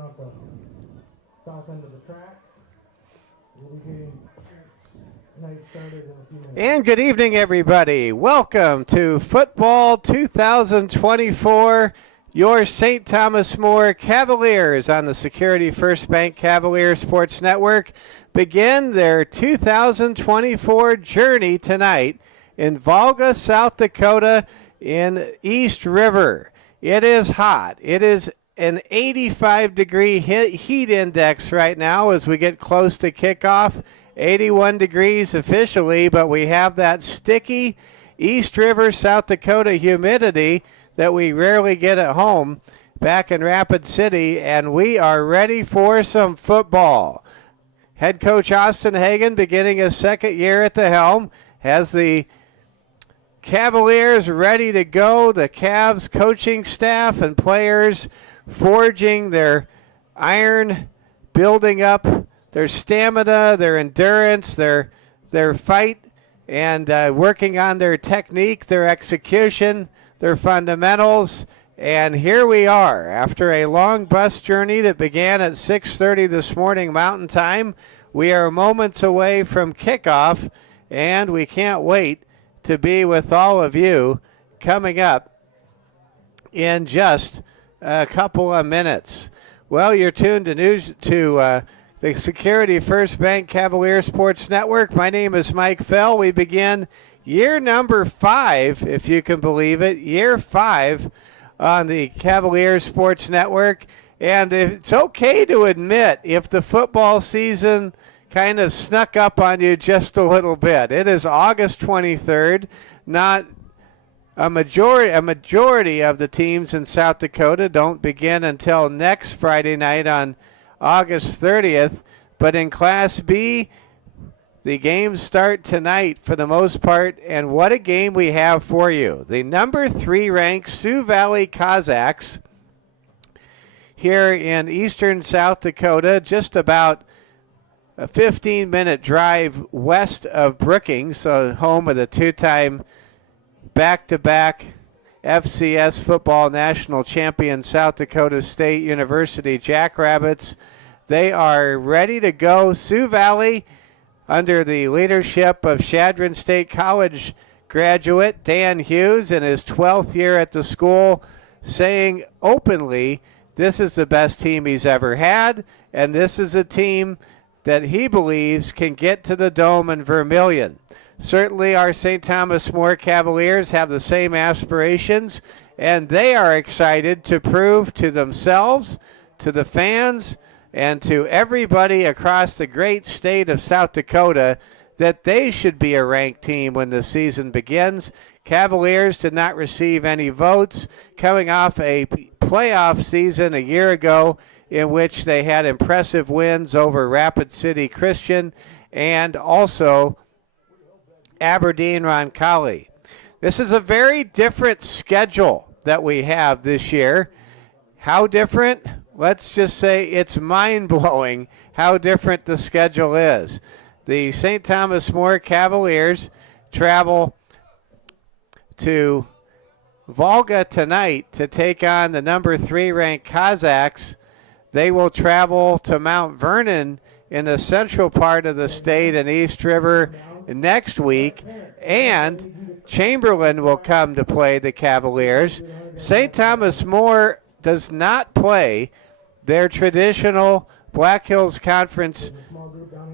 out the south end of the track. We'll be getting night started in a few minutes. And good evening, everybody. Welcome to Football 2024. Your St. Thomas More Cavaliers on the Security First Bank Cavalier Sports Network begin their 2024 journey tonight in Volga, South Dakota in East River. It is hot. It is an 85-degree heat index right now as we get close to kickoff. 81 degrees officially, but we have that sticky East River, South Dakota humidity that we rarely get at home back in Rapid City, and we are ready for some football. Head coach Austin Hagan, beginning his second year at the helm, has the Cavaliers ready to go. The Cavs coaching staff and players forging their iron, building up their stamina, their endurance, their fight, and working on their technique, their execution, their fundamentals. And here we are after a long bus journey that began at 6:30 this morning Mountain Time. We are moments away from kickoff, and we can't wait to be with all of you coming up in just a couple of minutes. Well, you're tuned to the Security First Bank Cavalier Sports Network. My name is Mike Fell. We begin year number 5, if you can believe it, year 5 on the Cavalier Sports Network. And it's okay to admit if the football season kind of snuck up on you just a little bit. It is August 23rd. Not a majority of the teams in South Dakota don't begin until next Friday night on August 30th. But in Class B, the games start tonight for the most part, and what a game we have for you. The number 3 ranked Sioux Valley Cossacks here in eastern South Dakota, just about a 15-minute drive west of Brookings, so home of the 2-time back-to-back FCS football national champion South Dakota State University Jackrabbits. They are ready to go. Sioux Valley, under the leadership of Chadron State College graduate Dan Hughes in his 12th year at the school, saying openly this is the best team he's ever had, and this is a team that he believes can get to the Dome in Vermilion. Certainly our St. Thomas More Cavaliers have the same aspirations, and they are excited to prove to themselves, to the fans, and to everybody across the great state of South Dakota that they should be a ranked team when the season begins. Cavaliers did not receive any votes, coming off a playoff season a year ago in which they had impressive wins over Rapid City Christian and also Aberdeen Roncalli. This is a very different schedule that we have this year. How different? Let's just say it's mind-blowing how different the schedule is. The St. Thomas More Cavaliers travel to Volga tonight to take on the number 3 ranked Cossacks. They will travel to Mount Vernon in the central part of the state in East River next week, and Chamberlain will come to play the Cavaliers. St. Thomas More does not play their traditional Black Hills Conference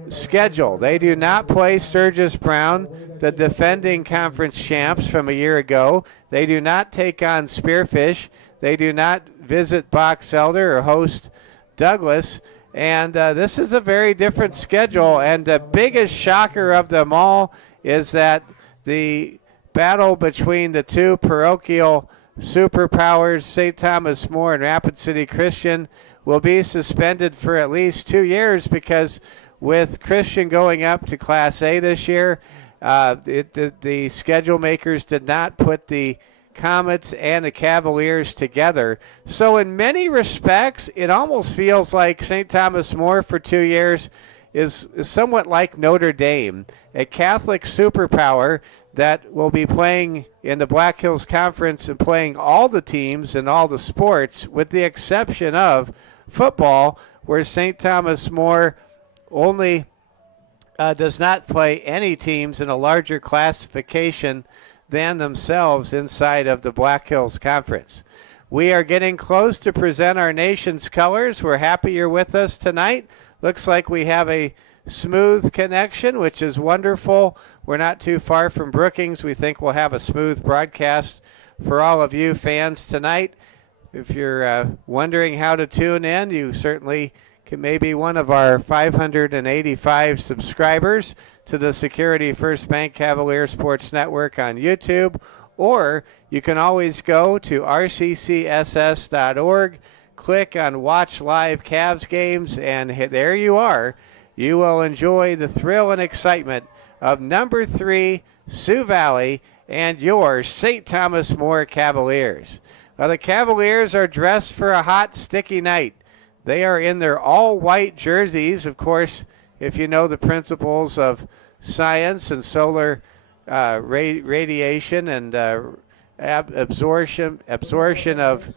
schedule. They do not play Sturgis Brown, the defending conference champs from a year ago. They do not take on Spearfish. They do not visit Box Elder or host Douglas. And this is a very different schedule. And the biggest shocker of them all is that the battle between the two parochial superpowers, St. Thomas More and Rapid City Christian, will be suspended for at least 2 years because with Christian going up to Class A this year, the schedule makers did not put the Comets and the Cavaliers together. So in many respects, it almost feels like St. Thomas More for 2 years is somewhat like Notre Dame, a Catholic superpower that will be playing in the Black Hills Conference and playing all the teams and all the sports with the exception of football, where St. Thomas More only does not play any teams in a larger classification than themselves inside of the Black Hills Conference. We are getting close to present our nation's colors. We're happy you're with us tonight. Looks like we have a smooth connection, which is wonderful. We're not too far from Brookings. We think we'll have a smooth broadcast for all of you fans tonight. If you're wondering how to tune in, you certainly can maybe one of our 585 subscribers to the Security First Bank Cavalier Sports Network on YouTube, or you can always go to rccss.org, click on Watch Live Cavs Games, and there you are. You will enjoy the thrill and excitement of number 3 Sioux Valley and your St. Thomas More Cavaliers. Well, the Cavaliers are dressed for a hot, sticky night. They are in their all-white jerseys. Of course, if you know the principles of science and solar radiation and absorption of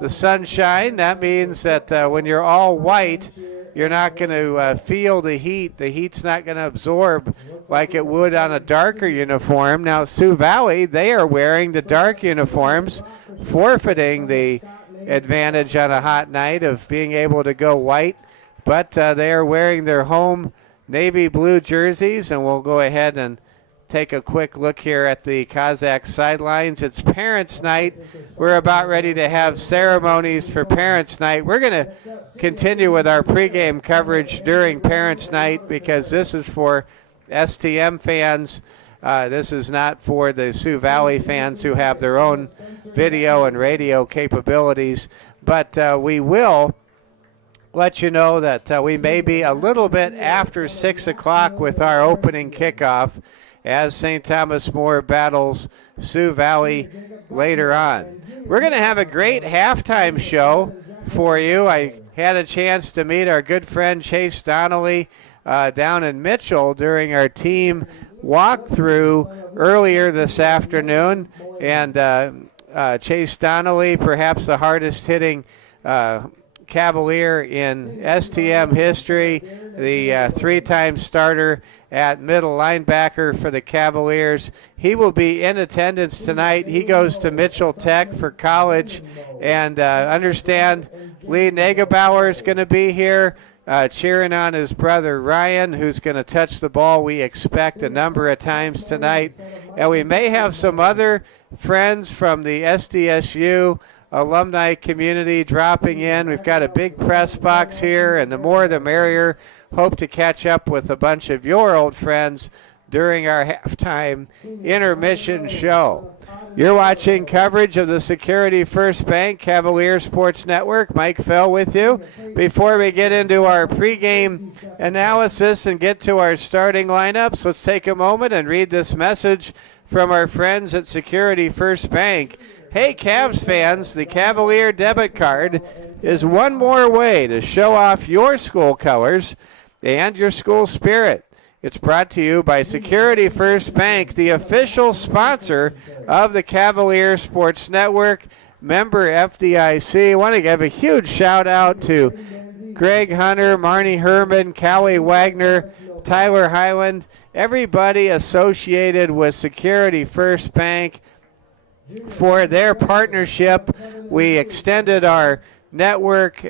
the sunshine, that means that when you're all white, you're not going to feel the heat. The heat's not going to absorb like it would on a darker uniform. Now, Sioux Valley, they are wearing the dark uniforms, forfeiting the advantage on a hot night of being able to go white. But they are wearing their home navy blue jerseys, and we'll go ahead and take a quick look here at the Kazakh sidelines. It's Parents' Night. We're about ready to have ceremonies for Parents' Night. We're going to continue with our pregame coverage during Parents' Night because this is for STM fans. This is not for the Sioux Valley fans who have their own video and radio capabilities. But we will let you know that we may be a little bit after 6 o'clock with our opening kickoff as St. Thomas More battles Sioux Valley later on. We're going to have a great halftime show for you. I had a chance to meet our good friend Chase Donnelly down in Mitchell during our team walkthrough earlier this afternoon. And Chase Donnelly, perhaps the hardest hitting Cavalier in STM history, the three-time starter at middle linebacker for the Cavaliers. He will be in attendance tonight. He goes to Mitchell Tech for college, and understand Lee Negebauer is going to be here cheering on his brother Ryan, who's going to touch the ball, we expect, a number of times tonight. And we may have some other friends from the SDSU alumni community dropping in. We've got a big press box here, and the more the merrier. Hope to catch up with a bunch of your old friends during our halftime intermission show. You're watching coverage of the Security First Bank Cavalier Sports Network. Mike Fell with you. Before we get into our pregame analysis and get to our starting lineups, let's take a moment and read this message from our friends at Security First Bank. Hey, Cavs fans, the Cavalier debit card is one more way to show off your school colors and your school spirit. It's brought to you by Security First Bank, the official sponsor of the Cavalier Sports Network, member FDIC. I want to give a huge shout out to Greg Hunter, Marnie Herman, Callie Wagner, Tyler Highland, everybody associated with Security First Bank for their partnership. We extended our network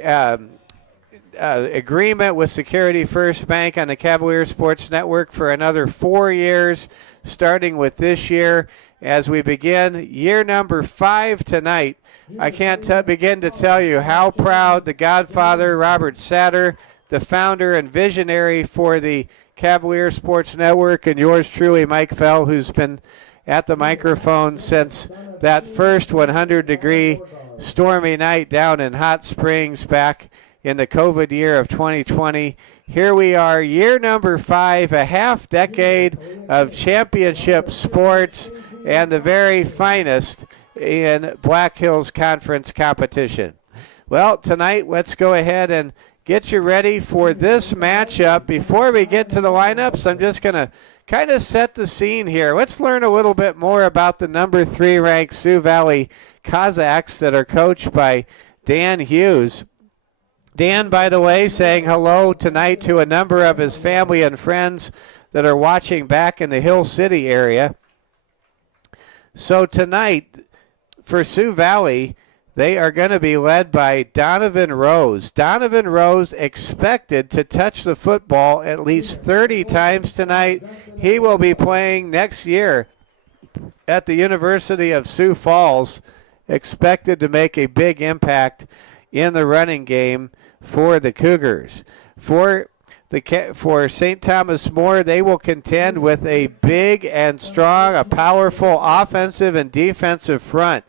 agreement with Security First Bank on the Cavalier Sports Network for another 4 years, starting with this year as we begin year number 5 tonight. I can't begin to tell you how proud the Godfather, Robert Satter, the founder and visionary for the Cavalier Sports Network, and yours truly, Mike Fell, who's been at the microphone since that first 100-degree stormy night down in Hot Springs back in the COVID year of 2020. Here we are, year number 5, a half decade of championship sports and the very finest in Black Hills Conference competition. Well, tonight, let's go ahead and get you ready for this matchup. Before we get to the lineups, I'm just going to kind of set the scene here. Let's learn a little bit more about the number 3 ranked Sioux Valley Kazakhs that are coached by Dan Hughes. Dan, by the way, saying hello tonight to a number of his family and friends that are watching back in the Hill City area. So tonight, for Sioux Valley, they are going to be led by Donovan Rose. Donovan Rose expected to touch the football at least 30 times tonight. He will be playing next year at the University of Sioux Falls, expected to make a big impact in the running game for the Cougars. For St. Thomas More, they will contend with a big and strong, a powerful offensive and defensive front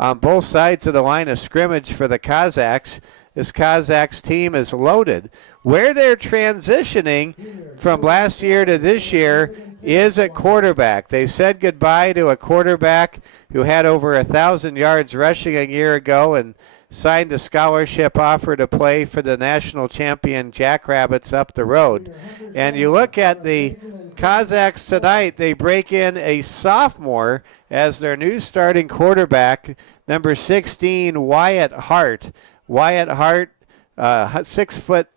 on both sides of the line of scrimmage for the Cossacks. This Cossacks team is loaded. Where they're transitioning from last year to this year is at quarterback. They said goodbye to a quarterback who had over 1,000 yards rushing a year ago and signed a scholarship offer to play for the national champion Jackrabbits up the road. And you look at the Cossacks tonight, they break in a sophomore as their new starting quarterback, number 16, Wyatt Hart. Wyatt Hart, 6-foot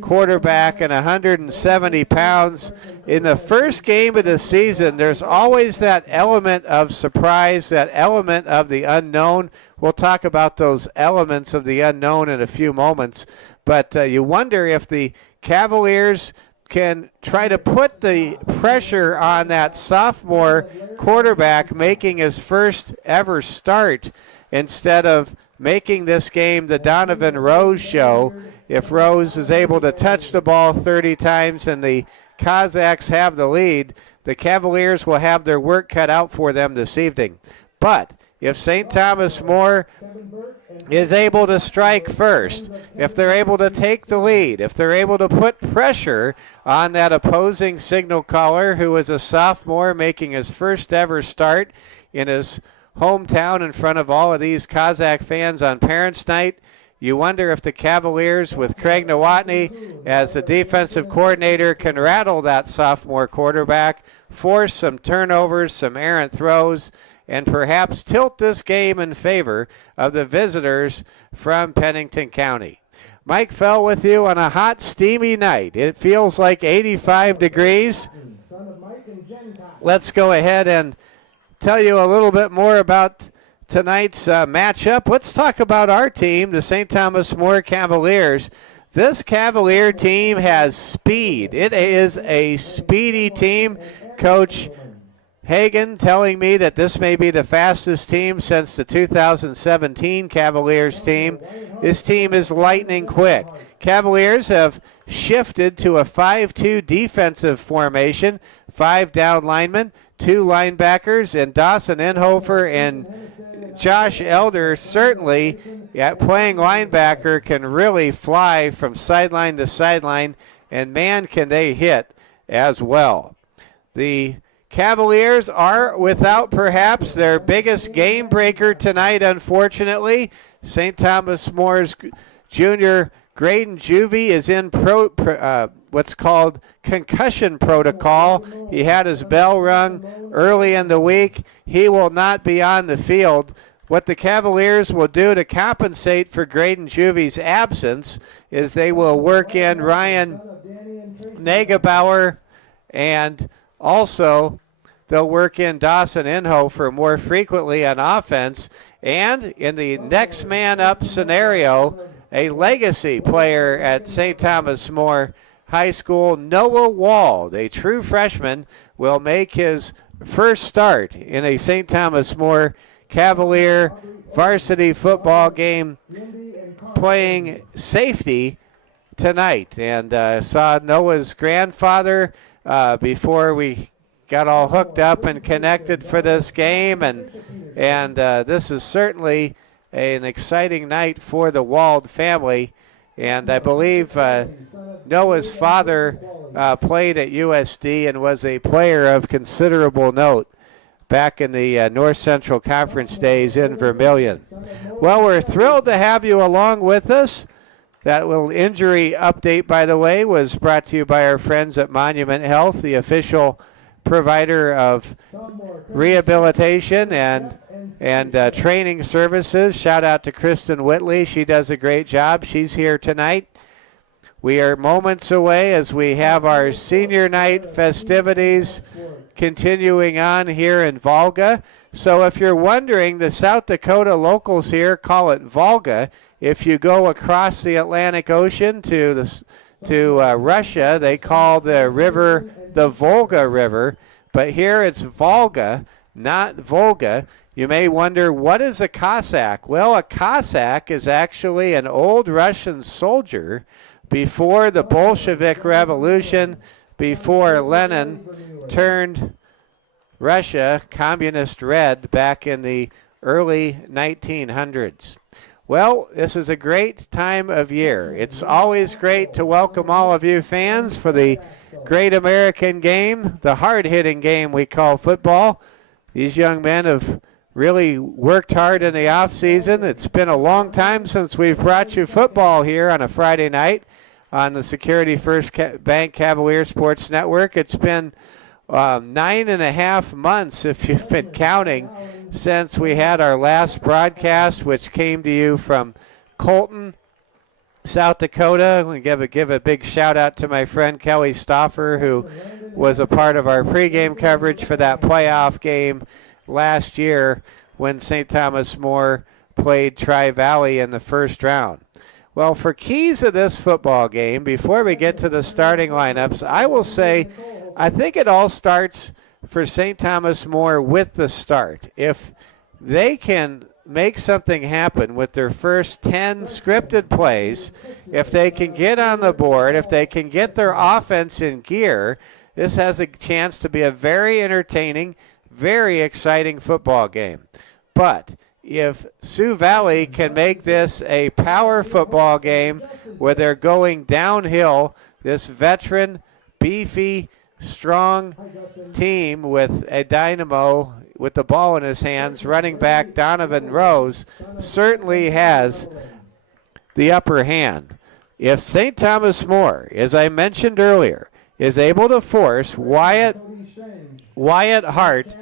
quarterback and 170 pounds. In the first game of the season, there's always that element of surprise, that element of the unknown. We'll talk about those elements of the unknown in a few moments. But you wonder if the Cavaliers can try to put the pressure on that sophomore quarterback making his first ever start instead of making this game the Donovan Rose show. If Rose is able to touch the ball 30 times and the Cossacks have the lead, the Cavaliers will have their work cut out for them this evening. But if St. Thomas More is able to strike first, if they're able to take the lead, if they're able to put pressure on that opposing signal caller who is a sophomore making his first ever start in his hometown in front of all of these Cossack fans on Parents' Night, you wonder if the Cavaliers with Craig Nowotny as the defensive coordinator can rattle that sophomore quarterback, force some turnovers, some errant throws, and perhaps tilt this game in favor of the visitors from Pennington County. Mike Fell with you on a hot, steamy night. It feels like 85 degrees. Let's go ahead and tell you a little bit more about tonight's matchup. Let's talk about our team, the St. Thomas More Cavaliers. This Cavalier team has speed. It is a speedy team. Coach Hagan telling me that this may be the fastest team since the 2017 Cavaliers team. This team is lightning quick. Cavaliers have shifted to a 5-2 defensive formation, 5 down linemen, 2 linebackers, and Dawson Inhofer and Josh Elder certainly playing linebacker can really fly from sideline to sideline, and man, can they hit as well. The Cavaliers are without perhaps their biggest game breaker tonight, unfortunately. St. Thomas More's junior Graydon Juvie is in what's called concussion protocol. He had his bell rung early in the week. He will not be on the field. What the Cavaliers will do to compensate for Graydon Juvie's absence is they will work in Ryan Nagebauer, and also they'll work in Dawson Inhofer more frequently on offense. And in the next man up scenario, a legacy player at St. Thomas More High School, Noah Wald, a true freshman, will make his first start in a St. Thomas More Cavalier varsity football game playing safety tonight. And saw Noah's grandfather before we got all hooked up and connected for this game. And this is certainly an exciting night for the Wald family. And I believe Noah's father played at USD and was a player of considerable note back in the North Central Conference days in Vermilion. Well, we're thrilled to have you along with us. That little injury update, by the way, was brought to you by our friends at Monument Health, the official provider of rehabilitation and training services. Shout out to Kristen Whitley. She does a great job. She's here tonight. We are moments away as we have our senior night festivities continuing on here in Volga. So if you're wondering, the South Dakota locals here call it Volga. If you go across the Atlantic Ocean to Russia, they call the river the Volga River. But here it's Volga, not Volga. You may wonder, what is a Cossack? Well, a Cossack is actually an old Russian soldier before the Bolshevik Revolution, before Lenin turned Russia communist red back in the early 1900s. Well, this is a great time of year. It's always great to welcome all of you fans for the great American game, the hard-hitting game we call football. These young men have really worked hard in the off-season. It's been a long time since we've brought you football here on a Friday night on the Security First Bank Cavalier Sports Network. It's been 9.5 months, if you've been counting, since we had our last broadcast, which came to you from Colton, South Dakota. We give a big shout out to my friend Kelly Stoffer, who was a part of our pregame coverage for that playoff game last year when St. Thomas More played Tri-Valley in the first round. Well, for keys of this football game, before we get to the starting lineups, I will say I think it all starts for St. Thomas More with the start. If they can make something happen with their first 10 scripted plays, if they can get on the board, if they can get their offense in gear, this has a chance to be a very entertaining, very exciting football game. But if Sioux Valley can make this a power football game where they're going downhill, this veteran, beefy, strong team with a dynamo with the ball in his hands, running back Donovan Rose, certainly has the upper hand. If St. Thomas More, as I mentioned earlier, is able to force Wyatt Hart,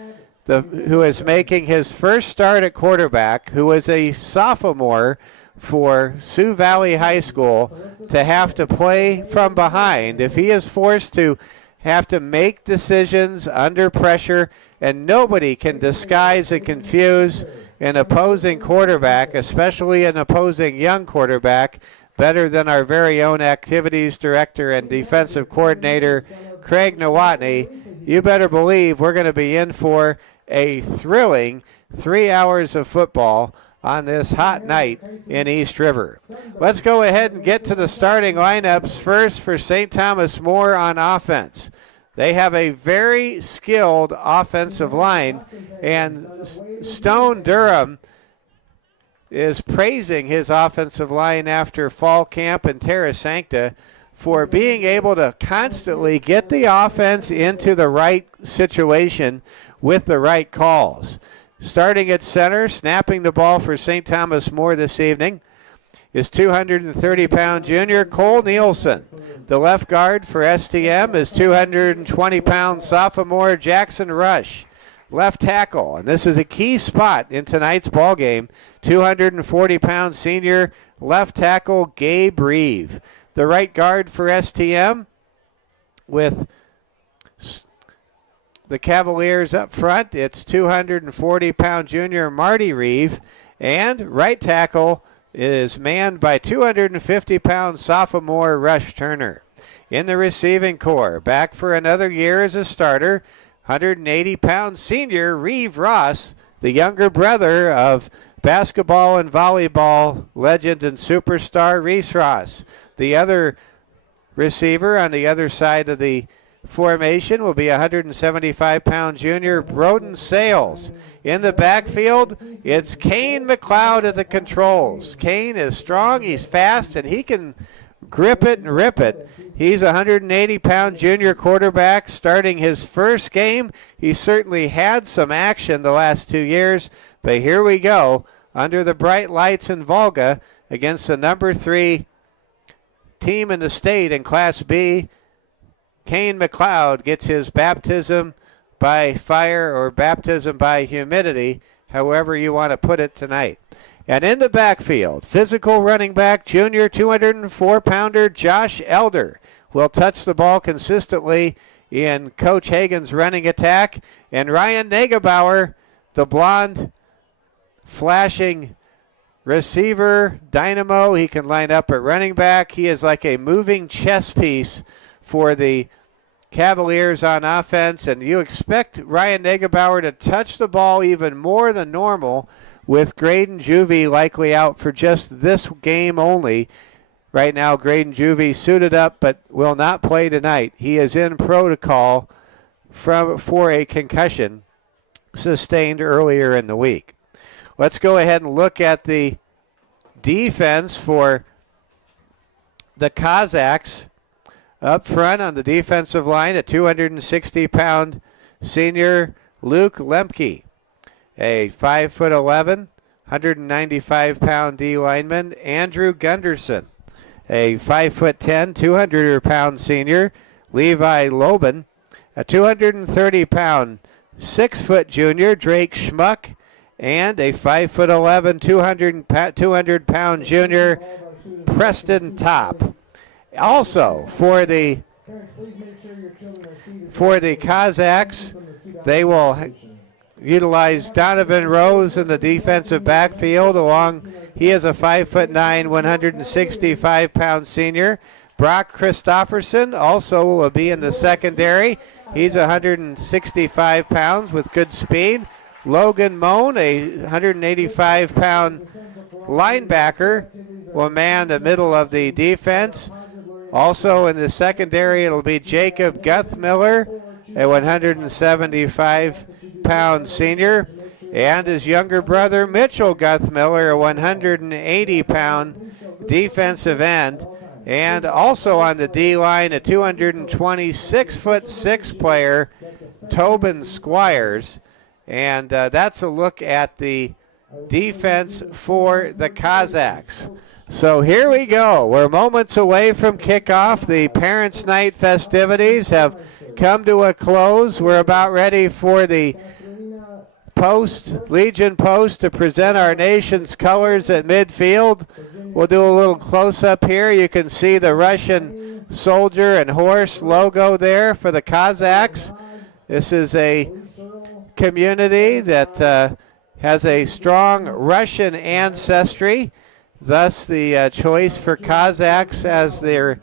who is making his first start at quarterback, who is a sophomore for Sioux Valley High School, to have to play from behind, if he is forced to have to make decisions under pressure, and nobody can disguise and confuse an opposing quarterback, especially an opposing young quarterback, better than our very own activities director and defensive coordinator, Craig Nowotny. You better believe we're going to be in for a thrilling 3 hours of football on this hot night in East River. Let's go ahead and get to the starting lineups. First for St. Thomas More on offense. They have a very skilled offensive line, and Stone Durham is praising his offensive line after fall camp in Terra Sancta for being able to constantly get the offense into the right situation with the right calls. Starting at center, snapping the ball for St. Thomas More this evening, is 230-pound junior Cole Nielsen. The left guard for STM is 220-pound sophomore Jackson Rush. Left tackle, and this is a key spot in tonight's ball game, 240-pound senior left tackle Gabe Reeve. The right guard for STM, with the Cavaliers up front, it's 240-pound junior Marty Reeve. And right tackle is manned by 250-pound sophomore Rush Turner. In the receiving corps, back for another year as a starter, 180-pound senior Reeve Ross, the younger brother of basketball and volleyball legend and superstar Reese Ross. The other receiver on the other side of the formation will be 175-pound junior Broden Sales. In the backfield, it's Kane McLeod at the controls. Kane is strong, he's fast, and he can grip it and rip it. He's a 180-pound junior quarterback starting his first game. He certainly had some action the last 2 years, but here we go under the bright lights in Volga against the number 3 team in the state in Class B. Kane McLeod gets his baptism by fire or baptism by humidity, however you want to put it tonight. And in the backfield, physical running back, junior 204-pounder Josh Elder will touch the ball consistently in Coach Hagan's running attack. And Ryan Negebauer, the blonde, flashing receiver dynamo. He can line up at running back. He is like a moving chess piece for the Cavaliers on offense, and you expect Ryan Negebauer to touch the ball even more than normal, with Graydon Juvie likely out for just this game only. Right now, Graydon Juvie suited up but will not play tonight. He is in protocol for a concussion sustained earlier in the week. Let's go ahead and look at the defense for the Cossacks. Up front on the defensive line, a 260-pound senior Luke Lemke, a 5'11", 195-pound D lineman Andrew Gunderson, a 5'10", 200-pound senior Levi Loban, a 230-pound 6-foot junior Drake Schmuck, and a 5'11", 200-pound junior Preston Top. Also, for the Cossacks, they will utilize Donovan Rose in the defensive backfield. He is a 5'9", 165-pound senior. Brock Christofferson also will be in the secondary. He's 165 pounds with good speed. Logan Moan, a 185-pound linebacker, will man the middle of the defense. Also in the secondary, it'll be Jacob Guthmiller, a 175-pound senior, and his younger brother, Mitchell Guthmiller, a 180-pound defensive end. And also on the D-line, a 226-foot-6 player, Tobin Squires. And that's a look at the defense for the Cossacks. So here we go. We're moments away from kickoff. The Parents' Night festivities have come to a close. We're about ready for the Legion Post to present our nation's colors at midfield. We'll do a little close-up here. You can see the Russian soldier and horse logo there for the Cossacks. This is a community that has a strong Russian ancestry. Thus, the choice for Cossacks as their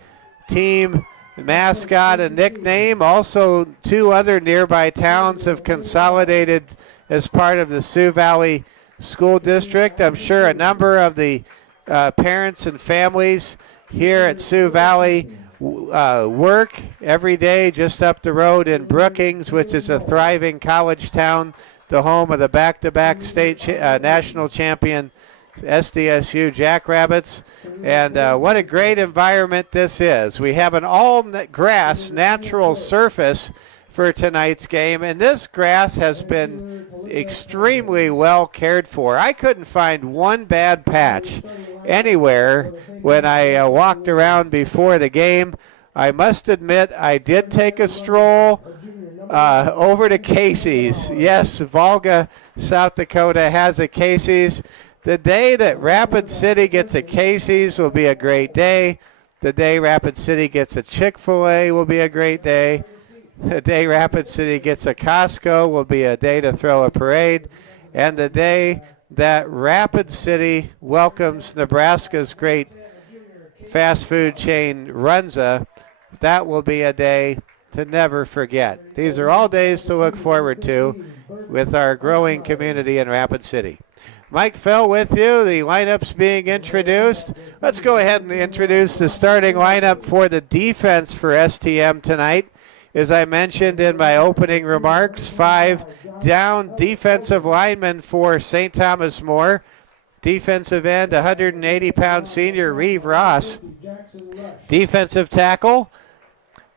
team mascot and nickname. Also, two other nearby towns have consolidated as part of the Sioux Valley School District. I'm sure a number of the parents and families here at Sioux Valley work every day just up the road in Brookings, which is a thriving college town, the home of the back-to-back state national champion SDSU Jackrabbits. And what a great environment this is. We have an all-grass natural surface for tonight's game, and this grass has been extremely well cared for. I couldn't find one bad patch anywhere when I walked around before the game. I must admit, I did take a stroll over to Casey's. Yes, Volga, South Dakota has a Casey's. The day that Rapid City gets a Casey's will be a great day. The day Rapid City gets a Chick-fil-A will be a great day. The day Rapid City gets a Costco will be a day to throw a parade. And the day that Rapid City welcomes Nebraska's great fast food chain Runza, that will be a day to never forget. These are all days to look forward to with our growing community in Rapid City. Mike Fell with you. The lineup's being introduced. Let's go ahead and introduce the starting lineup for the defense for STM tonight. As I mentioned in my opening remarks, 5 down defensive linemen for St. Thomas More. Defensive end, 180-pound senior Reeve Ross. Defensive tackle,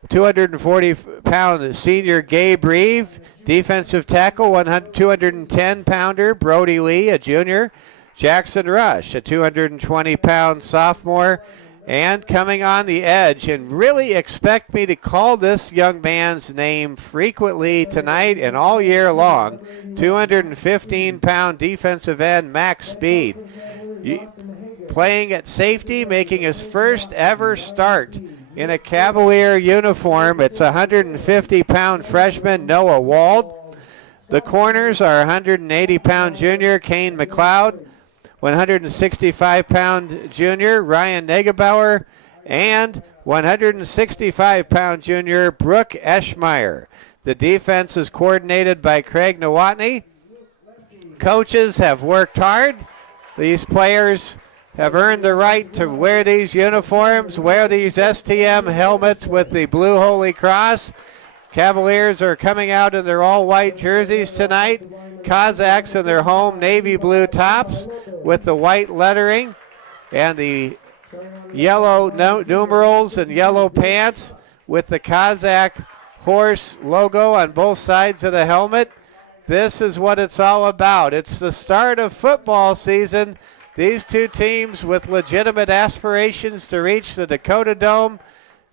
240-pound senior Gabe Reeve. Defensive tackle, 210-pounder Brody Lee, a junior. Jackson Rush, a 220-pound sophomore. And coming on the edge, and really expect me to call this young man's name frequently tonight and all year long, 215-pound defensive end Max Speed. Playing at safety, making his first ever start in a Cavalier uniform. It's 150-pound freshman Noah Wald. The corners are 180-pound junior Kane McLeod, 165-pound junior Ryan Negebauer, and 165-pound junior Brooke Eschmeyer. The defense is coordinated by Craig Nowotny. Coaches have worked hard. These players have earned the right to wear these uniforms, wear these STM helmets with the Blue Holy Cross. Cavaliers are coming out in their all-white jerseys tonight. Cossacks in their home navy blue tops with the white lettering and the yellow numerals and yellow pants with the Cossack horse logo on both sides of the helmet. This is what it's all about. It's the start of football season. These two teams with legitimate aspirations to reach the Dakota Dome.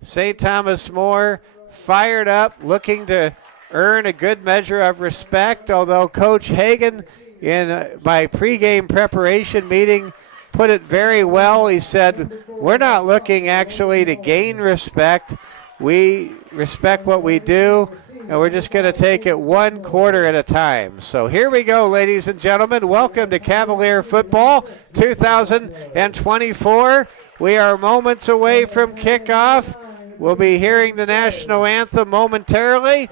St. Thomas More fired up, looking to earn a good measure of respect, although Coach Hagan in my pregame preparation meeting put it very well. He said, we're not looking actually to gain respect. We respect what we do, and we're just going to take it one quarter at a time. So here we go, ladies and gentlemen. Welcome to Cavalier Football 2024. We are moments away from kickoff. We'll be hearing the national anthem momentarily.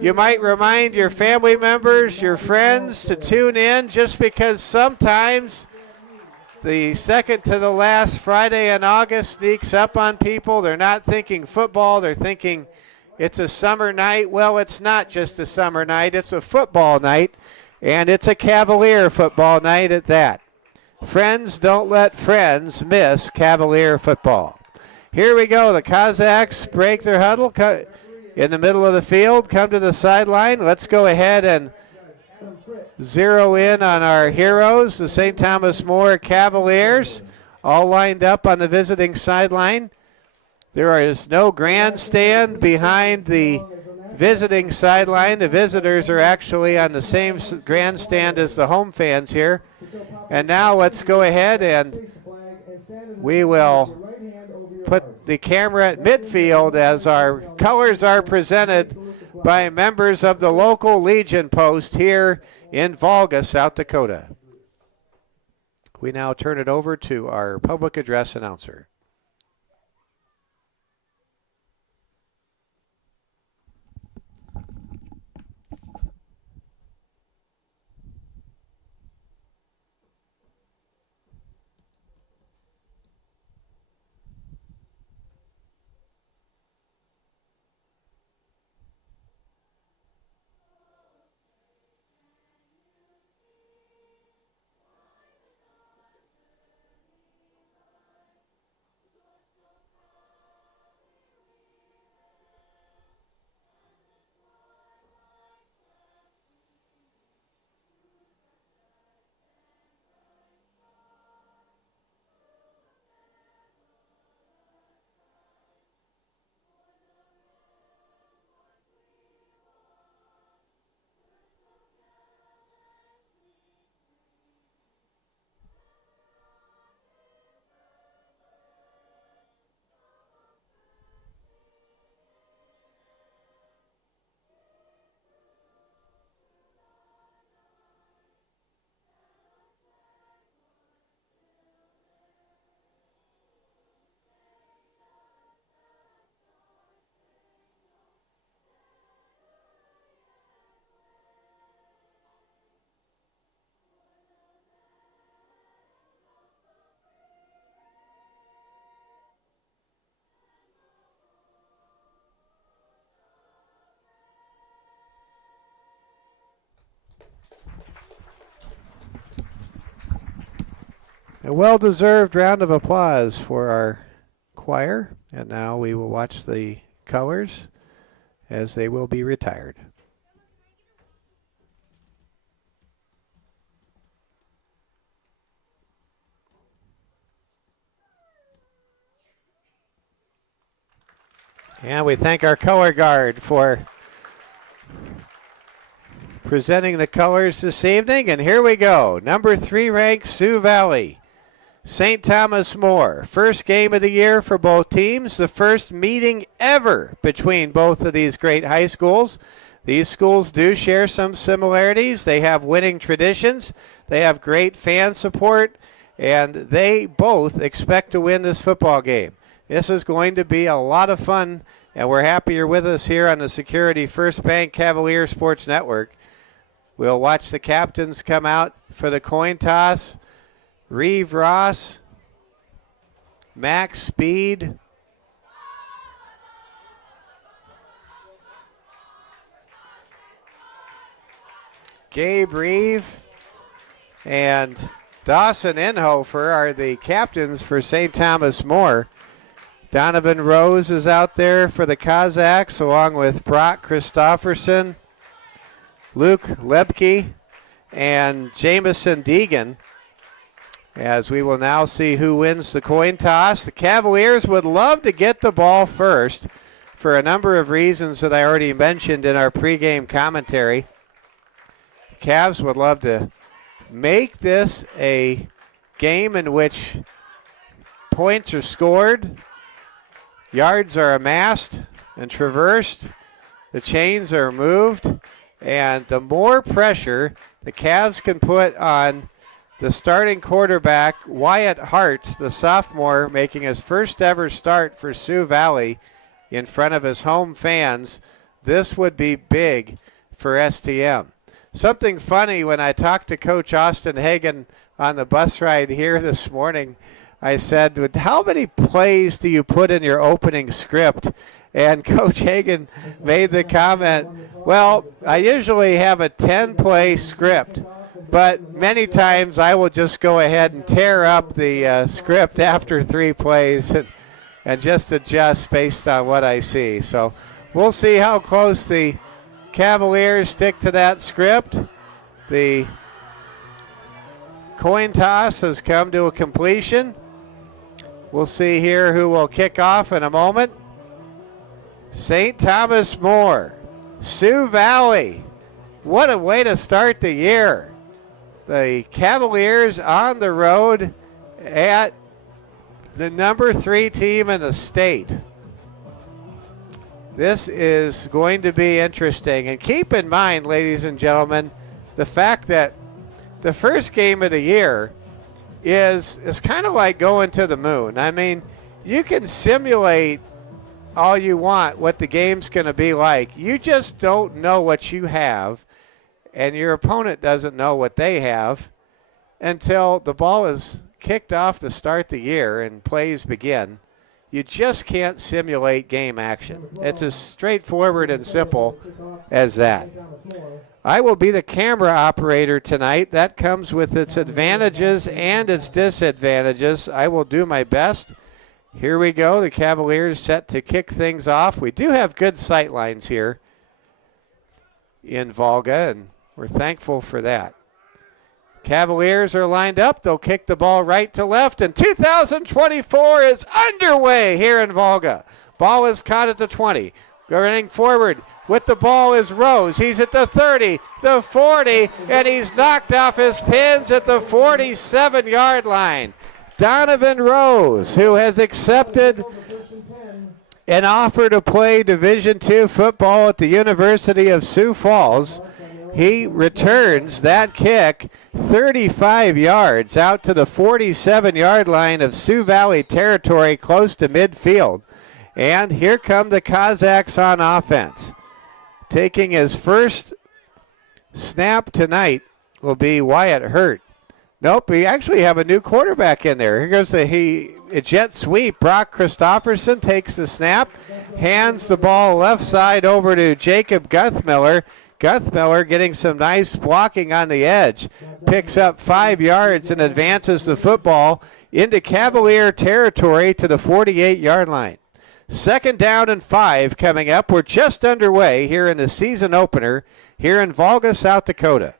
You might remind your family members, your friends to tune in, just because sometimes the second to the last Friday in August sneaks up on people. They're not thinking football. They're thinking it's a summer night. Well, it's not just a summer night. It's a football night, and it's a Cavalier football night at that. Friends don't let friends miss Cavalier football. Here we go. The Cossacks break their huddle in the middle of the field, come to the sideline. Let's go ahead and zero in on our heroes, the St. Thomas More Cavaliers, all lined up on the visiting sideline. There is no grandstand behind the visiting sideline. The visitors are actually on the same grandstand as the home fans here. And now let's go ahead and we will put the camera at midfield as our colors are presented by members of the local Legion post here in Volga, South Dakota. We now turn it over to our public address announcer. A well-deserved round of applause for our choir. And now we will watch the colors as they will be retired. And we thank our color guard for presenting the colors this evening. And here we go. Number 3 ranked Sioux Valley. St. Thomas More. First game of the year for both teams. The first meeting ever between both of these great high schools. These schools do share some similarities. They have winning traditions. They have great fan support. And they both expect to win this football game. This is going to be a lot of fun. And we're happy you're with us here on the Security First Bank Cavalier Sports Network. We'll watch the captains come out for the coin toss. Reeve Ross, Max Speed, Gabe Reeve, and Dawson Inhofer are the captains for St. Thomas More. Donovan Rose is out there for the Cossacks along with Brock Christofferson, Luke Lebke, and Jamison Deegan. As we will now see who wins the coin toss. The Cavaliers would love to get the ball first for a number of reasons that I already mentioned in our pregame commentary. The Cavs would love to make this a game in which points are scored, yards are amassed and traversed, the chains are moved, and the more pressure the Cavs can put on the starting quarterback, Wyatt Hart, the sophomore, making his first ever start for Sioux Valley in front of his home fans, this would be big for STM. Something funny, when I talked to Coach Austin Hagan on the bus ride here this morning, I said, how many plays do you put in your opening script? And Coach Hagan made the comment, well, I usually have a 10-play script. But many times I will just go ahead and tear up the script after 3 plays and just adjust based on what I see. So we'll see how close the Cavaliers stick to that script. The coin toss has come to a completion. We'll see here who will kick off in a moment. St. Thomas More, Sioux Valley. What a way to start the year. The Cavaliers on the road at the number 3 team in the state. This is going to be interesting. And keep in mind, ladies and gentlemen, the fact that the first game of the year is kind of like going to the moon. I mean, you can simulate all you want what the game's going to be like. You just don't know what you have, and your opponent doesn't know what they have until the ball is kicked off to start the year and plays begin. You just can't simulate game action. It's as straightforward and simple as that. I will be the camera operator tonight. That comes with its advantages and its disadvantages. I will do my best. Here we go. The Cavaliers set to kick things off. We do have good sight lines here in Volga, and we're thankful for that. Cavaliers are lined up. They'll kick the ball right to left, and 2024 is underway here in Volga. Ball is caught at the 20. Running forward with the ball is Rose. He's at the 30, the 40, and he's knocked off his pins at the 47-yard line. Donovan Rose, who has accepted an offer to play Division II football at the University of Sioux Falls. He returns that kick 35 yards out to the 47-yard line of Sioux Valley territory, close to midfield. And here come the Cossacks on offense. Taking his first snap tonight will be Wyatt Hurt. Nope, we actually have a new quarterback in there. Here goes a jet sweep. Brock Christofferson takes the snap, hands the ball left side over to Jacob Guthmiller. Guthmiller getting some nice blocking on the edge. Picks up 5 yards and advances the football into Cavalier territory to the 48-yard line. 2nd down and 5 coming up. We're just underway here in the season opener here in Volga, South Dakota.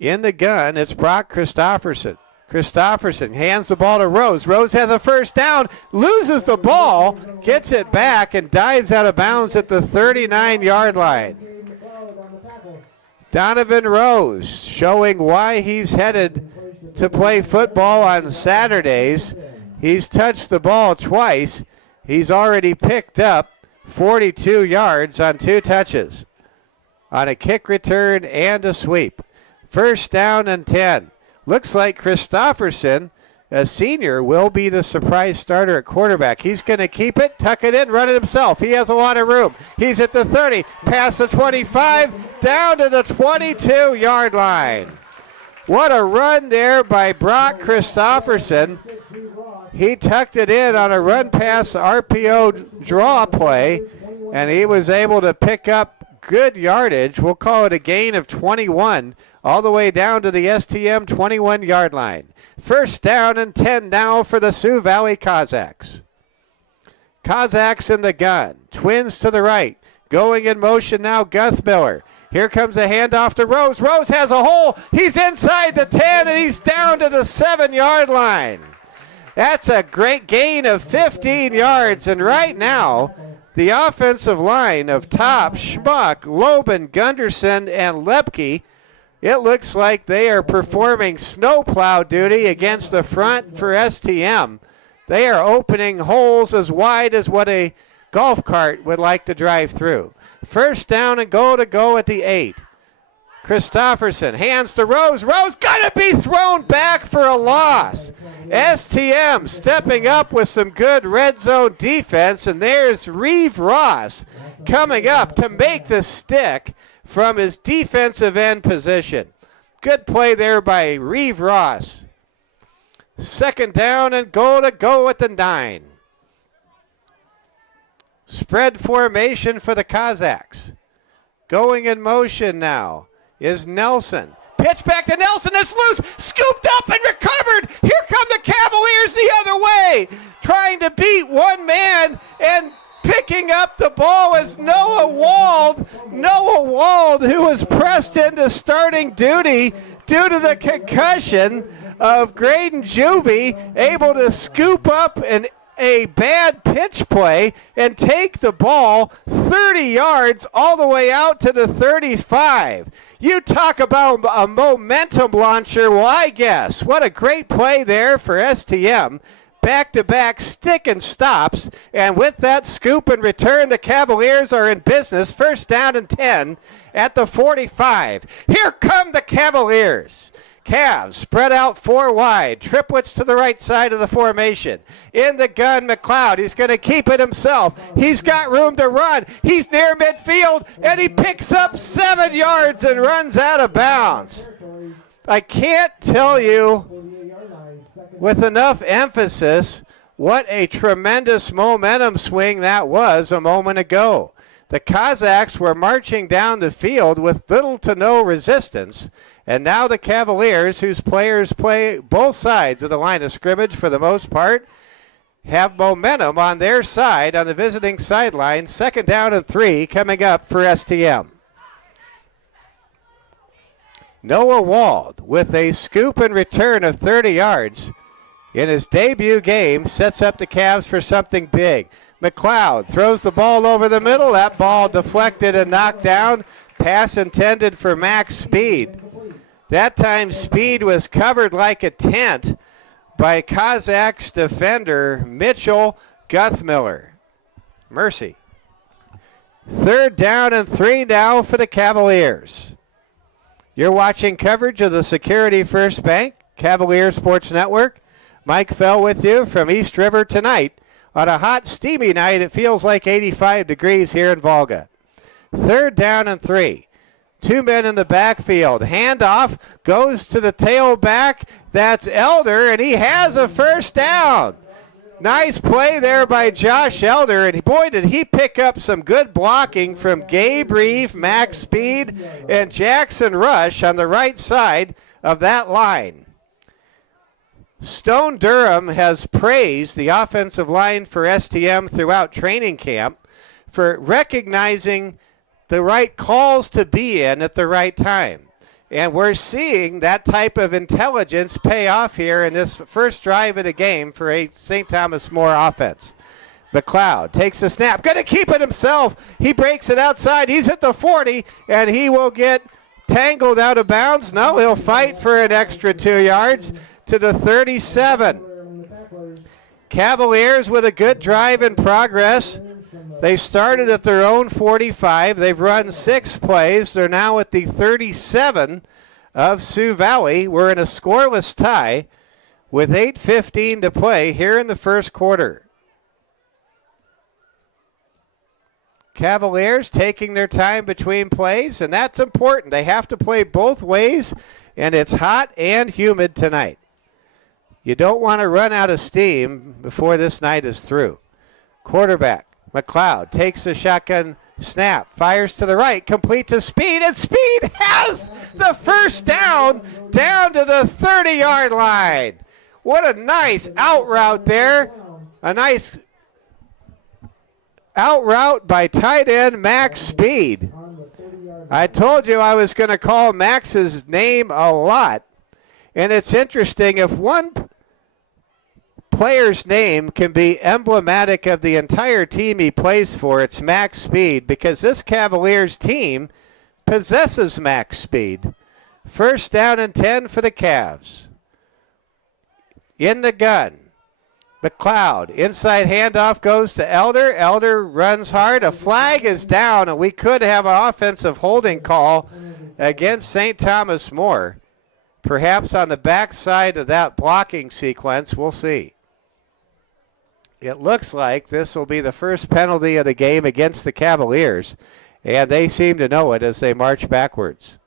In the gun, it's Brock Christofferson. Christofferson hands the ball to Rose. Rose has a first down, loses the ball, gets it back, and dives out of bounds at the 39-yard line. Donovan Rose showing why he's headed to play football on Saturdays. He's touched the ball twice. He's already picked up 42 yards on 2 touches on a kick return and a sweep. First down and 10. Looks like Christofferson, a senior, will be the surprise starter at quarterback. He's going to keep it, tuck it in, run it himself. He has a lot of room. He's at the 30, past the 25, down to the 22-yard line. What a run there by Brock Christofferson. He tucked it in on a run pass RPO draw play, and he was able to pick up good yardage. We'll call it a gain of 21, all the way down to the STM 21-yard line. First down and 10 now for the Sioux Valley Cossacks. Cossacks in the gun. Twins to the right. Going in motion now, Guthmiller. Here comes a handoff to Rose. Rose has a hole. He's inside the 10, and he's down to the 7-yard line. That's a great gain of 15 yards, and right now, the offensive line of Top, Schmuck, Loban, Gunderson, and Lepke, it looks like they are performing snowplow duty against the front for STM. They are opening holes as wide as what a golf cart would like to drive through. First down and goal to go at the 8. Christofferson hands to Rose. Rose gonna be thrown back for a loss. STM stepping up with some good red zone defense, and there's Reeve Ross coming up to make the stick from his defensive end position. Good play there by Reeve Ross. Second down and goal to go at the 9. Spread formation for the Cossacks. Going in motion now is Nelson. Pitch back to Nelson. It's loose. Scooped up and recovered. Here come the Cavaliers the other way. Trying to beat one man and picking up the ball is Noah Wald. Noah Wald, who was pressed into starting duty due to the concussion of Graydon Juvie, able to scoop up a bad pitch play and take the ball 30 yards all the way out to the 35. You talk about a momentum launcher. Well, I guess. What a great play there for STM. Back-to-back stick and stops. And with that scoop and return, the Cavaliers are in business. First down and 10 at the 45. Here come the Cavaliers. Cavs spread out 4 wide. Triplets to the right side of the formation. In the gun, McLeod. He's going to keep it himself. He's got room to run. He's near midfield, and he picks up 7 yards and runs out of bounds. I can't tell you with enough emphasis what a tremendous momentum swing that was a moment ago. The Cossacks were marching down the field with little to no resistance. And now the Cavaliers, whose players play both sides of the line of scrimmage for the most part, have momentum on their side on the visiting sideline. Second down and 3 coming up for STM. Noah Wald with a scoop and return of 30 yards in his debut game sets up the Cavs for something big. McLeod throws the ball over the middle. That ball deflected and knocked down. Pass intended for Max Speed. That time Speed was covered like a tent by Cossacks defender Mitchell Guthmiller. Mercy. Third down and 3 now for the Cavaliers. You're watching coverage of the Security First Bank Cavalier Sports Network. Mike Fell with you from East River tonight. On a hot, steamy night, it feels like 85 degrees here in Volga. Third down and 3. 2 men in the backfield. Handoff goes to the tailback. That's Elder, and he has a first down. Nice play there by Josh Elder, and boy, did he pick up some good blocking from Gabe Reeve, Max Speed, and Jackson Rush on the right side of that line. Stone Durham has praised the offensive line for STM throughout training camp for recognizing the right calls to be in at the right time. And we're seeing that type of intelligence pay off here in this first drive of the game for a St. Thomas More offense. McLeod takes the snap, going to keep it himself. He breaks it outside. He's at the 40, and he will get tangled out of bounds. No, he'll fight for an extra 2 yards to the 37. Cavaliers with a good drive in progress. They started at their own 45. They've run 6 plays. They're now at the 37 of Sioux Valley. We're in a scoreless tie with 8:15 to play here in the first quarter. Cavaliers taking their time between plays, and that's important. They have to play both ways, and it's hot and humid tonight. You don't want to run out of steam before this night is through. Quarterback, McLeod, takes the shotgun snap, fires to the right, complete to Speed, and Speed has the first down to the 30-yard line. What a nice out route there. A nice out route by tight end Max Speed. I told you I was going to call Max's name a lot. And it's interesting, if one player's name can be emblematic of the entire team he plays for, it's Max Speed, because this Cavaliers team possesses Max Speed. First down and 10 for the Cavs. In the gun. McLeod, inside handoff goes to Elder. Elder runs hard. A flag is down, and we could have an offensive holding call against St. Thomas More. Perhaps on the backside of that blocking sequence. We'll see. It looks like this will be the first penalty of the game against the Cavaliers, and they seem to know it as they march backwards.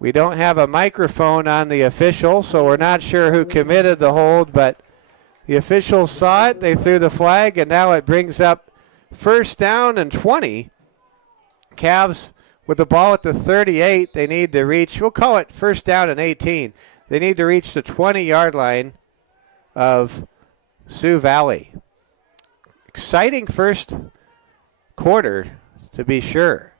We don't have a microphone on the official, so we're not sure who committed the hold, but the officials saw it. They threw the flag, and now it brings up first down and 20. Cavs with the ball at the 38. They need to reach, we'll call it first down and 18. They need to reach the 20-yard line of Sioux Valley. Exciting first quarter, to be sure.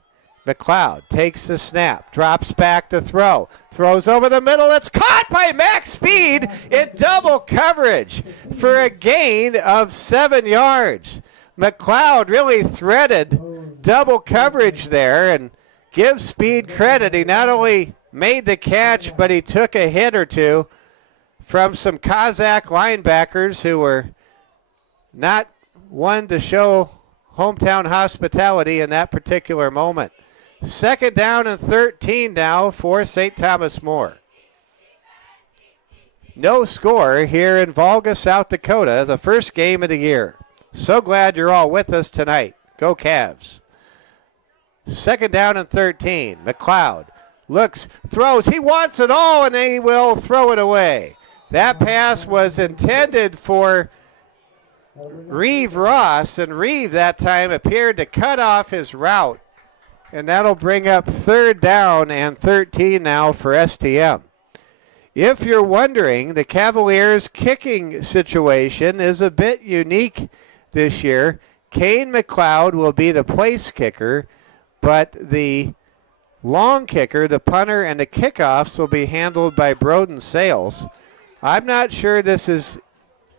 McLeod takes the snap, drops back to throw, throws over the middle. It's caught by Max Speed in double coverage for a gain of 7 yards. McLeod really threaded double coverage there, and give Speed credit. He not only made the catch, but he took a hit or two from some Kazakh linebackers who were not one to show hometown hospitality in that particular moment. Second down and 13 now for St. Thomas More. No score here in Volga, South Dakota, the first game of the year. So glad you're all with us tonight. Go Cavs. Second down and 13. McLeod looks, throws. He wants it all, and they will throw it away. That pass was intended for Reeve Ross, and Reeve that time appeared to cut off his route. And that'll bring up third down and 13 now for STM. If you're wondering, the Cavaliers' kicking situation is a bit unique this year. Kane McLeod will be the place kicker, but the long kicker, the punter, and the kickoffs will be handled by Broden Sales. I'm not sure this is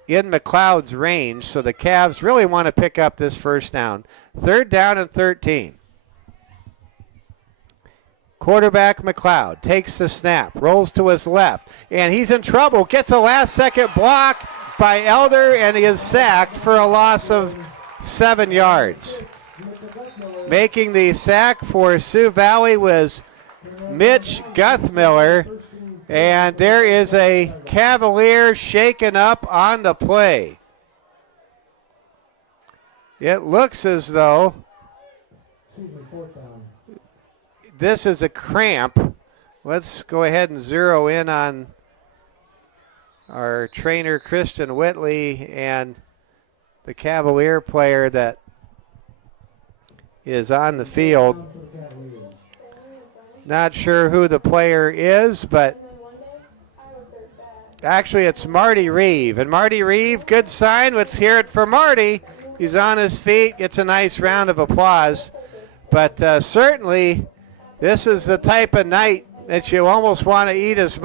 in McLeod's range, so the Cavs really want to pick up this first down. Third down and 13. Quarterback McLeod takes the snap, rolls to his left, and he's in trouble. Gets a last-second block by Elder, and he is sacked for a loss of 7 yards. Making the sack for Sioux Valley was Mitch Guthmiller, and there is a Cavalier shaken up on the play. It looks as though this is a cramp. Let's go ahead and zero in on our trainer, Kristen Whitley, and the Cavalier player that is on the field. Not sure who the player is, but actually it's Marty Reeve. And Marty Reeve, good sign. Let's hear it for Marty. He's on his feet, gets a nice round of applause. But certainly This is the type of night that you almost want to eat as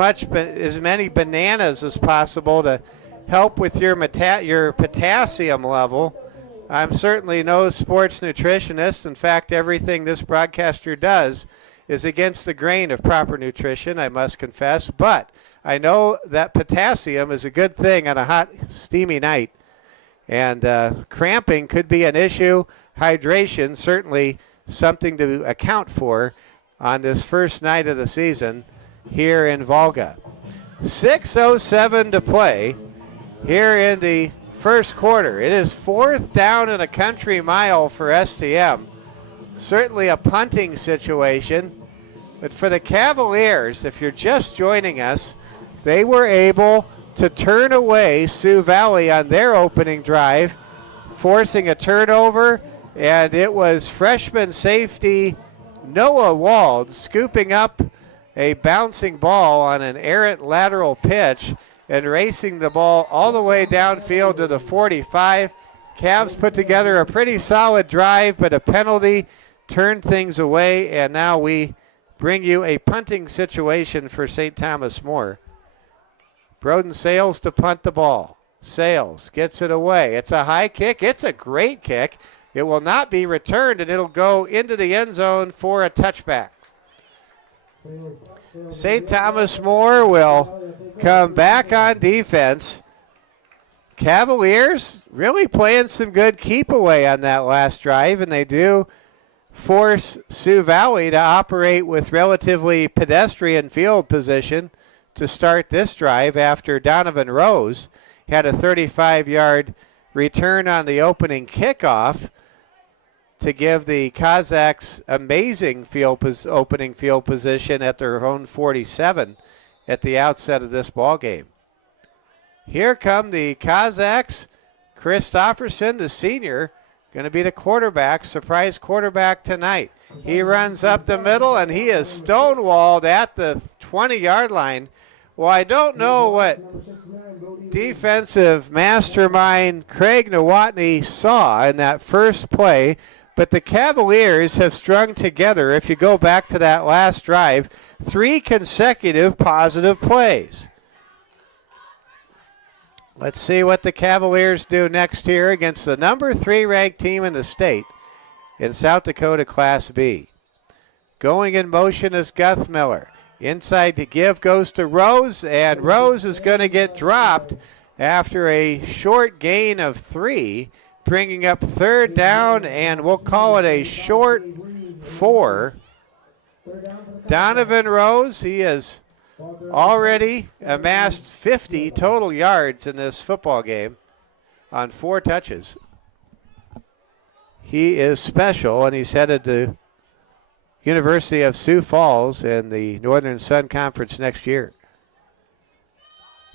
many bananas as possible to help with your potassium level. I'm certainly no sports nutritionist. In fact, everything this broadcaster does is against the grain of proper nutrition, I must confess. But I know that potassium is a good thing on a hot, steamy night. And cramping could be an issue. Hydration, certainly something to account for on this first night of the season here in Volga. 6:07 to play here in the first quarter. It is 4th down and a country mile for STM. Certainly a punting situation. But for the Cavaliers, if you're just joining us, they were able to turn away Sioux Valley on their opening drive, forcing a turnover, and it was freshman safety Noah Wald scooping up a bouncing ball on an errant lateral pitch and racing the ball all the way downfield to the 45. Cavs put together a pretty solid drive, but a penalty turned things away, and now we bring you a punting situation for St. Thomas More. Broden Sales to punt the ball. Sales gets it away. It's a high kick. It's a great kick. It will not be returned, and it'll go into the end zone for a touchback. St. Thomas More will come back on defense. Cavaliers really playing some good keep away on that last drive, and they do force Sioux Valley to operate with relatively pedestrian field position to start this drive after Donovan Rose had a 35-yard return on the opening kickoff to give the Kazakhs amazing opening field position at their own 47 at the outset of this ball game. Here come the Kazakhs. Christofferson, the senior, going to be the quarterback, surprise quarterback tonight. He runs up the middle, and he is stonewalled at the 20-yard line. Well, I don't know what defensive mastermind Craig Nowotny saw in that first play, but the Cavaliers have strung together, if you go back to that last drive, 3 consecutive positive plays. Let's see what the Cavaliers do next here against the number 3 ranked team in the state in South Dakota Class B. Going in motion is Guthmiller. Inside to give goes to Rose, and Rose is going to get dropped after a short gain of 3, bringing up 3rd down, and we'll call it a short 4. Donovan Rose, he has already amassed 50 total yards in this football game on 4 touches. He is special, and he's headed to University of Sioux Falls in the Northern Sun Conference next year.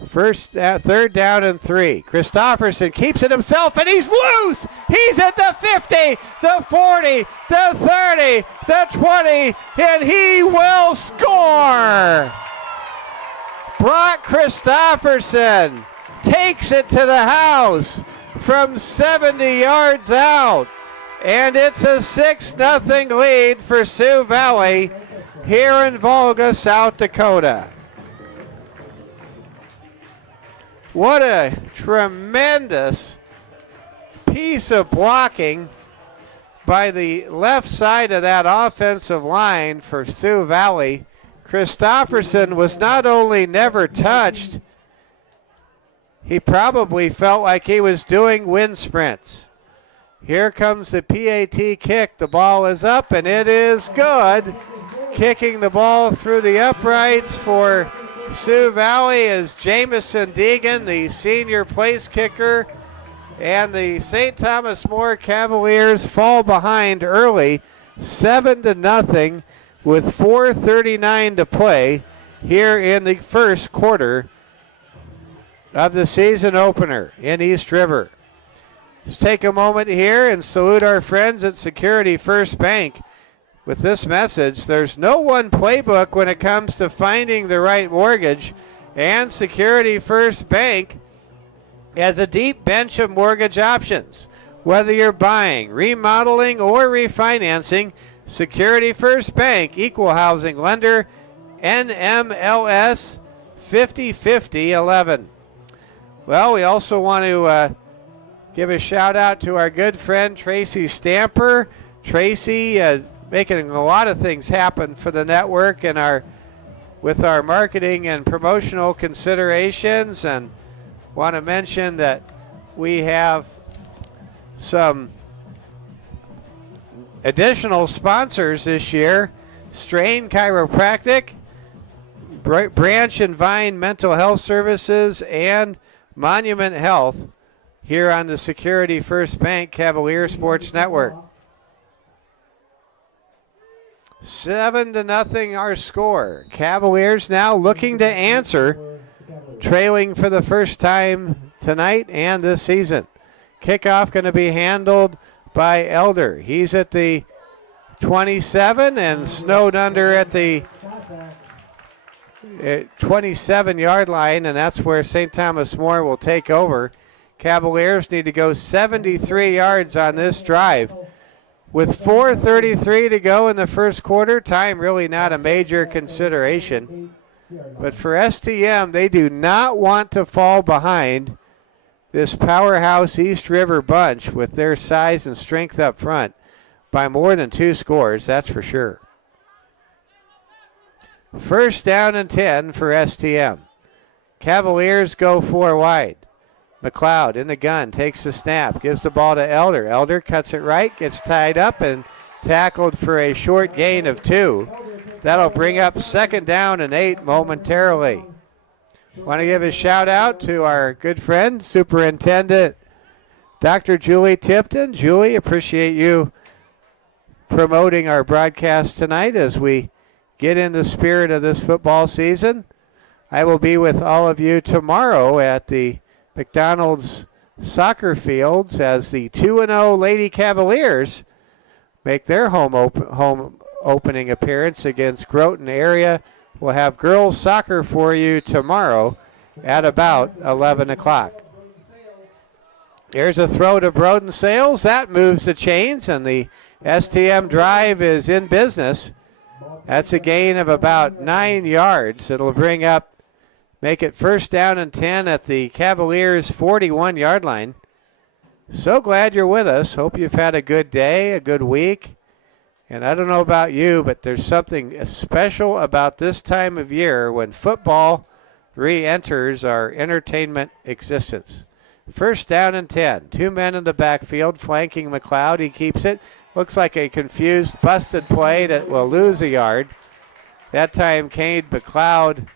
3rd down and 3. Christofferson keeps it himself, and he's loose. He's at the 50, the 40, the 30, the 20, and he will score. Brock Christofferson takes it to the house from 70 yards out. And it's a 6-0 lead for Sioux Valley here in Volga, South Dakota. What a tremendous piece of blocking by the left side of that offensive line for Sioux Valley. Christofferson was not only never touched, he probably felt like he was doing wind sprints. Here comes the PAT kick. The ball is up, and it is good. Kicking the ball through the uprights for Sioux Valley is Jamison Deegan, the senior place kicker. And the St. Thomas More Cavaliers fall behind early, 7-0, with 4:39 to play here in the first quarter of the season opener in East River. Let's take a moment here and salute our friends at Security First Bank with this message. There's no one playbook when it comes to finding the right mortgage, and Security First Bank has a deep bench of mortgage options. Whether you're buying, remodeling, or refinancing, Security First Bank, Equal Housing Lender, NMLS 505011. Well, we also want to give a shout out to our good friend Tracy Stamper. Tracy making a lot of things happen for the network and with our marketing and promotional considerations, and want to mention that we have some additional sponsors this year. Strain Chiropractic, Branch and Vine Mental Health Services, and Monument Health here on the Security First Bank Cavalier Sports Network. 7-0 our score. Cavaliers now looking to answer, trailing for the first time tonight and this season. Kickoff going to be handled by Elder. He's at the 27 and snowed under at the 27-yard line, and that's where St. Thomas More will take over. Cavaliers need to go 73 yards on this drive. With 4:33 to go in the first quarter, time really not a major consideration. But for STM, they do not want to fall behind this powerhouse East River bunch with their size and strength up front by more than 2 scores, that's for sure. First down and 10 for STM. Cavaliers go 4 wide. McLeod in the gun, takes the snap, gives the ball to Elder. Elder cuts it right, gets tied up and tackled for a short gain of 2. That'll bring up 2nd down and 8 momentarily. Want to give a shout out to our good friend, Superintendent Dr. Julie Tipton. Julie, appreciate you promoting our broadcast tonight as we get in the spirit of this football season. I will be with all of you tomorrow at the McDonald's soccer fields as the 2-0 Lady Cavaliers make their home opening appearance against Groton area. We'll have girls soccer for you tomorrow at about 11 o'clock. There's a throw to Broden Sales. That moves the chains, and the STM drive is in business. That's a gain of about 9 yards. It'll make it first down and 10 at the Cavaliers' 41-yard line. So glad you're with us. Hope you've had a good day, a good week. And I don't know about you, but there's something special about this time of year when football re-enters our entertainment existence. First down and 10. 2 men in the backfield flanking McLeod. He keeps it. Looks like a confused, busted play that will lose a yard. That time, Cade McLeod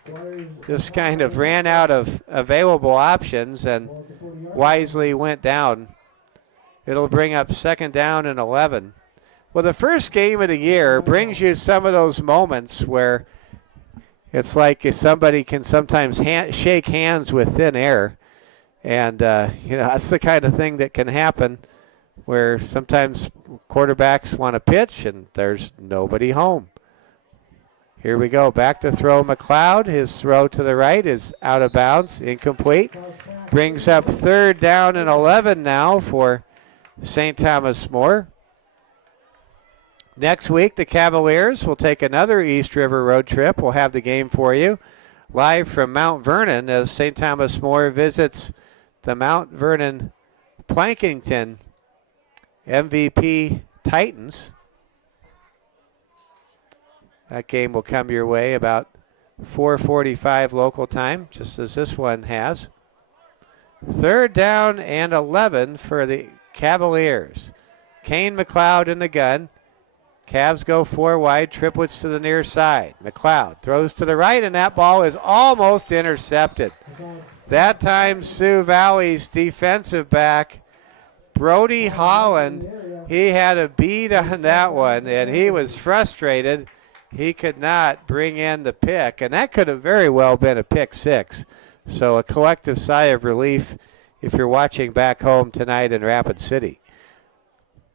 just kind of ran out of available options and wisely went down. It'll bring up 2nd down and 11. Well, the first game of the year brings you some of those moments where it's like somebody can sometimes shake hands with thin air. And, that's the kind of thing that can happen where sometimes quarterbacks want to pitch and there's nobody home. Here we go. Back to throw McLeod. His throw to the right is out of bounds, incomplete. Brings up 3rd down and 11 now for St. Thomas More. Next week, the Cavaliers will take another East River road trip. We'll have the game for you live from Mount Vernon as St. Thomas More visits the Mount Vernon Plankington MVP Titans. That game will come your way about 4:45 local time, just as this one has. 3rd down and 11 for the Cavaliers. Kane McLeod in the gun. Cavs go 4 wide, triplets to the near side. McLeod throws to the right, and that ball is almost intercepted. That time, Sioux Valley's defensive back, Brody Holland, he had a bead on that one, and he was frustrated. He could not bring in the pick, and that could have very well been a pick 6. So a collective sigh of relief if you're watching back home tonight in Rapid City.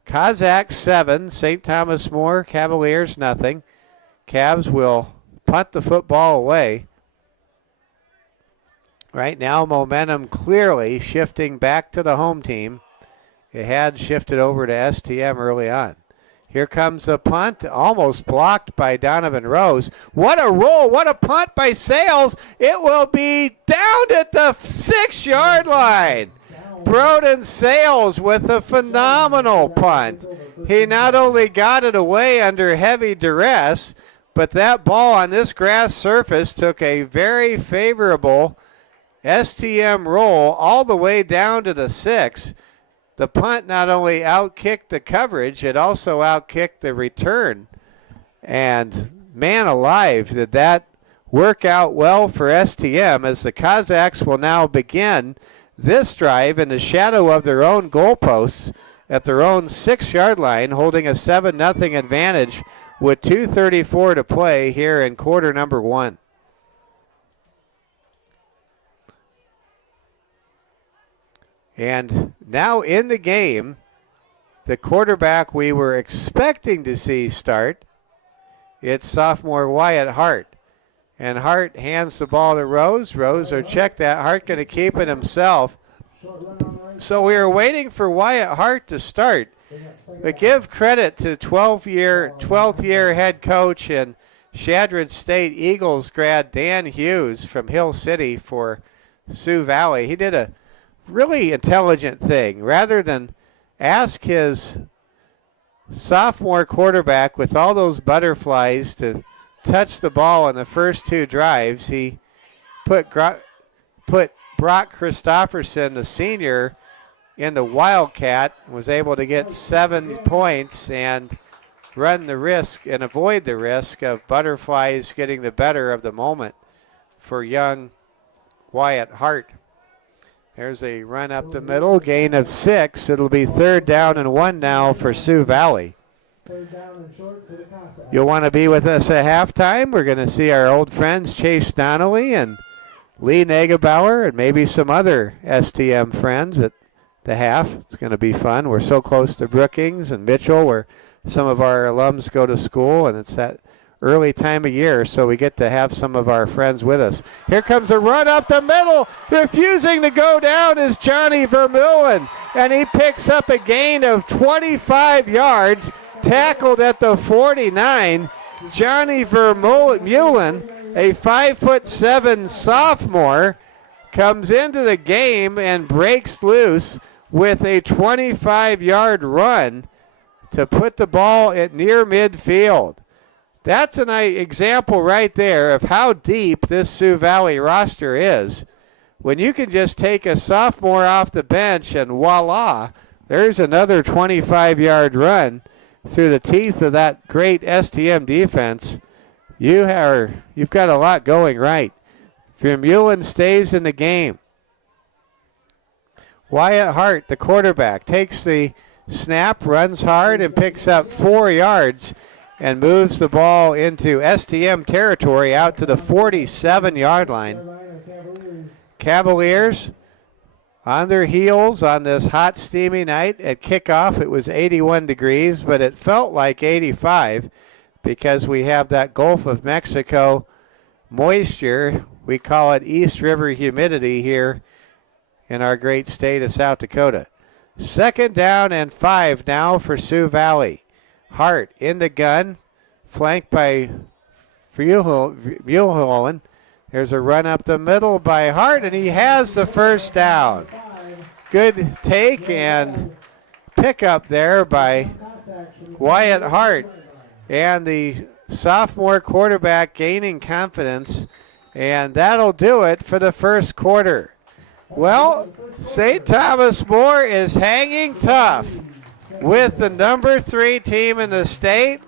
Kozak 7, St. Thomas More, Cavaliers nothing. Cavs will punt the football away. Right now, momentum clearly shifting back to the home team. It had shifted over to STM early on. Here comes a punt, almost blocked by Donovan Rose. What a roll, what a punt by Sales. It will be down at the 6-yard line. Broden Sales with a phenomenal punt. He not only got it away under heavy duress, but that ball on this grass surface took a very favorable STM roll all the way down to the 6. The punt not only outkicked the coverage, it also outkicked the return. And man alive, did that work out well for STM, as the Cossacks will now begin this drive in the shadow of their own goalposts at their own 6-yard line, holding a 7-0 advantage with 2:34 to play here in quarter number 1. And now in the game, the quarterback we were expecting to see start, it's sophomore Wyatt Hart. And Hart hands the ball to Rose. Rose, or check that, Hart going to keep it himself. So we were waiting for Wyatt Hart to start. But give credit to 12th year head coach and Shadron State Eagles grad Dan Hughes from Hill City for Sioux Valley. He did a really intelligent thing. Rather than ask his sophomore quarterback with all those butterflies to touch the ball on the first 2 drives, he put Brock Christofferson, the senior, in the Wildcat, was able to get 7 points and run the risk and avoid the risk of butterflies getting the better of the moment for young Wyatt Hart. There's a run up the middle, gain of 6. It'll be 3rd down and 1 now for Sioux Valley. You'll want to be with us at halftime. We're going to see our old friends Chase Donnelly and Lee Nagebauer and maybe some other STM friends at the half. It's going to be fun. We're so close to Brookings and Mitchell, where some of our alums go to school, and it's that early time of year, so we get to have some of our friends with us. Here comes a run up the middle. Refusing to go down is Johnny Vermeulen, and he picks up a gain of 25 yards, tackled at the 49. Johnny Vermeulen, a 5'7" sophomore, comes into the game and breaks loose with a 25-yard run to put the ball at near midfield. That's an example right there of how deep this Sioux Valley roster is. When you can just take a sophomore off the bench and voila, there's another 25-yard run through the teeth of that great STM defense. You've got a lot going right. Vermeulen stays in the game. Wyatt Hart, the quarterback, takes the snap, runs hard, and picks up 4 yards and moves the ball into STM territory out to the 47-yard line. Cavaliers on their heels on this hot, steamy night. At kickoff, it was 81 degrees, but it felt like 85 because we have that Gulf of Mexico moisture. We call it East River humidity here in our great state of South Dakota. 2nd down and 5 now for Sioux Valley. Hart in the gun, flanked by Vermeulen. There's a run up the middle by Hart, and he has the first down. Good take and pickup there by Wyatt Hart. And the sophomore quarterback gaining confidence, and that'll do it for the first quarter. Well, St. Thomas More is hanging tough with the number 3 team in the state.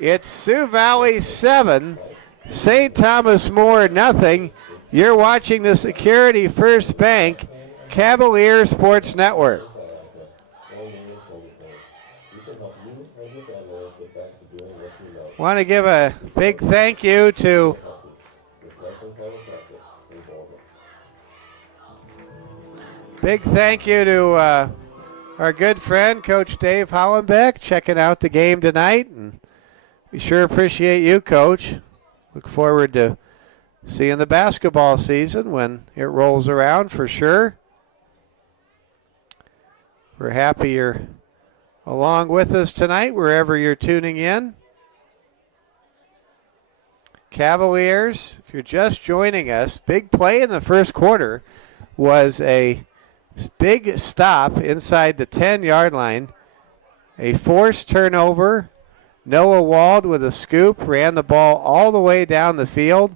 It's Sioux Valley 7, St. Thomas More nothing. You're watching the Security First Bank Cavalier Sports Network. Want to give a big thank you to our good friend, Coach Dave Hollenbeck, checking out the game tonight. And we sure appreciate you, Coach. Look forward to seeing the basketball season when it rolls around for sure. We're happy you're along with us tonight, wherever you're tuning in. Cavaliers, if you're just joining us, big play in the first quarter was a big stop inside the 10-yard line. A forced turnover. Noah Wald with a scoop ran the ball all the way down the field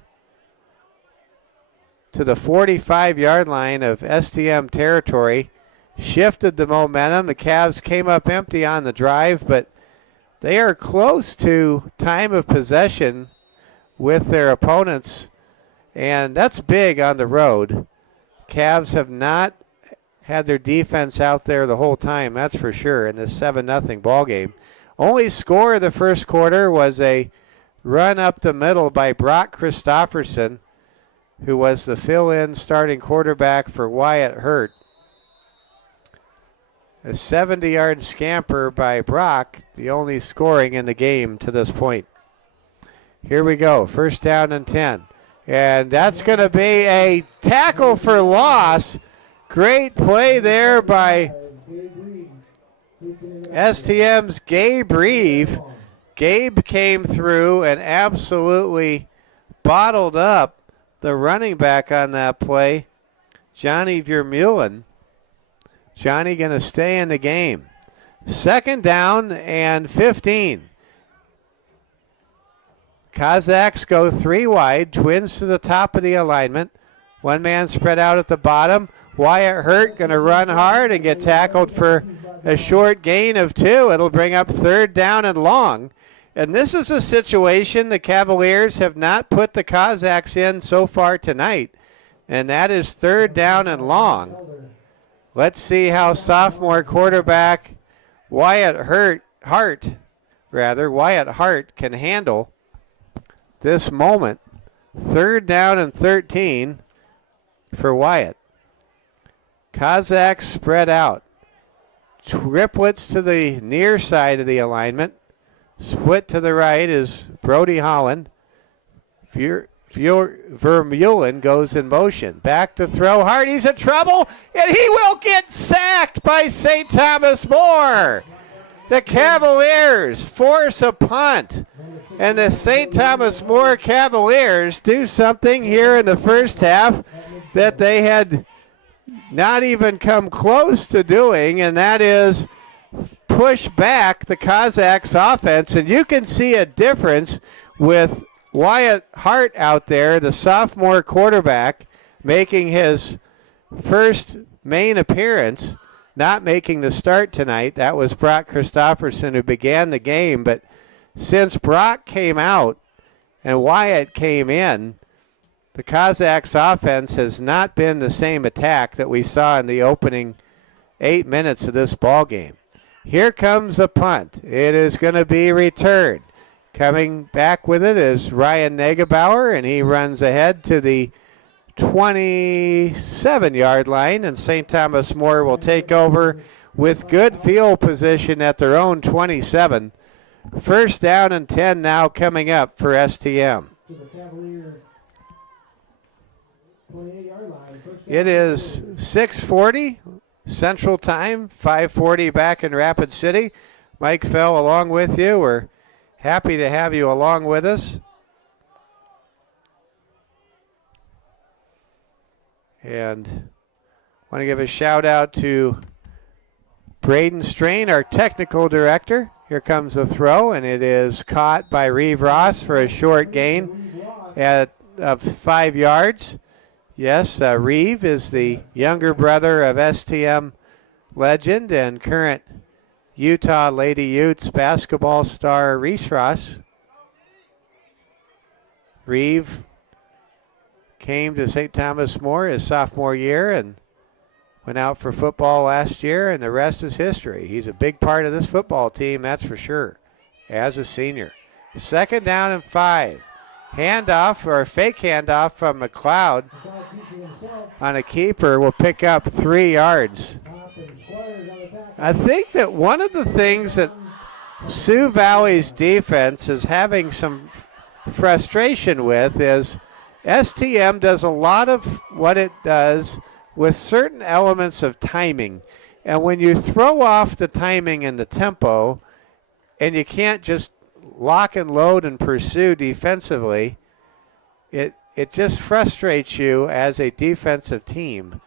to the 45-yard line of STM territory. Shifted the momentum. The Cavs came up empty on the drive, but they are close to time of possession with their opponents, and that's big on the road. Cavs have not had their defense out there the whole time, that's for sure, in this 7-0 ball game. Only score of the first quarter was a run up the middle by Brock Christopherson, who was the fill-in starting quarterback for Wyatt Hurt. A 70-yard scamper by Brock, the only scoring in the game to this point. Here we go, first down and 10. And that's going to be a tackle for loss. Great play there by STM's Gabe Reeve. Gabe came through and absolutely bottled up the running back on that play, Johnny Vermeulen. Johnny going to stay in the game. Second down and 15. Cossacks go 3 wide, twins to the top of the alignment. One man spread out at the bottom. Wyatt Hurt going to run hard and get tackled for a short gain of 2. It'll bring up third down and long. And this is a situation the Cavaliers have not put the Cossacks in so far tonight. And that is third down and long. Let's see how sophomore quarterback Wyatt Hart can handle this moment. Third down and 13 for Wyatt. Cossacks spread out. Triplets to the near side of the alignment. Split to the right is Brody Holland. Vermeulen goes in motion. Back to throw. Hardy's in trouble, and he will get sacked by St. Thomas More. The Cavaliers force a punt, and the St. Thomas More Cavaliers do something here in the first half that they had not even come close to doing, and that is push back the Cossacks offense. And you can see a difference with Wyatt Hart out there, the sophomore quarterback, making his first main appearance, not making the start tonight. That was Brock Christopherson who began the game. But since Brock came out and Wyatt came in, the Cossacks offense has not been the same attack that we saw in the opening 8 minutes of this ball game. Here comes the punt. It is going to be returned. Coming back with it is Ryan Negebauer, and he runs ahead to the 27-yard line, and St. Thomas More will take over with good field position at their own 27. First down and 10 now coming up for STM. It is 6:40 Central Time, 5:40 back in Rapid City. Mike Fell along with you. We're happy to have you along with us. And want to give a shout out to Braden Strain, our technical director. Here comes the throw, and it is caught by Reeve Ross for a short gain of 5 yards. Yes, Reeve is the younger brother of STM legend and current Utah Lady Utes basketball star Reese Ross. Reeve came to St. Thomas More his sophomore year and went out for football last year, and the rest is history. He's a big part of this football team, that's for sure, as a senior. Second down and 5. Handoff, or a fake handoff from McLeod on a keeper will pick up 3 yards. I think that one of the things that Sioux Valley's defense is having some frustration with is STM does a lot of what it does with certain elements of timing. And when you throw off the timing and the tempo, and you can't just lock and load and pursue defensively, it just frustrates you as a defensive team.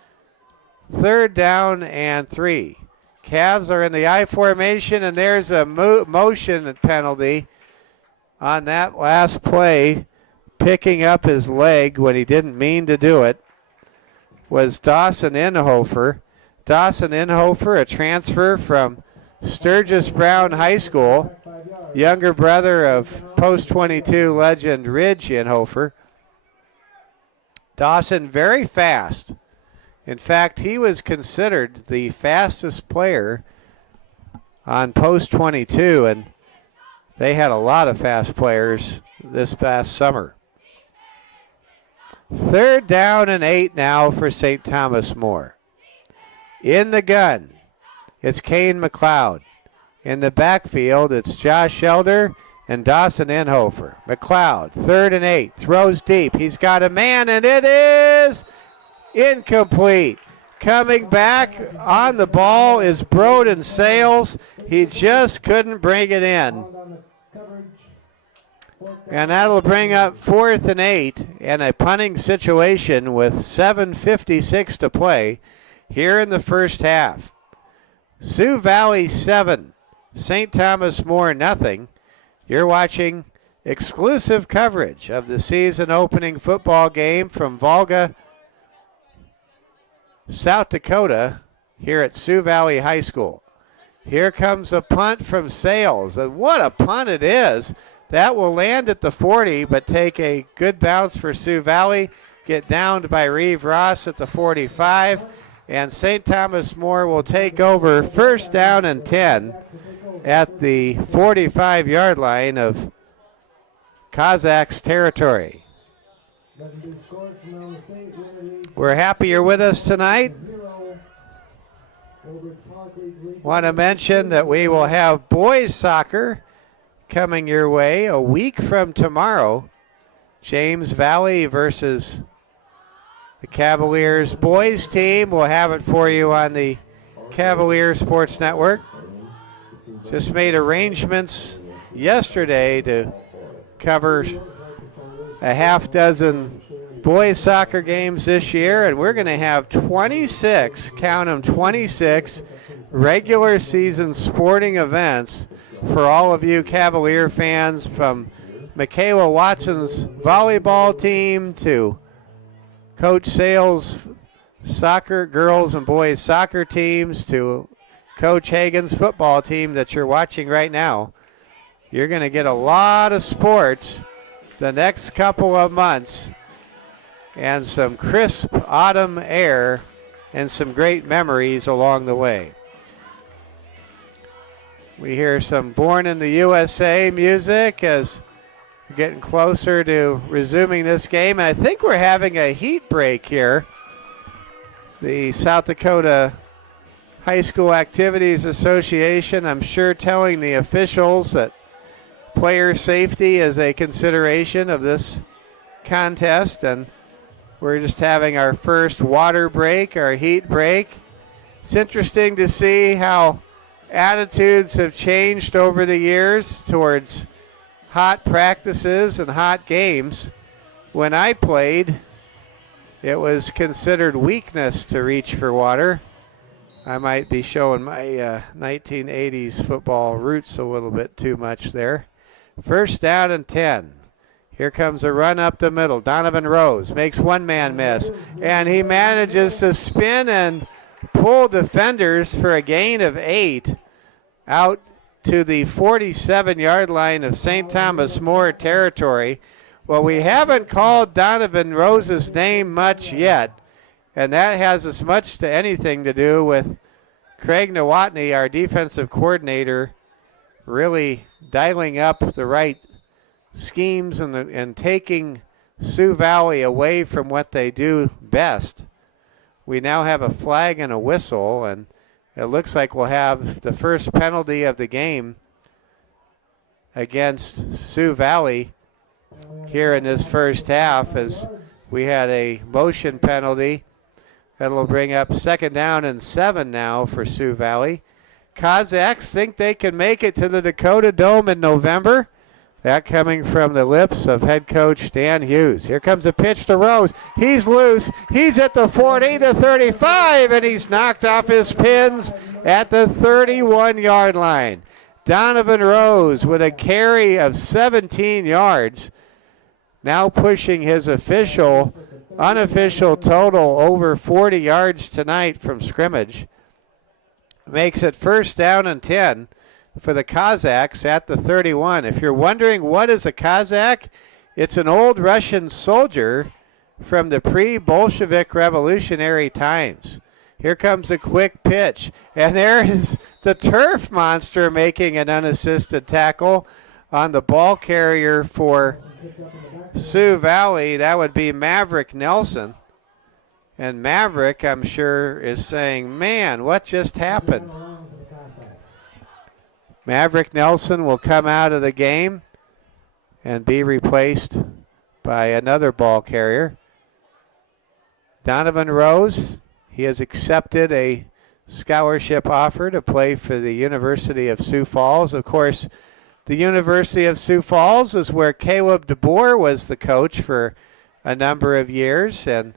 3rd down and 3. Cavs are in the I formation, and there's a motion penalty on that last play. Picking up his leg when he didn't mean to do it was Dawson Inhofer. Dawson Inhofer, a transfer from Sturgis Brown High School, younger brother of Post 22 legend Ridge Inhofer. Dawson very fast. In fact, he was considered the fastest player on Post 22, and they had a lot of fast players this past summer. 3rd down and 8 now for St. Thomas More. In the gun, it's Kane McLeod. In the backfield, it's Josh Elder and Dawson Inhofer. McLeod, 3rd and 8, throws deep. He's got a man, and it is incomplete. Coming back on the ball is Broden Sales. He just couldn't bring it in. And that'll bring up 4th and 8 and a punting situation with 7:56 to play here in the first half. Sioux Valley 7, St. Thomas More nothing. You're watching exclusive coverage of the season opening football game from Volga, South Dakota, here at Sioux Valley High School. Here comes a punt from Sales, and what a punt it is. That will land at the 40, but take a good bounce for Sioux Valley. Get downed by Reeve Ross at the 45, and St. Thomas More will take over 1st down and 10 at the 45-yard line of Kazakhs territory. We're happy you're with us tonight. Want to mention that we will have boys soccer coming your way a week from tomorrow. James Valley versus the Cavaliers boys team. We'll have it for you on the Cavalier Sports Network. Just made arrangements yesterday to cover a half dozen boys soccer games this year, and we're going to have 26, count them, 26 regular season sporting events for all of you Cavalier fans, from Michaela Watson's volleyball team to Coach Sales' soccer, girls and boys soccer teams, to Coach Hagen's football team that you're watching right now. You're going to get a lot of sports the next couple of months, and some crisp autumn air and some great memories along the way. We hear some Born in the USA music as we're getting closer to resuming this game. And I think we're having a heat break here. The South Dakota High School Activities Association, I'm sure, telling the officials that player safety is a consideration of this contest. And we're just having our first water break, our heat break. It's interesting to see how attitudes have changed over the years towards hot practices and hot games. When I played, it was considered weakness to reach for water. I might be showing my 1980s football roots a little bit too much there. 1st down and 10. Here comes a run up the middle. Donovan Rose makes one man miss, and he manages to spin and pull defenders for a gain of 8 out to the 47-yard line of St. Thomas More territory. Well, we haven't called Donovan Rose's name much yet, and that has as much to anything to do with Craig Nowotny, our defensive coordinator, really dialing up the right schemes and taking Sioux Valley away from what they do best. We now have a flag and a whistle, and it looks like we'll have the first penalty of the game against Sioux Valley here in this first half, as we had a motion penalty That'll bring up 2nd down and 7 now for Sioux Valley. Cossacks think they can make it to the Dakota Dome in November. That coming from the lips of head coach Dan Hughes. Here comes a pitch to Rose. He's loose. He's at the 40 to 35, and he's knocked off his pins at the 31-yard line. Donovan Rose with a carry of 17 yards. Now pushing his unofficial total over 40 yards tonight from scrimmage. Makes it 1st down and 10 for the Cossacks at the 31. If you're wondering what is a Cossack, it's an old Russian soldier from the pre-Bolshevik revolutionary times. Here comes a quick pitch, and there is the turf monster making an unassisted tackle on the ball carrier for Sioux Valley. That would be Maverick Nelson. And Maverick, I'm sure, is saying, man, what just happened? Maverick Nelson will come out of the game and be replaced by another ball carrier. Donovan Rose, he has accepted a scholarship offer to play for the University of Sioux Falls. Of course, the University of Sioux Falls is where Caleb DeBoer was the coach for a number of years, and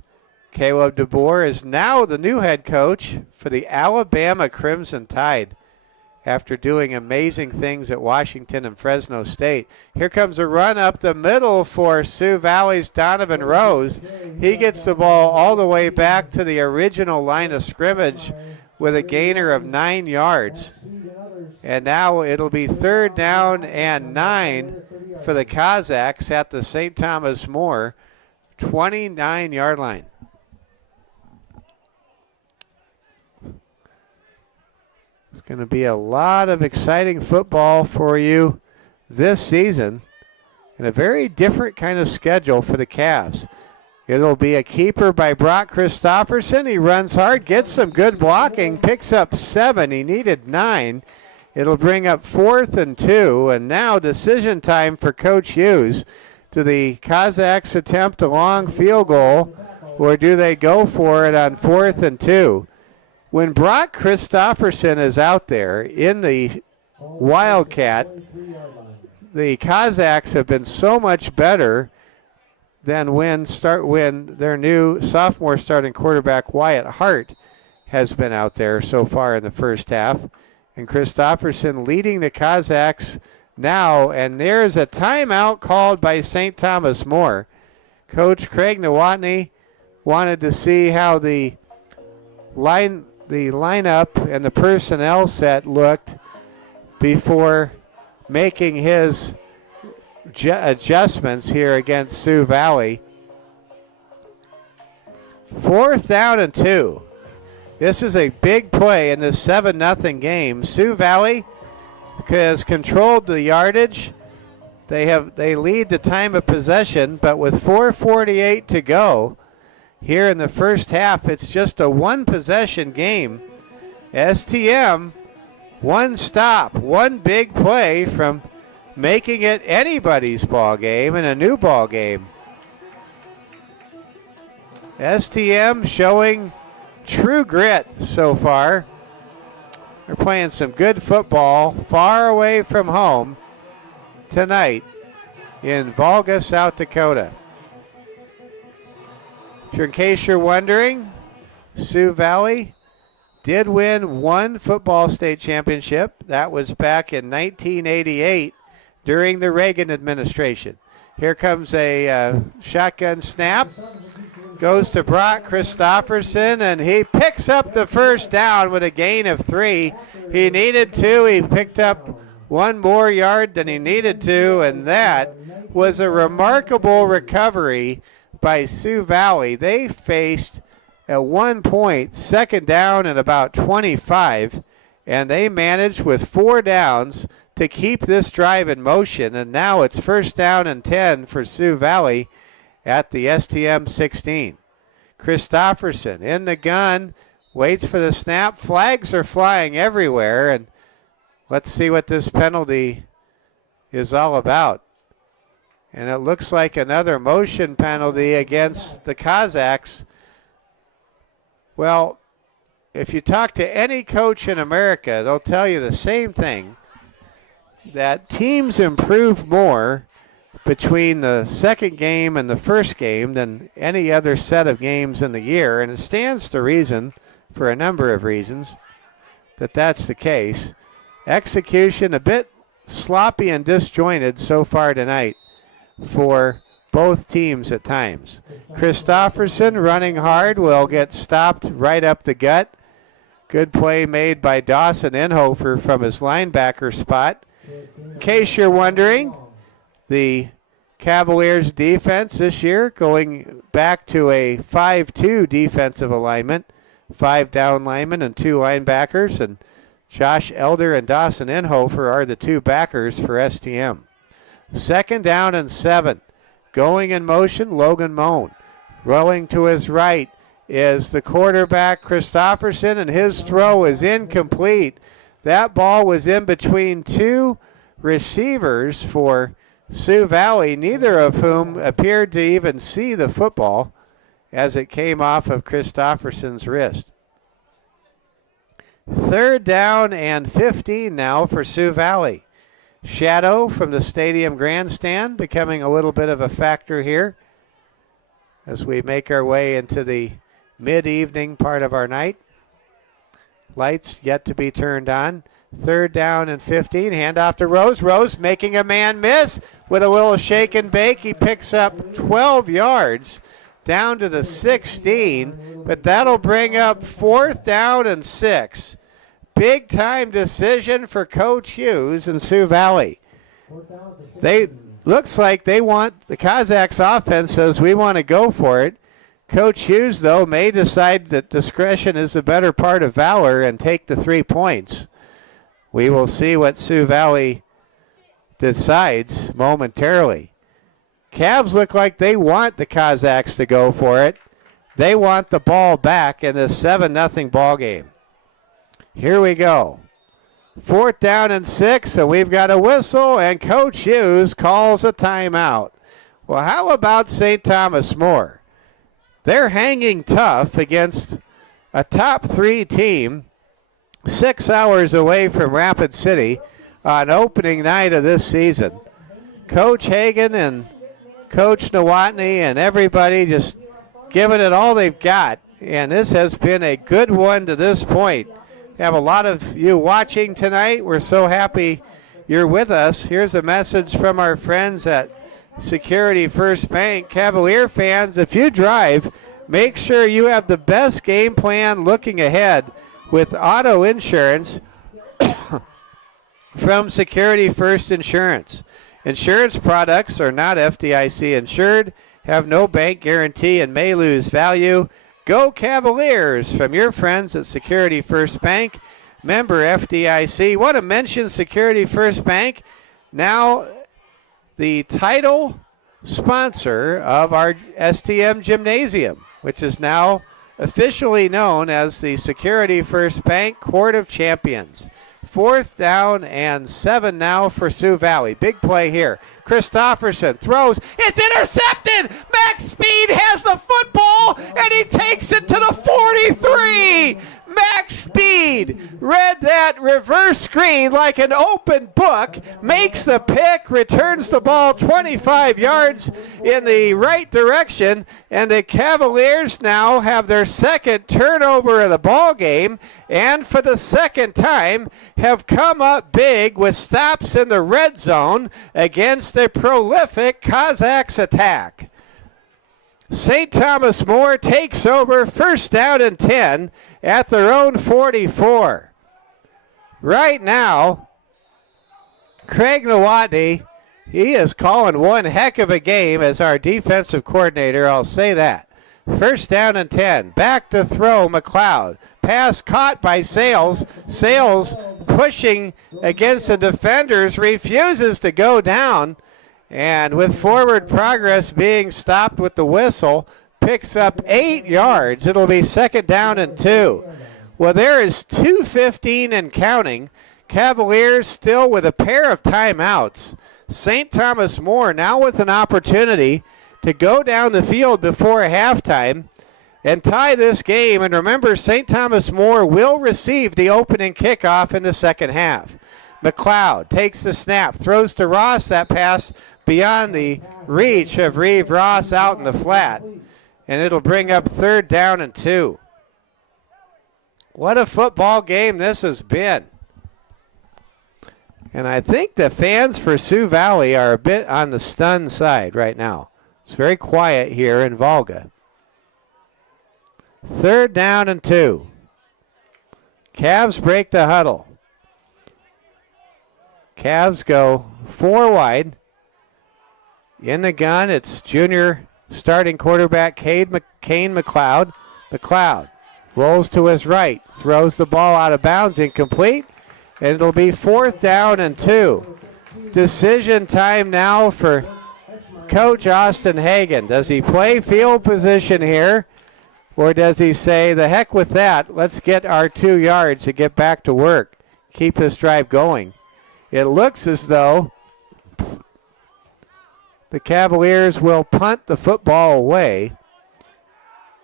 Caleb DeBoer is now the new head coach for the Alabama Crimson Tide after doing amazing things at Washington and Fresno State. Here comes a run up the middle for Sioux Valley's Donovan Rose. He gets the ball all the way back to the original line of scrimmage with a gainer of 9 yards. And now it'll be 3rd down and 9 for the Cossacks at the St. Thomas More 29-yard line. It's going to be a lot of exciting football for you this season and a very different kind of schedule for the Cavs. It'll be a keeper by Brock Christopherson. He runs hard, gets some good blocking, picks up 7. He needed 9. It'll bring up 4th and 2, and now decision time for Coach Hughes. Do the Cossacks attempt a long field goal, or do they go for it on 4th and 2? When Brock Christopherson is out there in the Wildcat, the Cossacks have been so much better than when their new sophomore starting quarterback Wyatt Hart has been out there so far in the first half. And Christopherson leading the Cossacks now, and there's a timeout called by St. Thomas More. Coach Craig Nowotny wanted to see how the lineup and the personnel set looked before making his adjustments here against Sioux Valley. 4th down and 2. This is a big play in this 7-0 game. Sioux Valley has controlled the yardage. They lead the time of possession, but with 4:48 to go here in the first half, it's just a one-possession game. STM, one stop, one big play from making it anybody's ball game and a new ball game. STM showing true grit so far. They're playing some good football far away from home tonight in Volga, South Dakota. In case you're wondering, Sioux Valley did win one football state championship. That was back in 1988 during the Reagan administration. Here comes a shotgun snap. Goes to Brock Christopherson, and he picks up the first down with a gain of 3. He needed 2. He picked up 1 more yard than he needed to, and that was a remarkable recovery by Sioux Valley. They faced at one point 2nd down and about 25, and they managed with 4 downs to keep this drive in motion, and now it's 1st down and 10 for Sioux Valley at the STM 16. Christopherson in the gun, waits for the snap. Flags are flying everywhere, and let's see what this penalty is all about. And it looks like another motion penalty against the Cossacks. Well, if you talk to any coach in America, they'll tell you the same thing, that teams improve more between the second game and the first game than any other set of games in the year, and it stands to reason, for a number of reasons, that that's the case. Execution a bit sloppy and disjointed so far tonight for both teams at times. Christofferson running hard will get stopped right up the gut. Good play made by Dawson Inhofer from his linebacker spot. In case you're wondering, the Cavaliers defense this year going back to a 5-2 defensive alignment, 5 down linemen and 2 linebackers, and Josh Elder and Dawson Inhofer are the 2 backers for STM. 2nd down and 7. Going in motion, Logan Moan. Rolling to his right is the quarterback, Christofferson, and his throw is incomplete. That ball was in between 2 receivers for Sioux Valley, neither of whom appeared to even see the football as it came off of Christofferson's wrist. 3rd down and 15 now for Sioux Valley. Shadow from the stadium grandstand becoming a little bit of a factor here as we make our way into the mid-evening part of our night. Lights yet to be turned on. 3rd down and 15. Handoff to Rose. Rose making a man miss with a little shake and bake. He picks up 12 yards down to the 16, but that'll bring up 4th down and 6. Big time decision for Coach Hughes in Sioux Valley. Looks like they want the Kazakhs offense says we want to go for it. Coach Hughes, though, may decide that discretion is the better part of valor and take the 3 points. We will see what Sioux Valley decides momentarily. Cavs look like they want the Kazakhs to go for it. They want the ball back in this 7-0 ball game. Here we go. 4th down and 6, and we've got a whistle, and Coach Hughes calls a timeout. Well, how about St. Thomas More? They're hanging tough against a top 3 team 6 hours away from Rapid City on opening night of this season. Coach Hagan and Coach Nowotny and everybody just giving it all they've got, and this has been a good one to this point. We have a lot of you watching tonight. We're so happy you're with us. Here's a message from our friends at Security First Bank. Cavalier fans, if you drive, make sure you have the best game plan looking ahead with auto insurance from Security First Insurance. Insurance products are not FDIC insured, have no bank guarantee, and may lose value. Go Cavaliers from your friends at Security First Bank, member FDIC. Want to mention Security First Bank, now the title sponsor of our STM Gymnasium, which is now officially known as the Security First Bank Court of Champions. 4th down and 7 now for Sioux Valley. Big play here. Christofferson throws. It's intercepted. Max Speed has the football, and he takes it to the 43. Max Speed read that reverse screen like an open book, makes the pick, returns the ball 25 yards in the right direction, and the Cavaliers now have their 2nd turnover of the ball game, and for the 2nd time have come up big with stops in the red zone against a prolific Kazakhs attack. St. Thomas More takes over, 1st down and 10 at their own 44. Right now, Craig Nowotny, he is calling one heck of a game as our defensive coordinator, I'll say that. 1st down and 10. Back to throw, McLeod. Pass caught by Sales. Sales pushing against the defenders, refuses to go down. And with forward progress being stopped with the whistle, picks up 8 yards. It'll be 2nd down and 2. Well, there is 2:15 and counting. Cavaliers still with a pair of timeouts. St. Thomas More now with an opportunity to go down the field before halftime and tie this game. And remember, St. Thomas More will receive the opening kickoff in the second half. McLeod takes the snap, throws to Ross. That pass beyond the reach of Reeve Ross out in the flat. And it'll bring up 3rd down and 2. What a football game this has been. And I think the fans for Sioux Valley are a bit on the stunned side right now. It's very quiet here in Volga. 3rd down and 2. Cavs break the huddle. Cavs go 4 wide. In the gun, it's junior starting quarterback Kane McLeod. McLeod rolls to his right, throws the ball out of bounds, incomplete, and it'll be 4th down and 2. Decision time now for Coach Austin Hagan. Does he play field position here, or does he say, the heck with that, let's get our 2 yards and get back to work, keep this drive going? It looks as though the Cavaliers will punt the football away.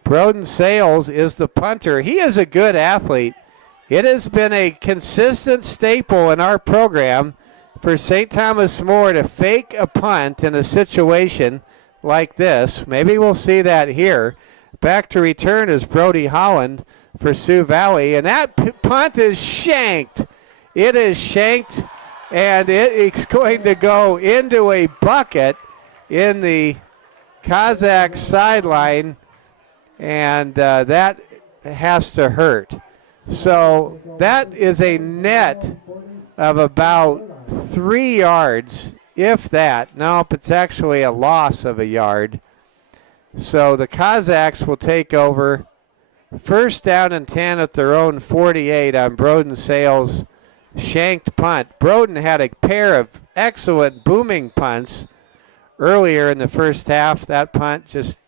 Broden Sales is the punter. He is a good athlete. It has been a consistent staple in our program for St. Thomas More to fake a punt in a situation like this. Maybe we'll see that here. Back to return is Brody Holland for Sioux Valley, and that punt is shanked. It is shanked, and it's going to go into a bucket in the Kazakh sideline, and that has to hurt. So that is a net of about 3 yards, if that. Nope, it's actually a loss of a yard. So the Kazakhs will take over. 1st down and 10 at their own 48 on Broden Sales' shanked punt. Broden had a pair of excellent booming punts earlier in the first half. That punt just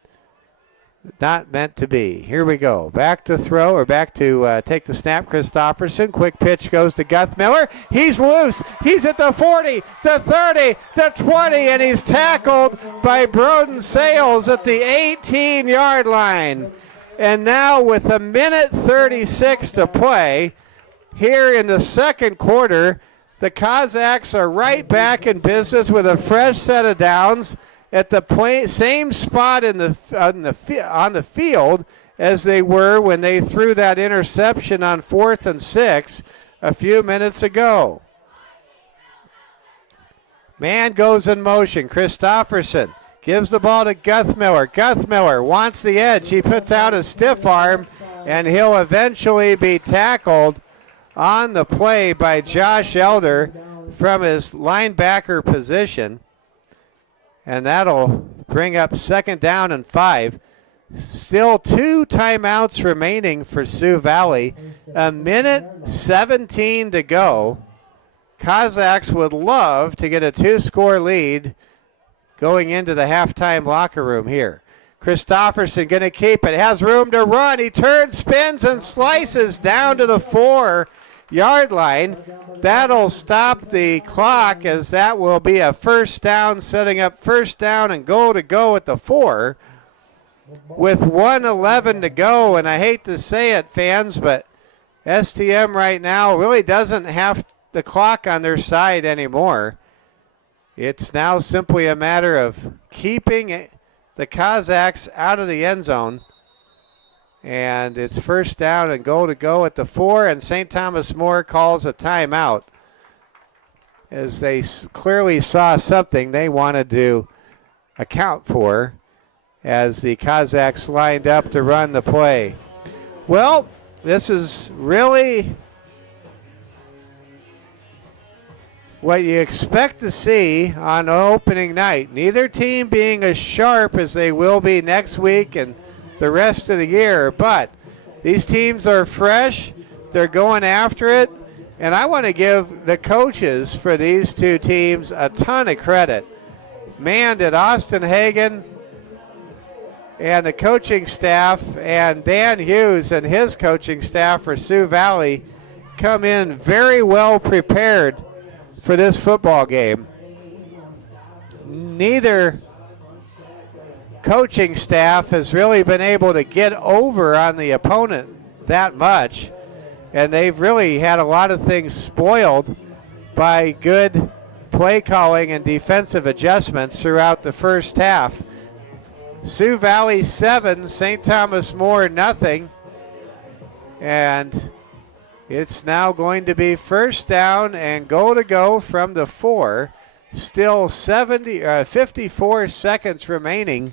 not meant to be. Here we go. Back to throw, or back to take the snap. Christopherson. Quick pitch goes to Guthmiller. He's loose. He's at the 40, the 30, the 20, and he's tackled by Broden Sales at the 18-yard line. And now with 1:36 to play here in the second quarter, the Kazakhs are right back in business with a fresh set of downs at the same spot on the field as they were when they threw that interception on 4th and 6 a few minutes ago. Man goes in motion. Christopherson gives the ball to Guthmiller. Guthmiller wants the edge. He puts out a stiff arm, and he'll eventually be tackled on the play by Josh Elder from his linebacker position. And that'll bring up 2nd down and 5. Still 2 timeouts remaining for Sioux Valley. 1:17 to go. Kazakhs would love to get a 2-score lead going into the halftime locker room here. Christopherson going to keep it. Has room to run. He turns, spins, and slices down to the 4-yard line. That'll stop the clock, as that will be a 1st down, setting up 1st down and goal to go at the 4 with 1:11 to go. And I hate to say it, fans, but STM right now really doesn't have the clock on their side anymore. It's now simply a matter of keeping the Kazakhs out of the end zone. And it's 1st down and goal to go at the 4, and St. Thomas More calls a timeout as they clearly saw something they wanted to account for as the Kazakhs lined up to run the play. Well, this is really what you expect to see on opening night. Neither team being as sharp as they will be next week and the rest of the year, but these teams are fresh. They're going after it, and I want to give the coaches for these 2 teams a ton of credit. Man, did Austin Hagan and the coaching staff and Dan Hughes and his coaching staff for Sioux Valley come in very well prepared for this football game. Neither coaching staff has really been able to get over on the opponent that much, and they've really had a lot of things spoiled by good play calling and defensive adjustments throughout the first half. Sioux Valley 7, St. Thomas More nothing, and it's now going to be first down and goal to go from the 4. Still 54 seconds remaining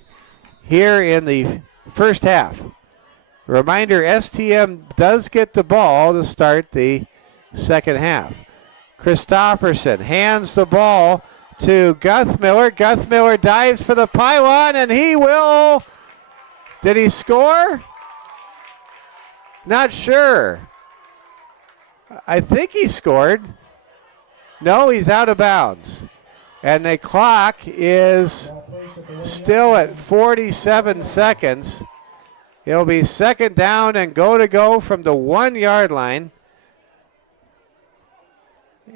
here in the first half. Reminder, STM does get the ball to start the second half. Christofferson hands the ball to Guthmiller. Guthmiller dives for the pylon, and he will. Did he score? Not sure. I think he scored. No, he's out of bounds. And the clock is still at 47 seconds. It'll be second down and goal to go from the 1 yard line.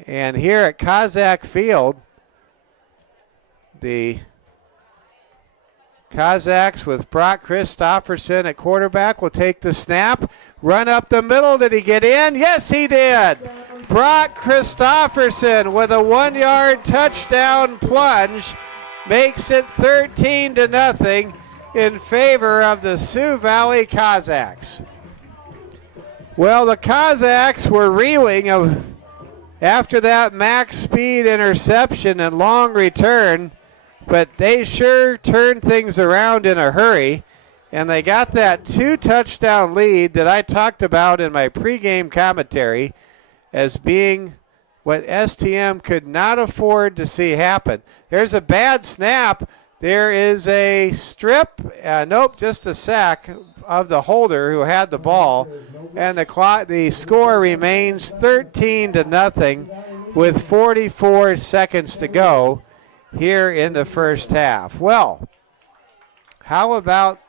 And here at Kozak Field, the Kozaks with Brock Christofferson at quarterback will take the snap. Run up the middle. Did he get in? Yes, he did. Brock Christofferson with a 1 yard touchdown plunge makes it 13-0 in favor of the Sioux Valley Kozaks. Well, the Kozaks were reeling after that max speed interception and long return, but they sure turned things around in a hurry, and they got that 2 touchdown lead that I talked about in my pregame commentary as being what STM could not afford to see happen. There's a bad snap. There is a strip, nope, just a sack of the holder who had the ball, and the score remains 13-0 with 44 seconds to go here in the first half. Well, how about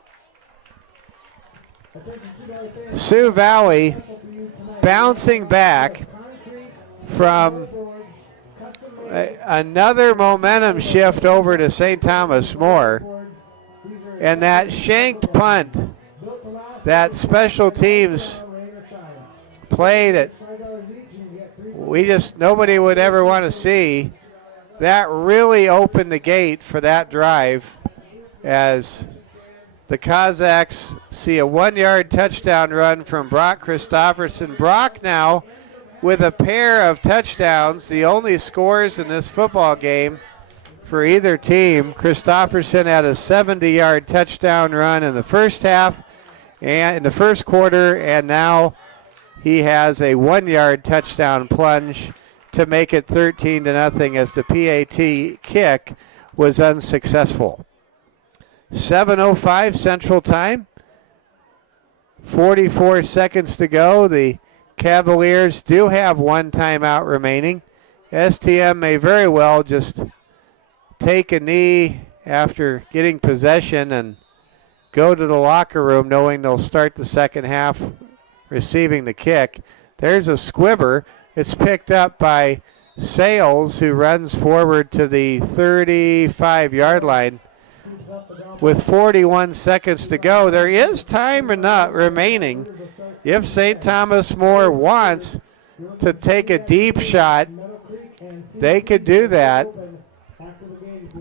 Sioux Valley bouncing back from another momentum shift over to St. Thomas More, and that shanked punt, that special teams play that nobody would ever want to see, that really opened the gate for that drive as the Kozaks see a 1 yard touchdown run from Brock Christofferson. Brock now with a pair of touchdowns, the only scores in this football game for either team. Christofferson had a 70-yard touchdown run in the first half and in the first quarter, and now he has a 1 yard touchdown plunge to make it 13-0 as the PAT kick was unsuccessful. 7:05 Central Time, 44 seconds to go. The Cavaliers do have one timeout remaining. STM may very well just take a knee after getting possession and go to the locker room knowing they'll start the second half receiving the kick. There's a squibber. It's picked up by Sales, who runs forward to the 35-yard line. With 41 seconds to go, there is time remaining. If St. Thomas More wants to take a deep shot, they could do that.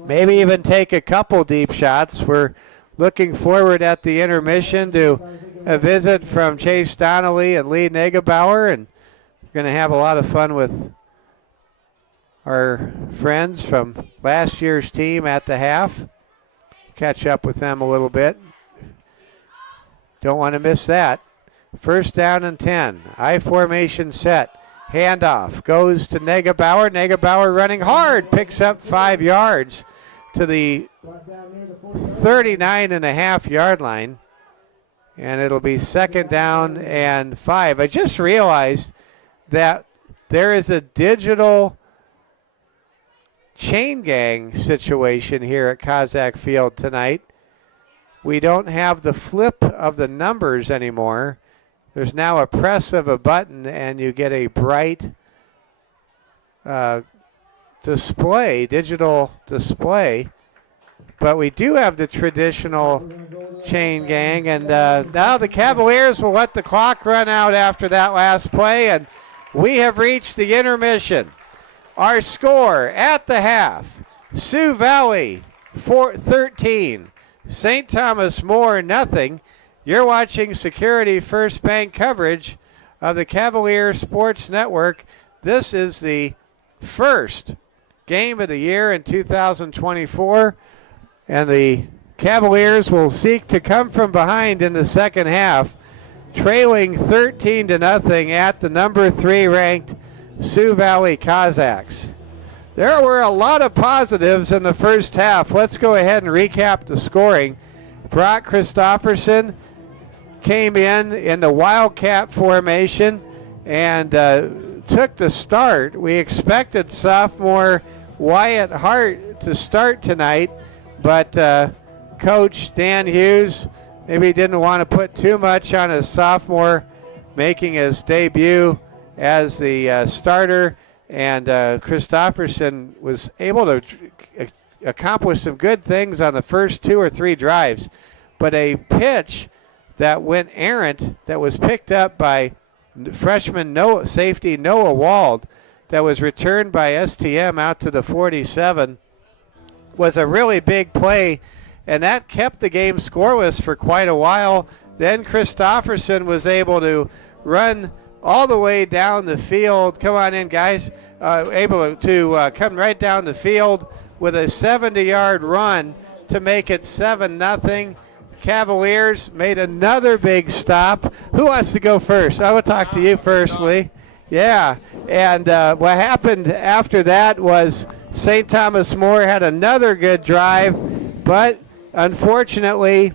Maybe even take a couple deep shots. We're looking forward at the intermission to a visit from Chase Donnelly and Lee Negebauer, and we're going to have a lot of fun with our friends from last year's team at the half. Catch up with them a little bit. Don't want to miss that. First down and 10. I formation set. Handoff goes to Negebauer. Negebauer running hard. Picks up 5 yards to the 39.5-yard line. And it'll be second down and 5. I just realized that there is a digital chain gang situation here at Kozak Field tonight. We don't have the flip of the numbers anymore. There's now a press of a button and you get a bright display, digital display but we do have the traditional chain gang. And now the Cavaliers will let the clock run out after that last play, and we have reached the intermission. Our score at the half, Sioux Valley 13, St. Thomas More nothing. You're watching Security First Bank coverage of the Cavalier Sports Network. This is the first game of the year in 2024, and the Cavaliers will seek to come from behind in the second half, trailing 13-0 at the number 3 ranked Sioux Valley Cossacks. There were a lot of positives in the first half. Let's go ahead and recap the scoring. Brock Christofferson came in the Wildcat formation and took the start. We expected sophomore Wyatt Hart to start tonight, but Coach Dan Hughes maybe didn't want to put too much on his sophomore making his debut as the starter, and Christofferson was able to accomplish some good things on the first 2 or 3 drives, but a pitch that went errant that was picked up by freshman safety Noah Wald that was returned by STM out to the 47 was a really big play, and that kept the game scoreless for quite a while. Then Christofferson was able to run all the way down the field. Come on in, guys. Able to come right down the field with a 70-yard run to make it 7-0. Cavaliers made another big stop. Who wants to go first? I will talk to you first, Lee. Yeah, and what happened after that was St. Thomas More had another good drive, but unfortunately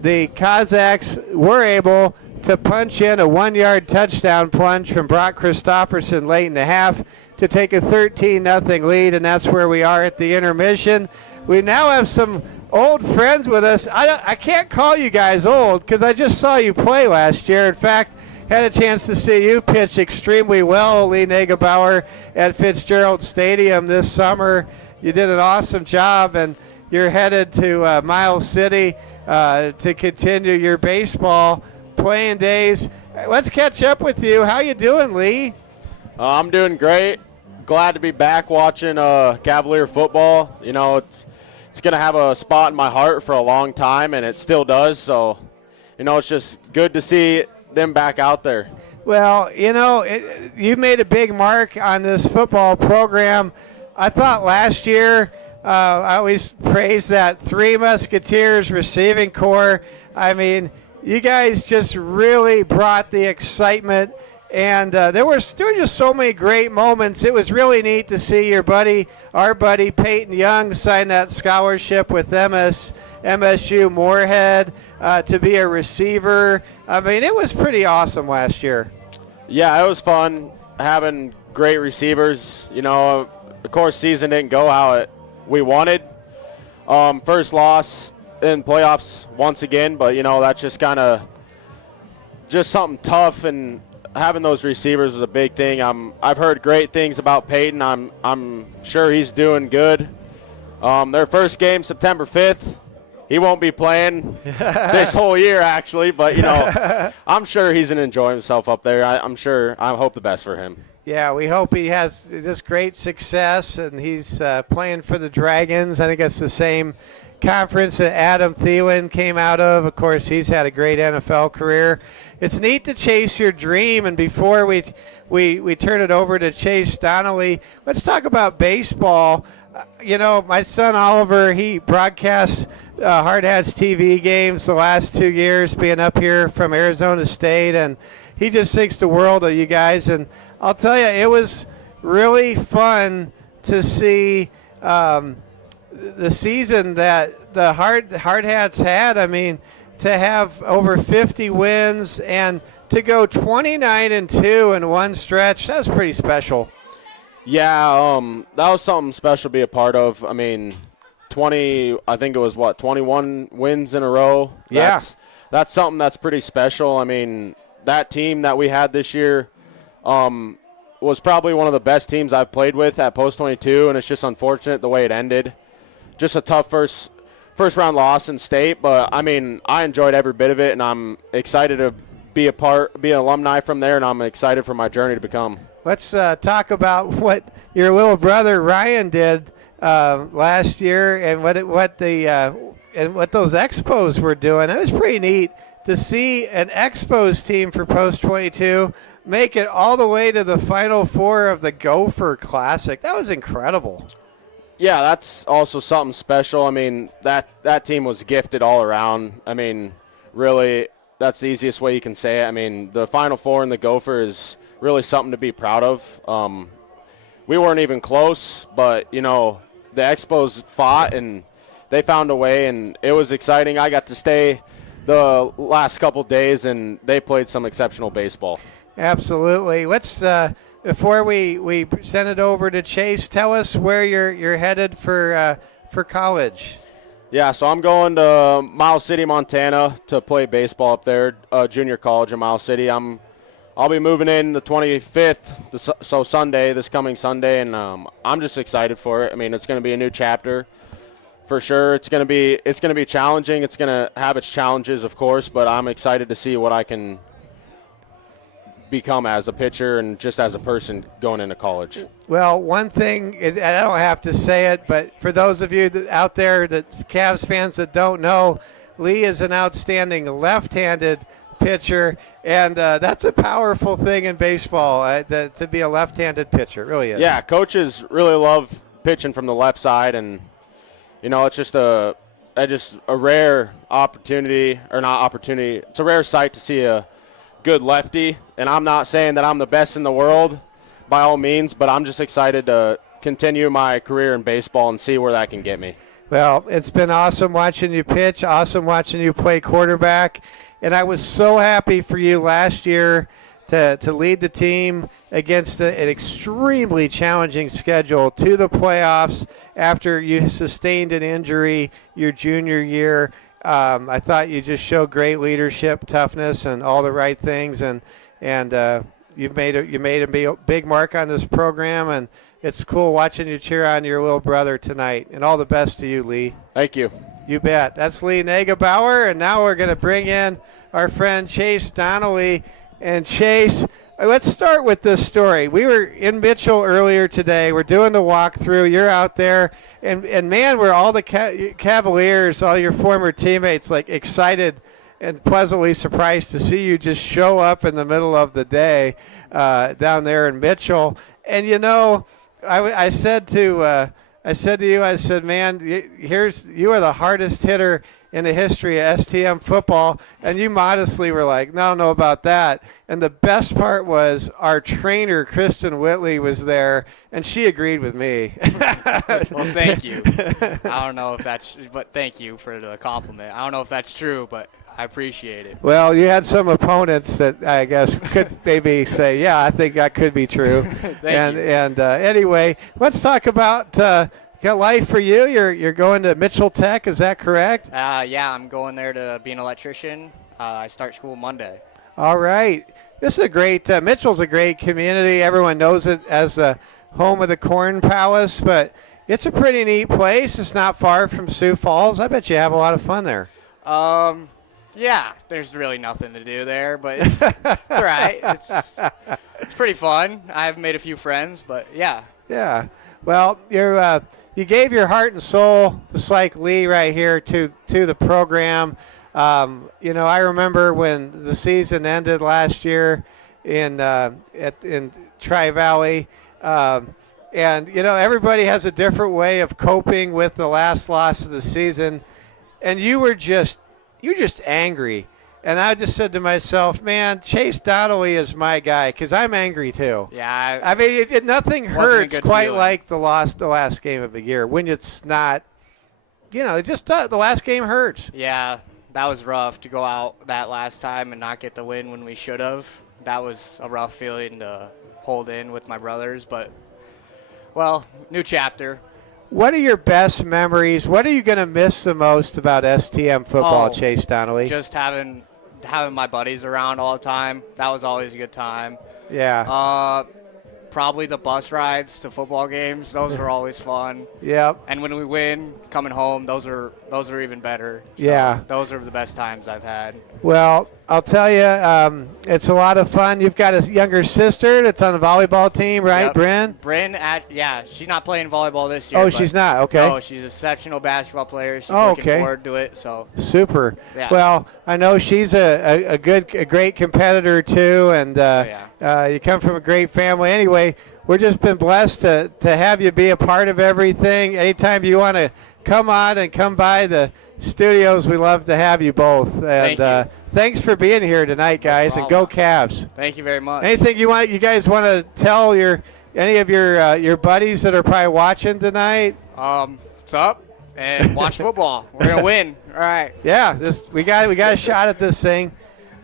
the Cossacks were able to punch in a 1-yard touchdown plunge from Brock Christofferson late in the half to take a 13-0 lead, and that's where we are at the intermission. We now have some old friends with us. I can't call you guys old because I just saw you play last year. In fact, had a chance to see you pitch extremely well, Lee Nagebauer, at Fitzgerald Stadium this summer. You did an awesome job, and you're headed to Miles City to continue your baseball playing days. Let's catch up with you. How you doing, Lee? I'm doing great. Glad to be back watching Cavalier football. You know, it's going to have a spot in my heart for a long time, and it still does. So, you know, it's just good to see them back out there. Well, you know, you made a big mark on this football program. I thought last year, I always praised that Three Musketeers receiving corps. I mean, you guys just really brought the excitement, and there were just so many great moments. It was really neat to see our buddy Peyton Young sign that scholarship with MSU Moorhead to be a receiver. I mean, it was pretty awesome last year. Yeah, it was fun having great receivers. You know, of course, season didn't go how we wanted. First loss in playoffs once again, but, you know, that's just kind of just something tough, and having those receivers was a big thing. I've heard great things about Peyton. I'm sure he's doing good. Their first game, September 5th. He won't be playing this whole year, actually, but, you know, I'm sure he's going to enjoy himself up there. I hope the best for him. Yeah, we hope he has just great success, and he's playing for the Dragons. I think it's the same conference that Adam Thielen came out of. Of course, he's had a great NFL career. It's neat to chase your dream, and before we turn it over to Chase Donnelly, let's talk about baseball. You know, my son Oliver, he broadcasts Hard Hats TV games the last 2 years, being up here from Arizona State, and he just thinks the world of you guys. And I'll tell you, it was really fun to see the season that the Hard Hats had. I mean, to have over 50 wins and to go 29-2 in one stretch, that was pretty special. Yeah, that was something special to be a part of. I mean, 21 wins in a row. That's something that's pretty special. I mean, that team that we had this year was probably one of the best teams I've played with at Post 22, and it's just unfortunate the way it ended. Just a tough first round loss in state, but I mean, I enjoyed every bit of it, and I'm excited to be an alumni from there, and I'm excited for my journey to become. Let's talk about what your little brother Ryan did last year, and what those Expos were doing. It was pretty neat to see an Expos team for Post 22 make it all the way to the Final Four of the Gopher Classic. That was incredible. Yeah, that's also something special. I mean, that team was gifted all around. I mean, really, that's the easiest way you can say it. I mean, the Final Four in the Gopher is really something to be proud of. We weren't even close, but, you know, the Expos fought, and they found a way, and it was exciting. I got to stay the last couple days, and they played some exceptional baseball. Absolutely. Let's before we send it over to Chase, tell us where you're headed for college. Yeah, so I'm going to Miles City, Montana, to play baseball up there, junior college in Miles City. I'll be moving in the 25th, so Sunday, this coming Sunday, and I'm just excited for it. I mean, it's going to be a new chapter for sure. It's going to be challenging. It's going to have its challenges, of course, but I'm excited to see what I can become as a pitcher and just as a person going into college. Well, one thing, and I don't have to say it, but for those of you out there, that Cavs fans that don't know, Lee is an outstanding left-handed pitcher, and that's a powerful thing in baseball, to be a left-handed pitcher. It really is. Yeah, coaches really love pitching from the left side, and you know, it's just a rare opportunity, or not opportunity. It's a rare sight to see a good lefty, and I'm not saying that I'm the best in the world by all means, but I'm just excited to continue my career in baseball and see where that can get me. Well, it's been awesome watching you pitch, awesome watching you play quarterback, and I was so happy for you last year to lead the team against an extremely challenging schedule to the playoffs after you sustained an injury your junior year. I thought you just showed great leadership, toughness, and all the right things, and you made a big mark on this program, and it's cool watching you cheer on your little brother tonight. And all the best to you, Lee. Thank you. You bet. That's Lee Nagebauer, and now we're going to bring in our friend Chase Donnelly. And Chase, let's start with this story. We were in Mitchell earlier today. We're doing the walkthrough. You're out there. And man, were all the Cavaliers, all your former teammates, like excited and pleasantly surprised to see you just show up in the middle of the day down there in Mitchell. And, you know, I said to you, man, you are the hardest hitter in the history of STM football, and you modestly were like, no, I don't know about that. And the best part was our trainer, Kristen Whitley, was there, and she agreed with me. Well, thank you. I don't know if that's – but thank you for the compliment. I don't know if that's true, but I appreciate it. Well, you had some opponents that I guess could maybe say, yeah, I think that could be true. Thank you. And anyway, let's talk about got life for you. You're going to Mitchell Tech, is that correct? Yeah, I'm going there to be an electrician. I start school Monday. All right. This is a great Mitchell's a great community. Everyone knows it as the home of the Corn Palace, but it's a pretty neat place. It's not far from Sioux Falls. I bet you have a lot of fun there. Yeah, there's really nothing to do there, but it's all right. It's pretty fun. I've made a few friends, but yeah. Yeah. Well, you gave your heart and soul, just like Lee right here, to the program. You know, I remember when the season ended last year in Tri-Valley, and you know, everybody has a different way of coping with the last loss of the season, and you're just angry. And I just said to myself, man, Chase Donnelly is my guy, because I'm angry too. Yeah. I mean, nothing hurts quite like the last game of the year when it's not, you know, the last game hurts. Yeah, that was rough to go out that last time and not get the win when we should have. That was a rough feeling to hold in with my brothers, but, well, new chapter. What are your best memories? What are you going to miss the most about STM football, Chase Donnelly? Just having my buddies around all the time. That was always a good time. Yeah. probably the bus rides to football games. Those are always fun. Yep. And when we win, coming home, those are even better. So Yeah. those are the best times I've had. Well, I'll tell you, it's a lot of fun. You've got a younger sister that's on the volleyball team, right, Yep. Bryn? Bryn, she's not playing volleyball this year. Oh, but she's not. Okay. No, she's an exceptional basketball player. She's Oh, looking okay. forward to it. So Super. Yeah. Well, I know she's a great competitor too, and you come from a great family. Anyway, we're just been blessed to have you be a part of everything. Anytime you want to come on and come by the studios, we love to have you both. And Thank you. Thanks for being here tonight, guys, and go Cavs. Thank you very much. Anything you guys want to tell any of your buddies that are probably watching tonight? What's up? And watch football. We're gonna win. All right. Yeah, we got a shot at this thing.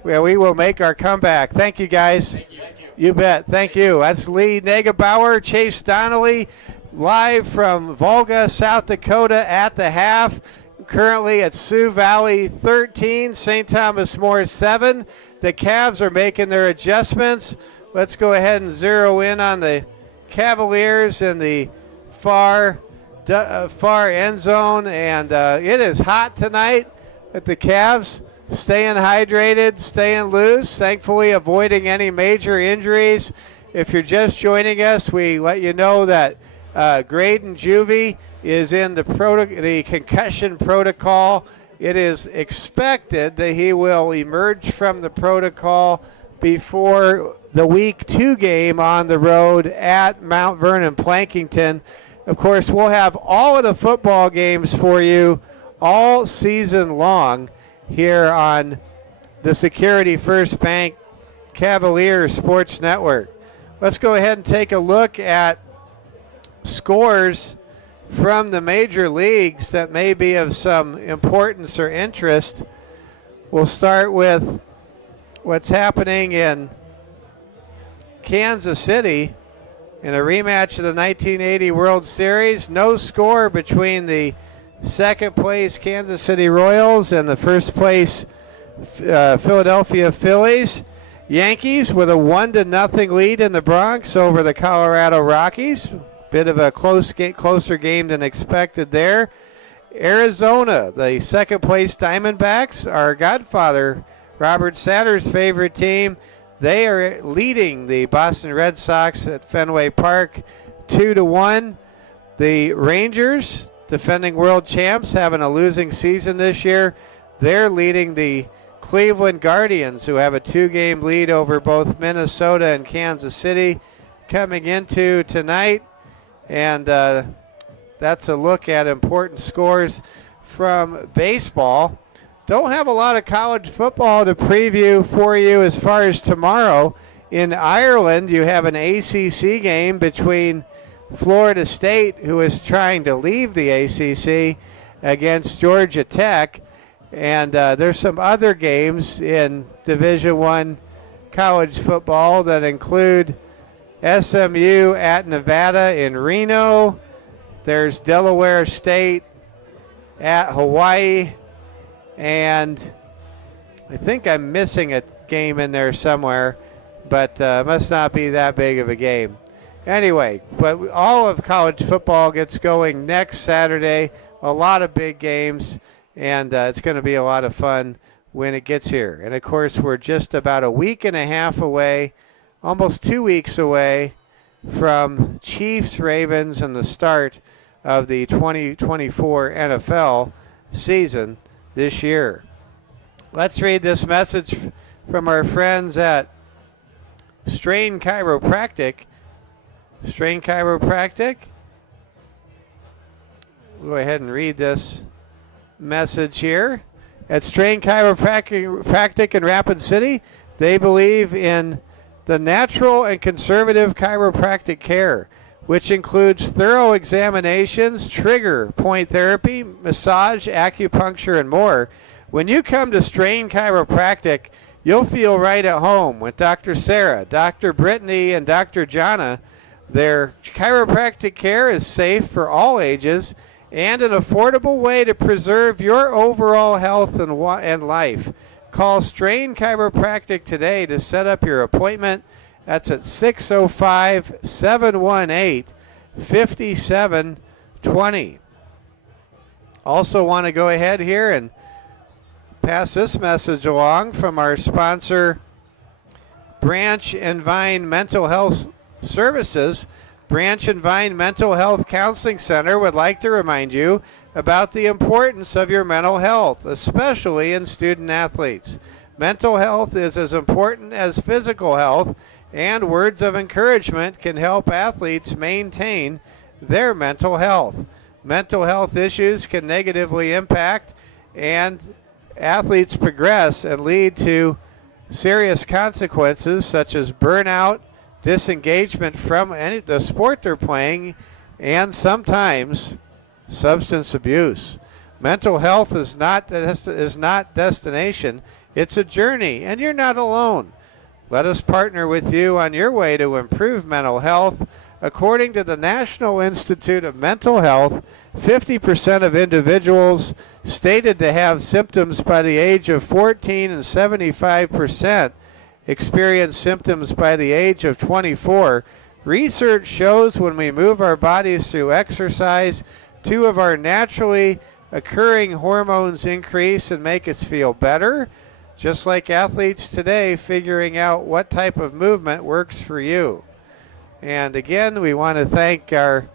We will make our comeback. Thank you, guys. Thank you. You bet. Thank you. That's Lee Negebauer, Chase Donnelly, live from Volga, South Dakota at the half. Currently at Sioux Valley 13, St. Thomas More 7. The Cavs are making their adjustments. Let's go ahead and zero in on the Cavaliers in the far end zone. And it is hot tonight at the Cavs. Staying hydrated, staying loose, thankfully avoiding any major injuries. If you're just joining us, we let you know that Graydon Juvie is in the concussion protocol. It is expected that he will emerge from the protocol before the Week 2 game on the road at Mount Vernon Plankington. Of course, we'll have all of the football games for you all season long here on the Security First Bank Cavaliers Sports Network. Let's go ahead and take a look at scores from the major leagues that may be of some importance or interest. We'll start with what's happening in Kansas City in a rematch of the 1980 World Series. No score between the second place Kansas City Royals and the first place Philadelphia Phillies. Yankees with a 1-0 lead in the Bronx over the Colorado Rockies. Bit of a closer game than expected there. Arizona, the second place Diamondbacks, our godfather Robert Satter's favorite team. They are leading the Boston Red Sox at Fenway Park 2-1. The Rangers, defending world champs, having a losing season this year. They're leading the Cleveland Guardians, who have a 2-game lead over both Minnesota and Kansas City coming into tonight. And that's a look at important scores from baseball. Don't have a lot of college football to preview for you as far as tomorrow. In Ireland, you have an ACC game between Florida State, who is trying to leave the ACC, against Georgia Tech. And there's some other games in Division I college football that include SMU at Nevada in Reno. There's Delaware State at Hawaii. And I think I'm missing a game in there somewhere, but must not be that big of a game. Anyway, but all of college football gets going next Saturday. A lot of big games, and it's going to be a lot of fun when it gets here. And, of course, we're just about a week and a half away, almost 2 weeks away from Chiefs-Ravens and the start of the 2024 NFL season this year. Let's read this message from our friends at Strain Chiropractic. Strain Chiropractic. We'll go ahead and read this message here. At Strain Chiropractic in Rapid City, they believe in the natural and conservative chiropractic care, which includes thorough examinations, trigger point therapy, massage, acupuncture, and more. When you come to Strain Chiropractic, you'll feel right at home with Dr. Sarah, Dr. Brittany, and Dr. Jana. Their chiropractic care is safe for all ages and an affordable way to preserve your overall health and life. Call Strain Chiropractic today to set up your appointment That's at 605-718-5720. Also want to go ahead here and pass this message along from our sponsor, Branch and Vine Mental Health Services. Branch and Vine Mental Health Counseling Center would like to remind you about the importance of your mental health, especially in student athletes. Mental health is as important as physical health, and words of encouragement can help athletes maintain their mental health. Mental health issues can negatively impact and athletes progress and lead to serious consequences such as burnout, disengagement from the sport they're playing, and sometimes substance abuse. Mental health is not destination, it's a journey, and you're not alone. Let us partner with you on your way to improve mental health. According to the National Institute of Mental Health, 50% of individuals stated to have symptoms by the age of 14 and 75% experience symptoms by the age of 24. Research shows when we move our bodies through exercise, two of our naturally occurring hormones increase and make us feel better, just like athletes today figuring out what type of movement works for you. And again, we want to thank our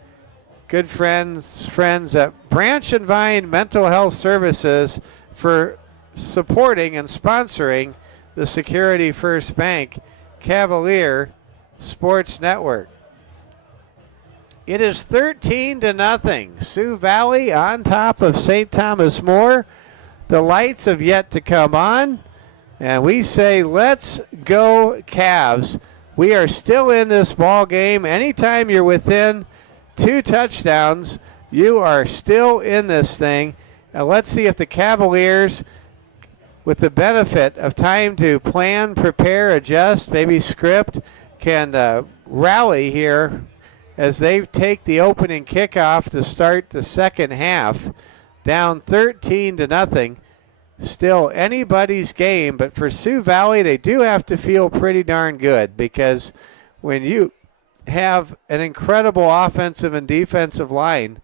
good friends at Branch and Vine Mental Health Services for supporting and sponsoring the Security First Bank Cavalier Sports Network. It is 13-0. Sioux Valley on top of St. Thomas More. The lights have yet to come on, and we say, let's go Cavs. We are still in this ball game. Anytime you're within 2 touchdowns, you are still in this thing. And let's see if the Cavaliers, with the benefit of time to plan, prepare, adjust, maybe script, can rally here as they take the opening kickoff to start the second half, down 13-0. Still anybody's game, but for Sioux Valley, they do have to feel pretty darn good, because when you have an incredible offensive and defensive line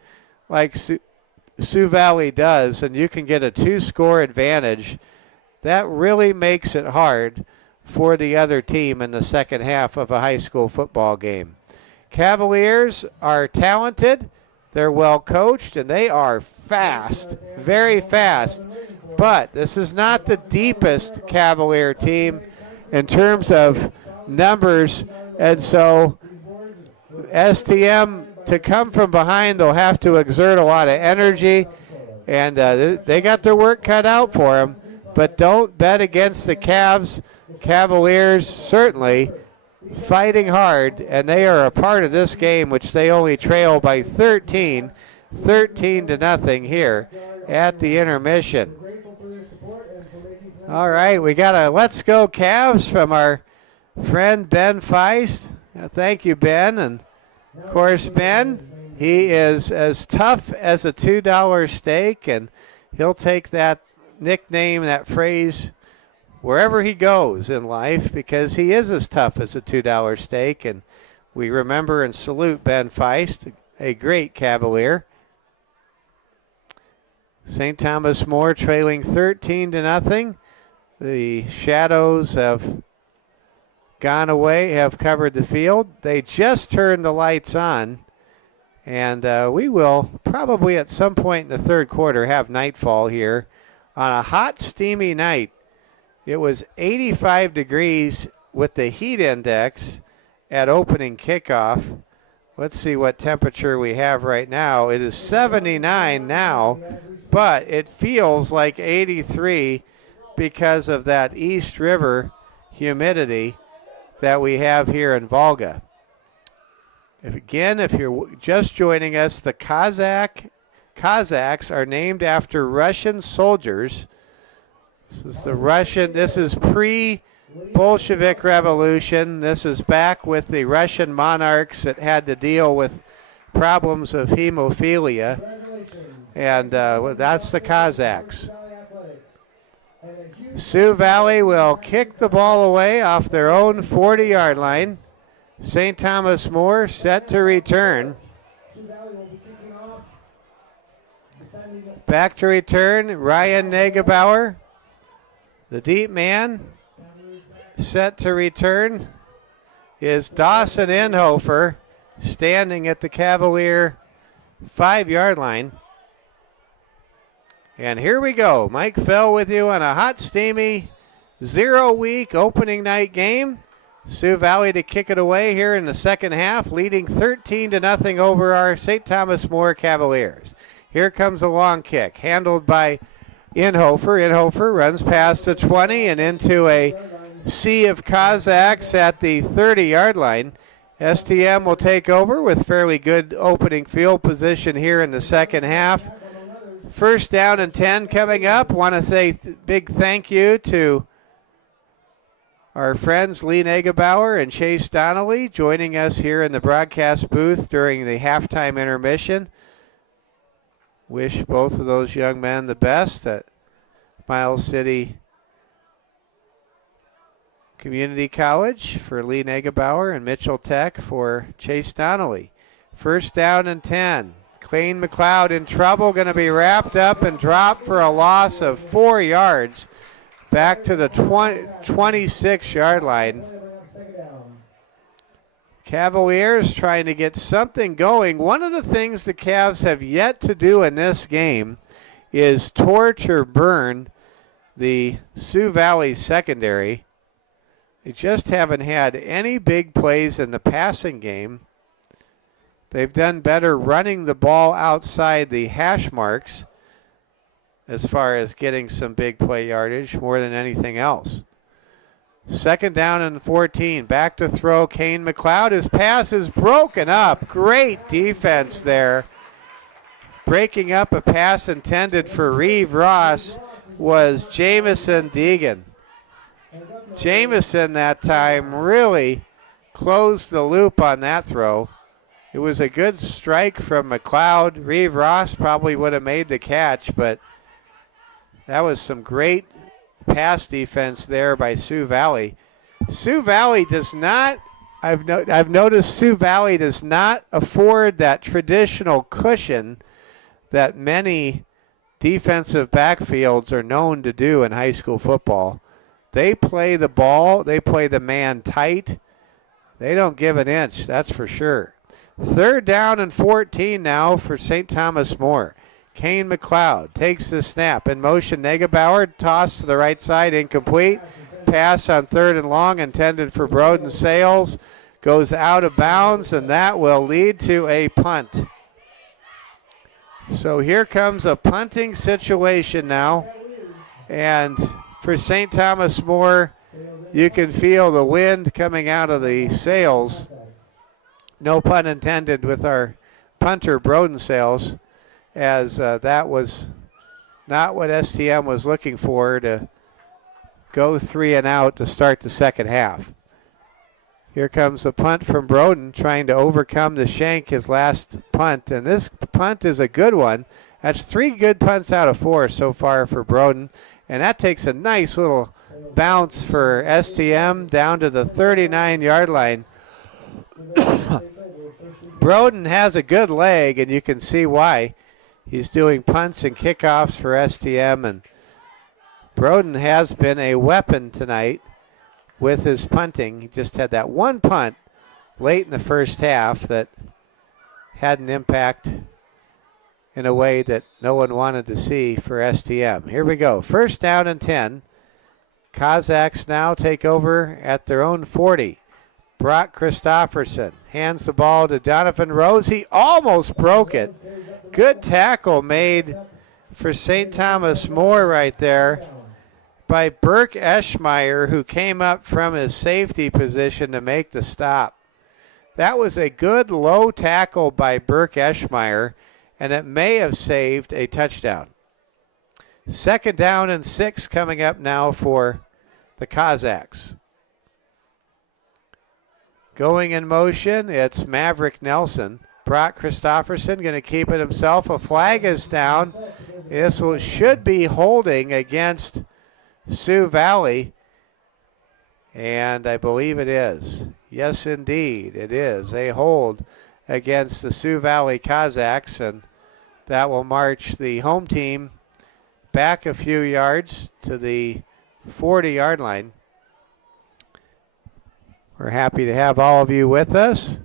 like Sioux Valley does, and you can get a 2-score advantage, that really makes it hard for the other team in the second half of a high school football game. Cavaliers are talented, they're well coached, and they are fast, very fast. But this is not the deepest Cavalier team in terms of numbers, and so STM, to come from behind, they'll have to exert a lot of energy, and they got their work cut out for them. But don't bet against the Cavs. Cavaliers certainly fighting hard, and they are a part of this game, which they only trail by 13-0 here at the intermission. All right, we got a Let's Go Cavs from our friend Ben Feist. Thank you, Ben. And, of course, Ben, he is as tough as a $2 steak, and he'll take that nickname, that phrase, wherever he goes in life, because he is as tough as a $2 steak. And we remember and salute Ben Feist, a great Cavalier. St. Thomas More trailing 13-0. The shadows have gone away, have covered the field. They just turned the lights on, and we will probably at some point in the third quarter have nightfall here on a hot, steamy night. It was 85 degrees with the heat index at opening kickoff. Let's see what temperature we have right now. It is 79 now, but it feels like 83 because of that East River humidity that we have here in Volga. If you're just joining us, the Kazakhs are named after Russian soldiers. This is pre-Bolshevik Revolution. This is back with the Russian monarchs that had to deal with problems of hemophilia. And that's the Kazakhs. Sioux Valley will kick the ball away off their own 40-yard line. St. Thomas More set to return. Back to return, Ryan Negebauer. The deep man set to return is Dawson Inhofer, standing at the Cavalier 5-yard line. And here we go. Mike Fell with you on a hot, steamy 0-week opening night game. Sioux Valley to kick it away here in the second half, leading 13-0 over our St. Thomas More Cavaliers. Here comes a long kick, handled by Inhofer. Inhofer runs past the 20 and into a sea of Cossacks at the 30-yard line. STM will take over with fairly good opening field position here in the second half. First down and 10 coming up. Want to say big thank you to our friends Lee Negebauer and Chase Donnelly joining us here in the broadcast booth during the halftime intermission. Wish both of those young men the best at Miles City Community College for Lee Negebauer and Mitchell Tech for Chase Donnelly. First down and 10. Clayne McLeod in trouble, going to be wrapped up and dropped for a loss of 4 yards back to the 26-yard line. Cavaliers trying to get something going. One of the things the Cavs have yet to do in this game is torch or burn the Sioux Valley secondary. They just haven't had any big plays in the passing game. They've done better running the ball outside the hash marks as far as getting some big play yardage more than anything else. Second down and 14. Back to throw, Clayne McLeod. His pass is broken up. Great defense there. Breaking up a pass intended for Reeve Ross was Jamison Deegan. Jamison that time really closed the loop on that throw. It was a good strike from McLeod. Reeve Ross probably would have made the catch, but that was some great pass defense there by Sioux Valley. Sioux Valley does not, I've noticed Sioux Valley does not afford that traditional cushion that many defensive backfields are known to do in high school football. They play the ball, they play the man tight. They don't give an inch, that's for sure. Third down and 14 now for St. Thomas More. Clayne McLeod takes the snap. In motion, Negebauer, toss to the right side, incomplete. Pass on third and long, intended for Broden Sales. Goes out of bounds, and that will lead to a punt. So here comes a punting situation now. And for St. Thomas More, you can feel the wind coming out of the sails. No pun intended with our punter, Broden Sales, as that was not what STM was looking for to go 3 and out to start the second half. Here comes the punt from Broden, trying to overcome the shank, his last punt. And this punt is a good one. That's 3 good punts out of 4 so far for Broden. And that takes a nice little bounce for STM down to the 39-yard line. Broden has a good leg, and you can see why. He's doing punts and kickoffs for STM, and Broden has been a weapon tonight with his punting. He just had that one punt late in the first half that had an impact in a way that no one wanted to see for STM. Here we go. First down and 10. Cossacks now take over at their own 40. Brock Christofferson hands the ball to Donovan Rose. He almost broke it. Good tackle made for St. Thomas More right there by Burke Eschmeyer, who came up from his safety position to make the stop. That was a good low tackle by Burke Eschmeyer, and it may have saved a touchdown. Second down and 6 coming up now for the Cossacks. Going in motion, it's Maverick Nelson. Brock Christofferson going to keep it himself. A flag is down. This should be holding against Sioux Valley. And I believe it is. Yes, indeed, it is. A hold against the Sioux Valley Cossacks, and that will march the home team back a few yards to the 40-yard line. We're happy to have all of you with us.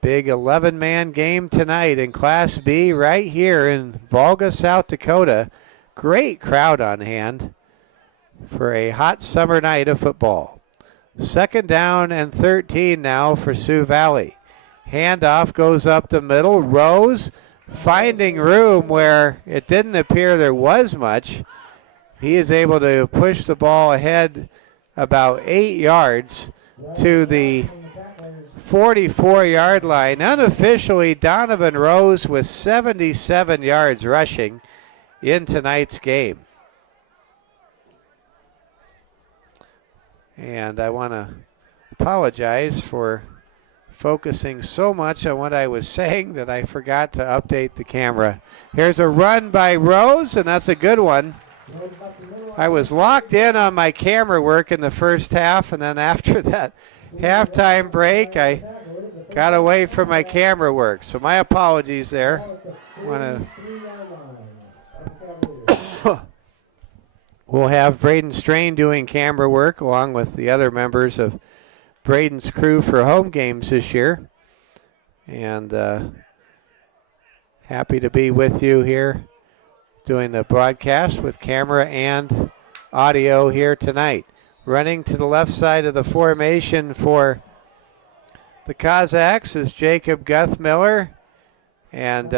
Big 11-man game tonight in Class B right here in Volga, South Dakota. Great crowd on hand for a hot summer night of football. 2nd down and 13 now for Sioux Valley. Handoff goes up the middle. Rose finding room where it didn't appear there was much. He is able to push the ball ahead about 8 yards to the 44-yard line. Unofficially, Donovan Rose with 77 yards rushing in tonight's game. And I want to apologize for focusing so much on what I was saying that I forgot to update the camera. Here's a run by Rose, and that's a good one. I was locked in on my camera work in the first half, and then after that halftime break, I got away from my camera work. So my apologies there. We'll have Braden Strain doing camera work along with the other members of Braden's crew for home games this year. And happy to be with you here doing the broadcast with camera and audio here tonight. Running to the left side of the formation for the Cossacks is Jacob Guthmiller. And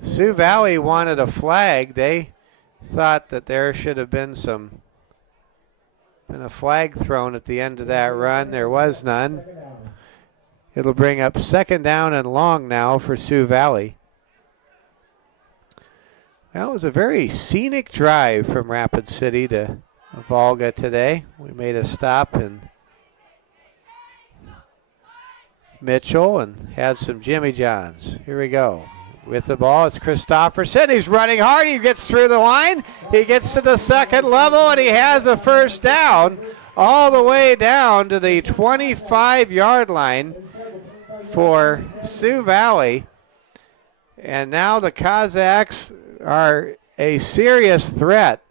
Sioux Valley wanted a flag. They thought that there should have been a flag thrown at the end of that run. There was none. It'll bring up 2nd down and long now for Sioux Valley. That was a very scenic drive from Rapid City to Volga today. We made a stop in Mitchell and had some Jimmy Johns. Here we go. With the ball, it's Christopherson. He's running hard. He gets through the line. He gets to the second level, and he has a first down all the way down to the 25-yard line for Sioux Valley. And now the Cossacks are a serious threat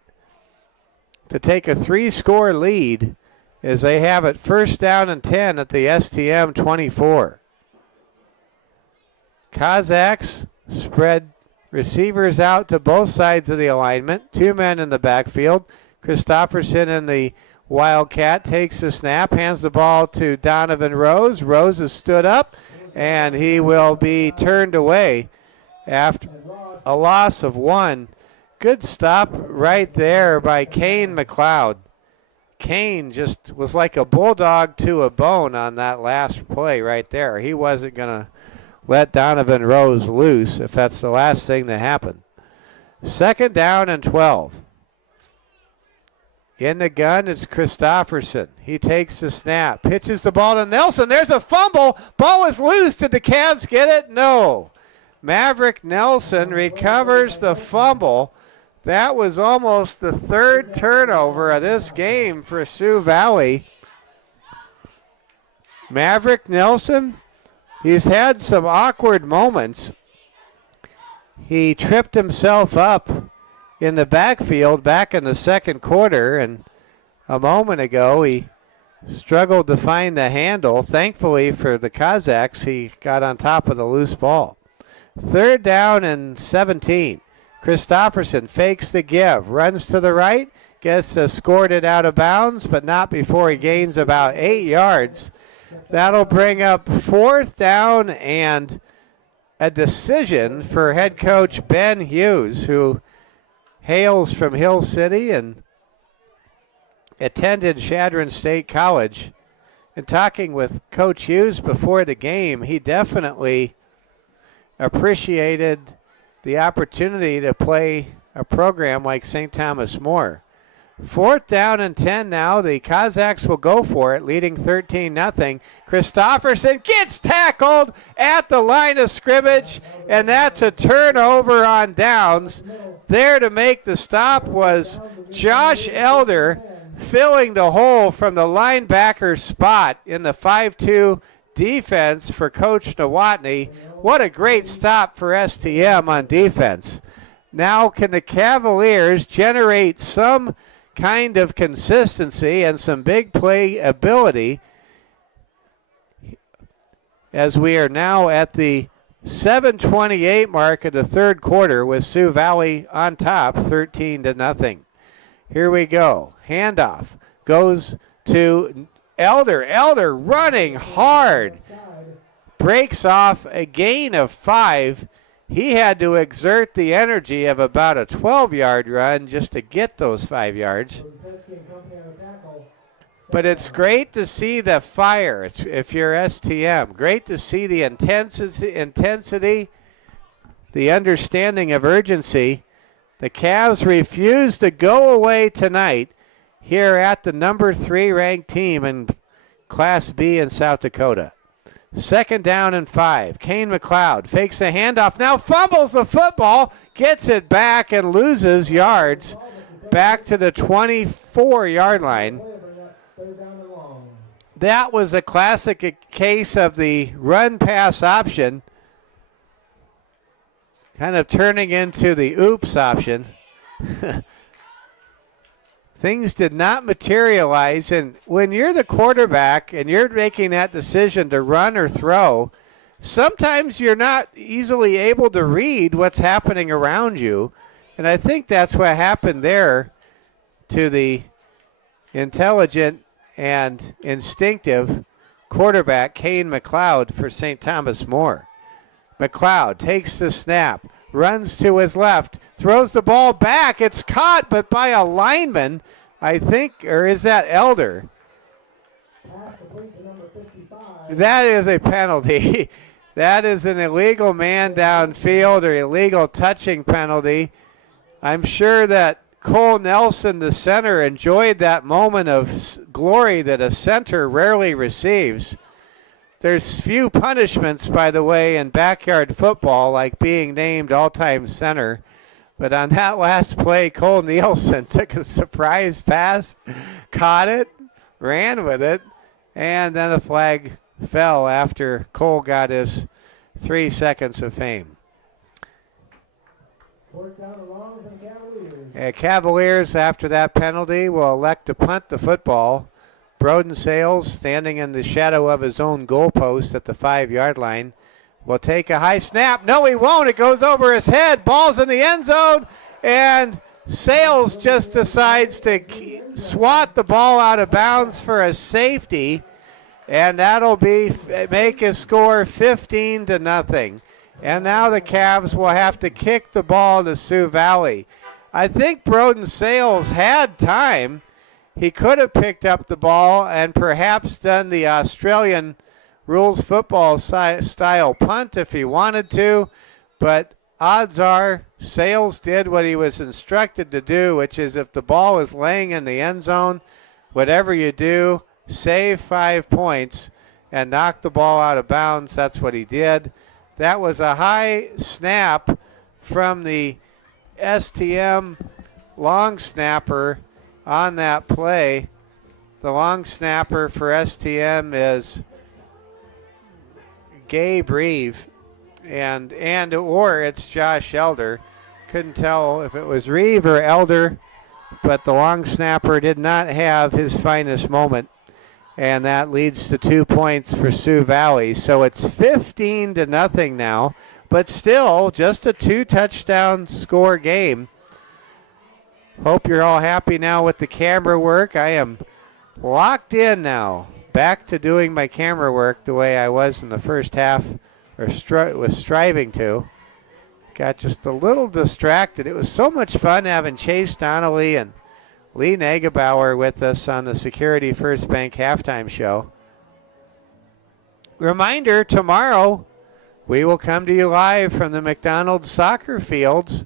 to take a 3-score lead as they have it 1st down and 10 at the STM 24. Cossacks spread receivers out to both sides of the alignment. 2 men in the backfield. Christopherson in the Wildcat takes the snap, hands the ball to Donovan Rose. Rose is stood up, and he will be turned away after a loss of 1. Good stop right there by Kane McLeod. Kane just was like a bulldog to a bone on that last play right there. He wasn't going to let Donovan Rose loose if that's the last thing that happened. 2nd down and 12. In the gun, it's Christopherson. He takes the snap, pitches the ball to Nelson. There's a fumble. Ball is loose. Did the Cavs get it? No. Maverick Nelson recovers the fumble. That was almost the 3rd turnover of this game for Sioux Valley. Maverick Nelson, he's had some awkward moments. He tripped himself up in the backfield back in the 2nd quarter, and a moment ago he struggled to find the handle. Thankfully for the Cossacks, he got on top of the loose ball. 3rd down and 17. Christopherson fakes the give, runs to the right, gets escorted out of bounds, but not before he gains about 8 yards. That'll bring up 4th down and a decision for head coach Ben Hughes, who hails from Hill City and attended Chadron State College. And talking with Coach Hughes before the game, he definitely appreciated the opportunity to play a program like St. Thomas More. 4th down and 10 now. The Cossacks will go for it, leading 13-0. Christopherson gets tackled at the line of scrimmage, and that's a turnover on downs. There to make the stop was Josh Elder filling the hole from the linebacker spot in the 5-2 defense for Coach Nowotny. What a great stop for STM on defense. Now can the Cavaliers generate some kind of consistency and some big play ability as we are now at the 7:28 mark of the third quarter with Sioux Valley on top 13-0. Here we go. Handoff goes to Elder. Elder running hard. Breaks off a gain of 5. He had to exert the energy of about a 12-yard run just to get those 5 yards. But it's great to see the fire if you're STM. Great to see the intensity, the understanding of urgency. The Cavs refuse to go away tonight here at the number 3 ranked team in Class B in South Dakota. 2nd down and 5. Kane McLeod fakes a handoff. Now fumbles the football, gets it back and loses yards back to the 24-yard line. That was a classic case of the run-pass option kind of turning into the oops option. Things did not materialize, and when you're the quarterback and you're making that decision to run or throw, sometimes you're not easily able to read what's happening around you, and I think that's what happened there to the intelligent and instinctive quarterback Kane McLeod for St. Thomas More. McLeod takes the snap, runs to his left, throws the ball back. It's caught, but by a lineman, I think, or is that Elder? That is a penalty. That is an illegal man downfield or illegal touching penalty. I'm sure that Cole Nelson, the center, enjoyed that moment of glory that a center rarely receives. There's few punishments, by the way, in backyard football, like being named all-time center. But on that last play, Cole Nielsen took a surprise pass, caught it, ran with it, and then a flag fell after Cole got his 3 seconds of fame. Cavaliers, after that penalty, will elect to punt the football. Broden Sales, standing in the shadow of his own goalpost at the 5-yard line, will take a high snap. No, he won't. It goes over his head. Ball's in the end zone, and Sales just decides to swat the ball out of bounds for a safety, and that'll make his score 15-0. And now the Cavs will have to kick the ball to Sioux Valley. I think Broden Sales had time. He could have picked up the ball and perhaps done the Australian rules football style punt if he wanted to, but odds are Sales did what he was instructed to do, which is if the ball is laying in the end zone, whatever you do, save 5 points and knock the ball out of bounds. That's what he did. That was a high snap from the STM long snapper on that play. The long snapper for STM is Gabe Reeve, or it's Josh Elder. Couldn't tell if it was Reeve or Elder, but the long snapper did not have his finest moment, and that leads to 2 points for Sioux Valley. So it's 15-0 now, but still just a 2-touchdown score game. Hope you're all happy now with the camera work. I am locked in now, back to doing my camera work the way I was in the first half, or was striving to. Got just a little distracted. It was so much fun having Chase Donnelly and Lee Nagebauer with us on the Security First Bank halftime show. Reminder, tomorrow we will come to you live from the McDonald's soccer fields.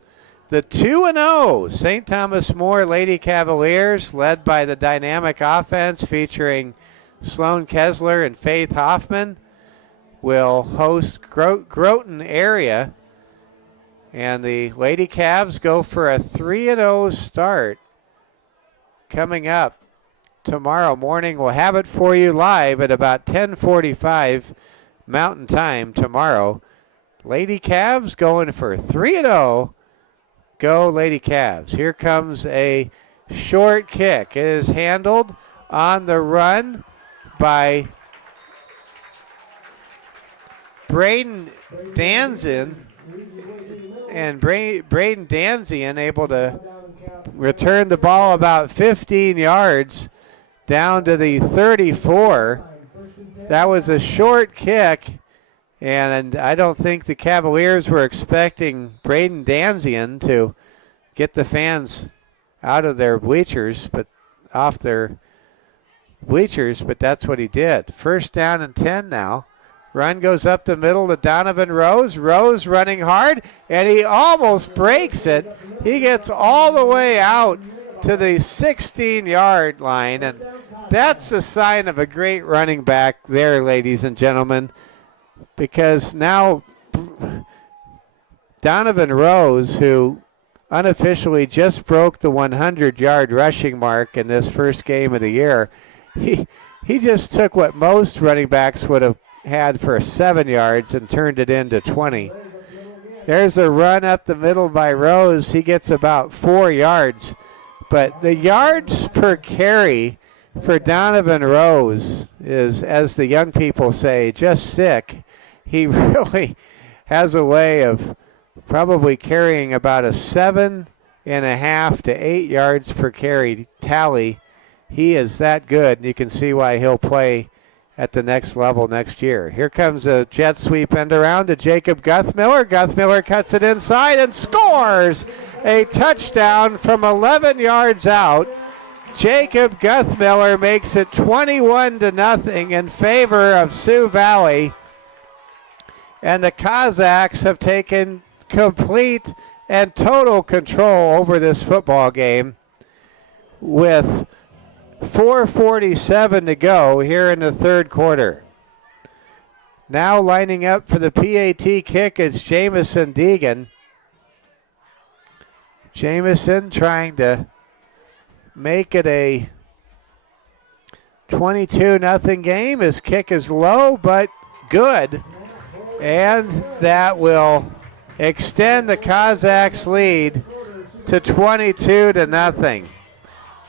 The 2-0 St. Thomas More Lady Cavaliers, led by the dynamic offense featuring Sloan Kessler and Faith Hoffman, will host Groton area. And the Lady Cavs go for a 3-0 start coming up tomorrow morning. We'll have it for you live at about 10:45 Mountain Time tomorrow. Lady Cavs going for 3-0. Go Lady Cavs. Here comes a short kick. It is handled on the run by Braden Danzin. And Braden Danzian able to return the ball about 15 yards down to the 34. That was a short kick, and I don't think the Cavaliers were expecting Braden Danzian to get the fans out of their bleachers, but off their bleachers, but that's what he did. First down and 10 now. Run goes up the middle to Donovan Rose. Rose running hard, and he almost breaks it. He gets all the way out to the 16-yard line, and that's a sign of a great running back there, ladies and gentlemen, because now Donovan Rose, who unofficially just broke the 100-yard rushing mark in this first game of the year, he just took what most running backs would have had for 7 yards and turned it into 20. There's a run up the middle by Rose. He gets about 4 yards. But the yards per carry for Donovan Rose is, as the young people say, just sick. He really has a way of probably carrying about a 7.5 to 8 yards per carry tally. He is that good, and you can see why he'll play at the next level next year. Here comes a jet sweep end around to Jacob Guthmiller. Guthmiller cuts it inside and scores a touchdown from 11 yards out. Jacob Guthmiller makes it 21-0 in favor of Sioux Valley. And the Cossacks have taken complete and total control over this football game with 4:47 to go here in the third quarter. Now lining up for the PAT kick is Jamison Deegan. Jamison trying to make it a 22-0 game. His kick is low but good. And that will extend the Cossacks' lead to 22-0.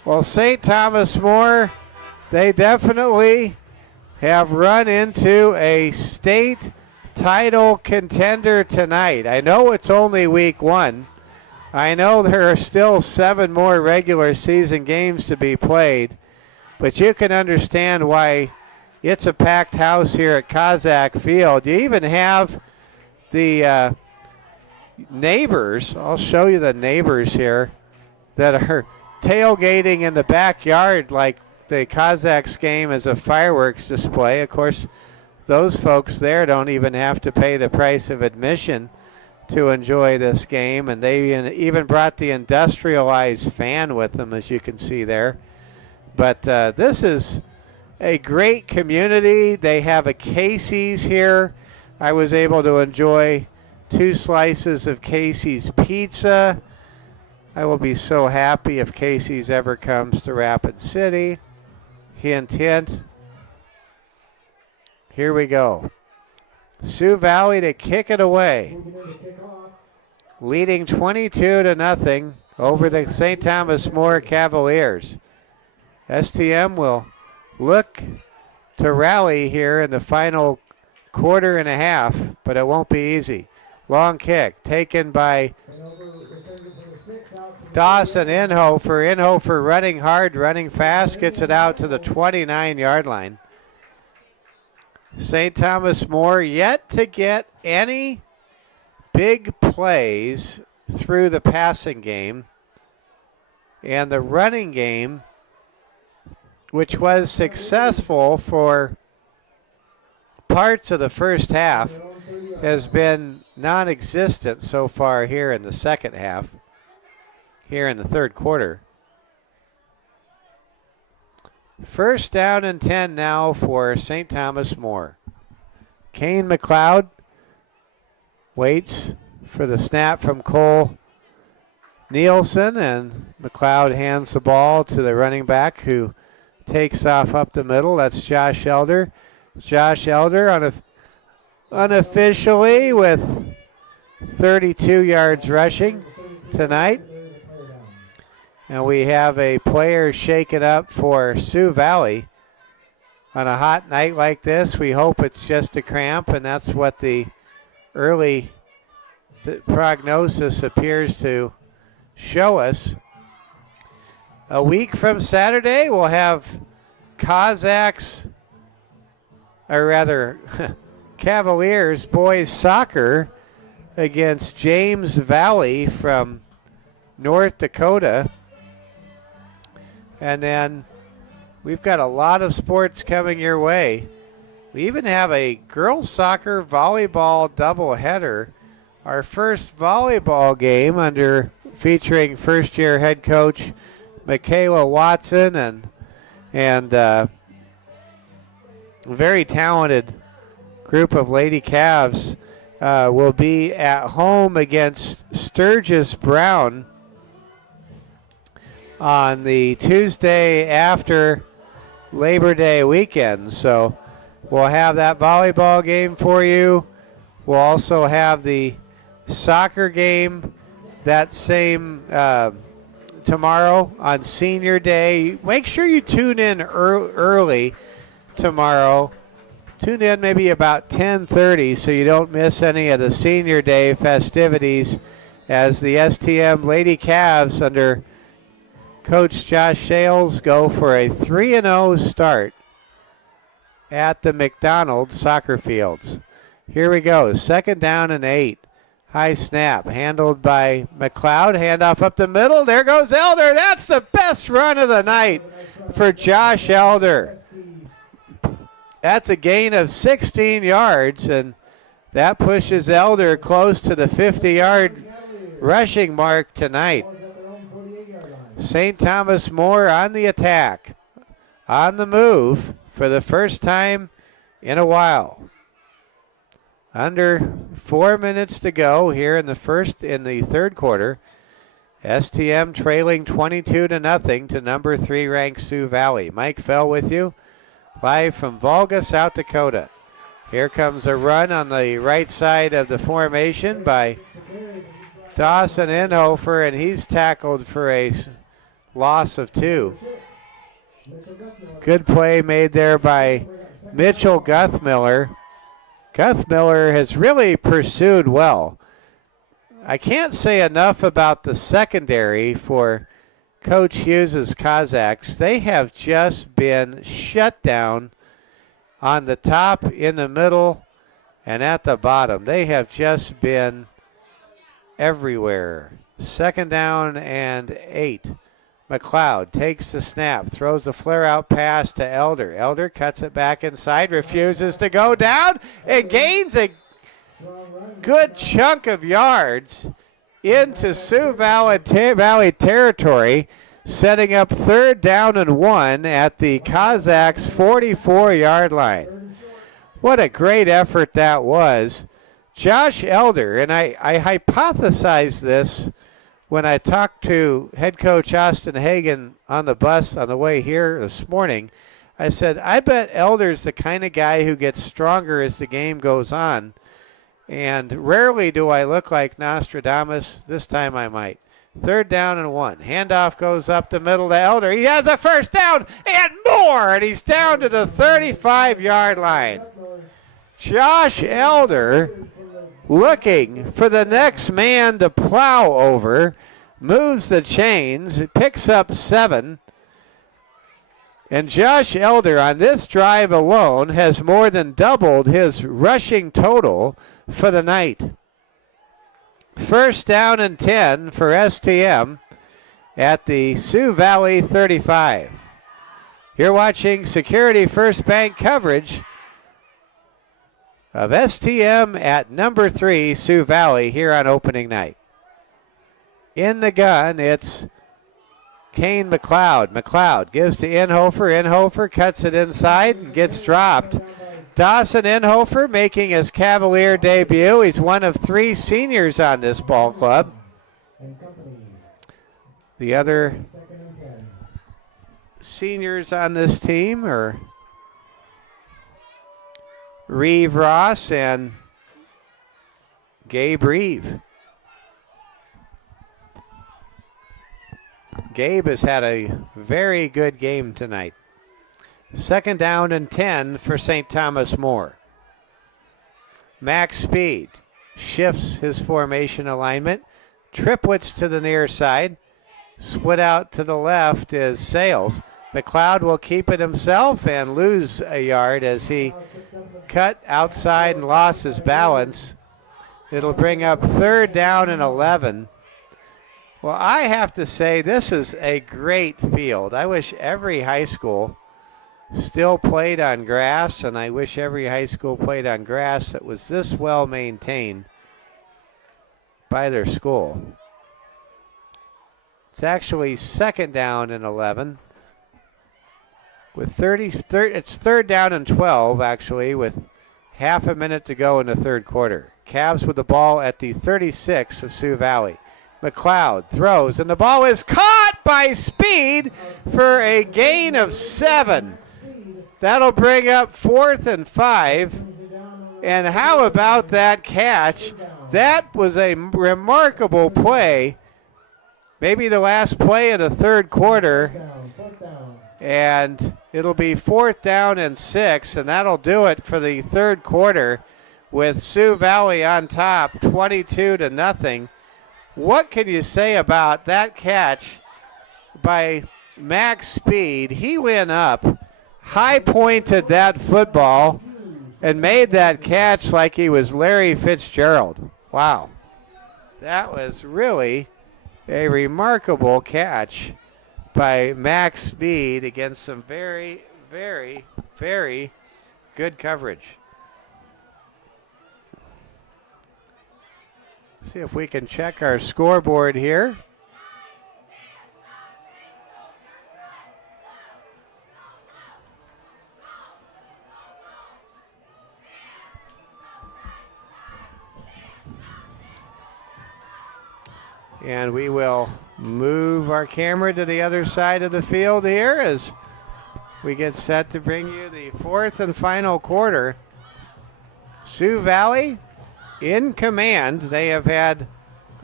Well, St. Thomas More, they definitely have run into a state title contender tonight. I know it's only week 1. I know there are still 7 more regular season games to be played, but you can understand why it's a packed house here at Cossack Field. You even have the neighbors. I'll show you the neighbors here that are tailgating in the backyard like the Cossacks game is a fireworks display. Of course, those folks there don't even have to pay the price of admission to enjoy this game, and they even brought the industrialized fan with them, as you can see there. But this is a great community. They have a Casey's here. I was able to enjoy 2 slices of Casey's pizza. I will be so happy if Casey's ever comes to Rapid City. Hint, hint. Here we go. Sioux Valley to kick it away. Leading 22-0 over the St. Thomas More Cavaliers. STM will look to rally here in the final quarter and a half, but it won't be easy. Long kick taken by Dawson Inhofer. Inhofer running hard, running fast, gets it out to the 29-yard line. St. Thomas More yet to get any big plays through the passing game. And the running game, which was successful for parts of the first half, has been non-existent so far here in the second half, here in the third quarter. First down and 10 now for St. Thomas More. Kane McLeod waits for the snap from Cole Nielsen, and McLeod hands the ball to the running back who takes off up the middle. That's Josh Elder. Josh Elder unofficially with 32 yards rushing tonight. And we have a player shaken up for Sioux Valley. On a hot night like this, we hope it's just a cramp, and that's what the early prognosis appears to show us. A week from Saturday, we'll have Cossacks, or rather Cavaliers boys soccer against James Valley from North Dakota. And then we've got a lot of sports coming your way. We even have a girls soccer volleyball doubleheader. Our first volleyball game featuring first-year head coach Michaela Watson and a very talented group of Lady Cavs will be at home against Sturgis Brown on the Tuesday after Labor Day weekend. So we'll have that volleyball game for you. We'll also have the soccer game that same tomorrow on Senior Day. Make sure you tune in early tomorrow. Tune in maybe about 10:30 so you don't miss any of the Senior Day festivities as the STM Lady Cavs under Coach Josh Shales go for a 3-0 start at the McDonald soccer fields. Here we go, 2nd down and 8. High snap, handled by McLeod. Handoff up the middle. There goes Elder. That's the best run of the night for Josh Elder. That's a gain of 16 yards, and that pushes Elder close to the 50-yard rushing mark tonight. St. Thomas More on the attack, on the move for the first time in a while. Under 4 minutes to go here in the third quarter. STM trailing 22-0 to number 3 ranked Sioux Valley. Mike Fell with you, live from Volga, South Dakota. Here comes a run on the right side of the formation by Dawson Inhofer, and he's tackled for a loss of 2. Good play made there by Mitchell Guthmiller. Guthmiller has really pursued well. I can't say enough about the secondary for Coach Hughes' Cossacks. They have just been shut down on the top, in the middle, and at the bottom. They have just been everywhere. 2nd down and 8. McLeod takes the snap, throws a flare-out pass to Elder. Elder cuts it back inside, refuses to go down, and gains a good chunk of yards into Sioux Valley territory, setting up 3rd down and 1 at the Cossacks' 44-yard line. What a great effort that was. Josh Elder, and I hypothesized this when I talked to head coach Austin Hagan on the bus on the way here this morning. I said, I bet Elder's the kind of guy who gets stronger as the game goes on. And rarely do I look like Nostradamus. This time I might. 3rd down and 1. Handoff goes up the middle to Elder. He has a 1st down and more, and he's down to the 35-yard line. Josh Elder looking for the next man to plow over, moves the chains, picks up 7. And Josh Elder on this drive alone has more than doubled his rushing total for the night. 1st down and 10 for STM at the Sioux Valley 35. You're watching Security First Bank coverage of STM at number 3 Sioux Valley here on opening night. In the gun, it's Kane McLeod. McLeod gives to Inhofer. Inhofer cuts it inside and gets dropped. Dawson Inhofer making his Cavalier debut. He's one of 3 seniors on this ball club. The other Second and 10. seniors on this team are Reeve Ross and Gabe Reeve. Gabe has had a very good game tonight. Second down and 10 for St. Thomas More. Max Speed shifts his formation alignment. Triplets to the near side. Split out to the left is Sales. McLeod will keep it himself and lose a yard as he cut outside and lost his balance. It'll bring up third down and 11. Well, I have to say this is a great field. I wish every high school still played on grass, and I wish every high school played on grass that was this well maintained by their school. It's actually second down and 11. With it's third down and 12, actually, with half a minute to go in the third quarter. Cavs with the ball at the 36 of Sioux Valley. McLeod throws, and the ball is caught by Speed for a gain of 7. That'll bring up 4th and 5. And how about that catch? That was a remarkable play. Maybe the last play of the third quarter. And it'll be 4th down and 6, and that'll do it for the third quarter with Sioux Valley on top, 22-0. What can you say about that catch by Max Speed? He went up, high-pointed that football, and made that catch like he was Larry Fitzgerald. Wow. That was really a remarkable catch by Max Speed against some very, very, very good coverage. See if we can check our scoreboard here. And we will move our camera to the other side of the field here as we get set to bring you the fourth and final quarter. Sioux Valley in command. They have had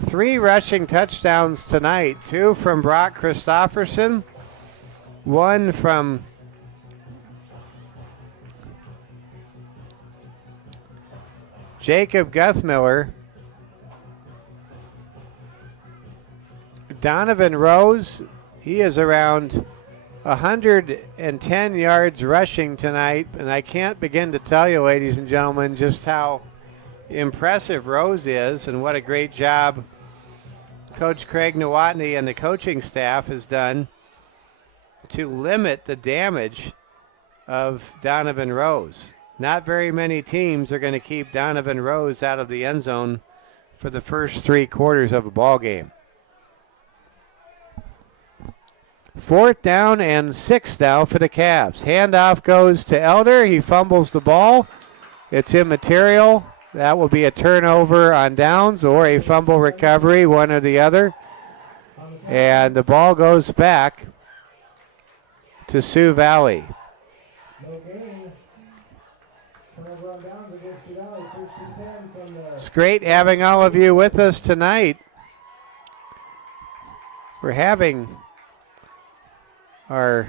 3 rushing touchdowns tonight, 2 from Brock Christofferson, 1 from Jacob Guthmiller. Donovan Rose, he is around 110 yards rushing tonight, and I can't begin to tell you, ladies and gentlemen, just how impressive Rose is and what a great job Coach Craig Nowotny and the coaching staff has done to limit the damage of Donovan Rose. Not very many teams are going to keep Donovan Rose out of the end zone for the first 3 quarters of a ball game. 4th down and 6 now for the Cavs. Handoff goes to Elder. He fumbles the ball. It's immaterial. That will be a turnover on downs or a fumble recovery, one or the other. And the ball goes back to Sioux Valley. It's great having all of you with us tonight. We're having our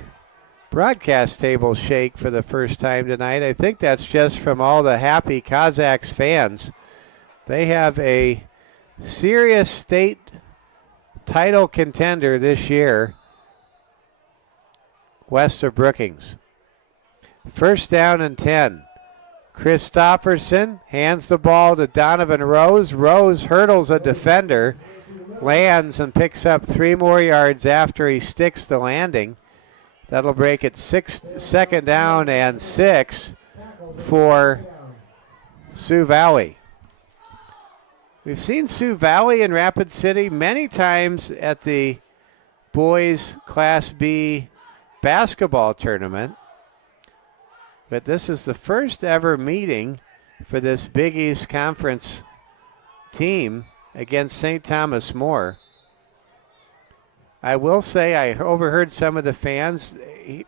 broadcast table shake for the first time tonight. I think that's just from all the happy Kazakhs fans. They have a serious state title contender this year west of Brookings. 1st down and 10. Christofferson hands the ball to Donovan Rose. Rose hurdles a defender, lands and picks up 3 more yards after he sticks the landing. That'll break it 2nd down and 6 for Sioux Valley. We've seen Sioux Valley and Rapid City many times at the boys Class B basketball tournament, but this is the first ever meeting for this Big East Conference team against St. Thomas More. I will say I overheard some of the fans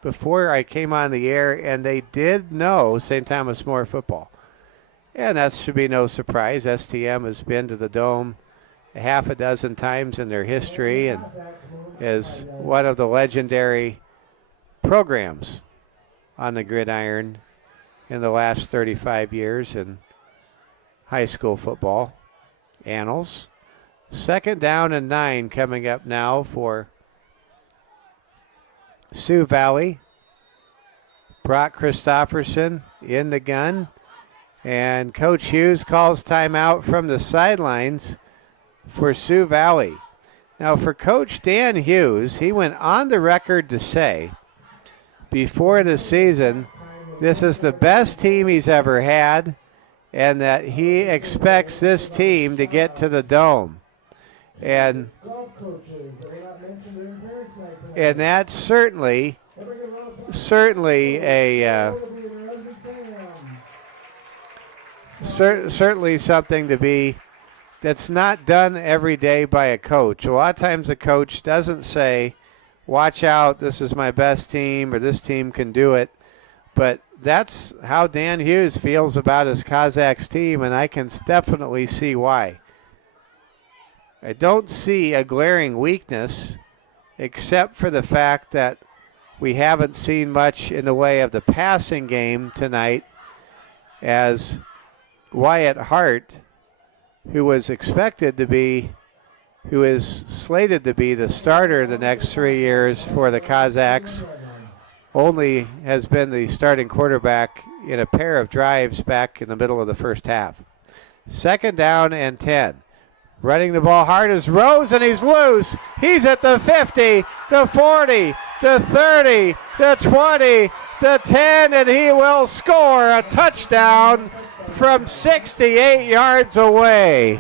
before I came on the air, and they did know St. Thomas More football. And that should be no surprise. STM has been to the Dome a half a dozen times in their history and is one of the legendary programs on the gridiron in the last 35 years in high school football annals. 2nd down and 9 coming up now for Sioux Valley. Brock Christofferson in the gun. And Coach Hughes calls timeout from the sidelines for Sioux Valley. Now for Coach Dan Hughes, he went on the record to say before the season this is the best team he's ever had and that he expects this team to get to the Dome. And that's certainly a certainly something to be that's not done every day by a coach. A lot of times a coach doesn't say, watch out, this is my best team or this team can do it. But that's how Dan Hughes feels about his Kazakhs team, and I can definitely see why. I don't see a glaring weakness except for the fact that we haven't seen much in the way of the passing game tonight, as Wyatt Hart, who is slated to be the starter the next 3 years for the Kazakhs, only has been the starting quarterback in a pair of drives back in the middle of the first half. 2nd down and 10. Running the ball hard is Rose, and he's loose. He's at the 50, the 40, the 30, the 20, the 10, and he will score a touchdown from 68 yards away.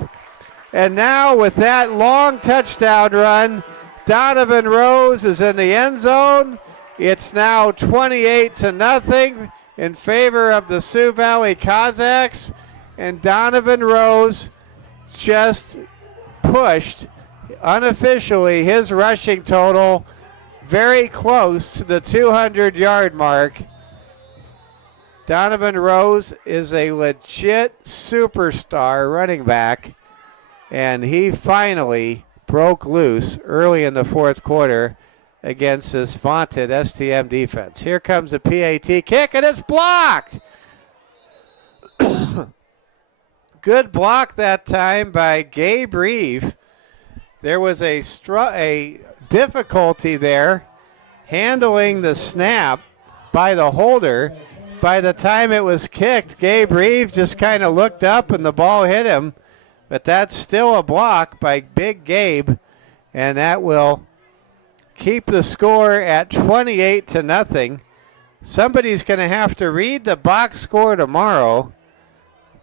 And now with that long touchdown run, Donovan Rose is in the end zone. It's now 28-0 in favor of the Sioux Valley Kazakhs, and Donovan Rose just pushed unofficially his rushing total very close to the 200-yard mark. Donovan Rose is a legit superstar running back, and he finally broke loose early in the 4th quarter against this vaunted STM defense. Here comes a PAT kick, and it's blocked. Good block that time by Gabe Reeve. There was a difficulty there handling the snap by the holder. By the time it was kicked, Gabe Reeve just kind of looked up and the ball hit him. But that's still a block by Big Gabe, and that will keep the score at 28-0. Somebody's going to have to read the box score tomorrow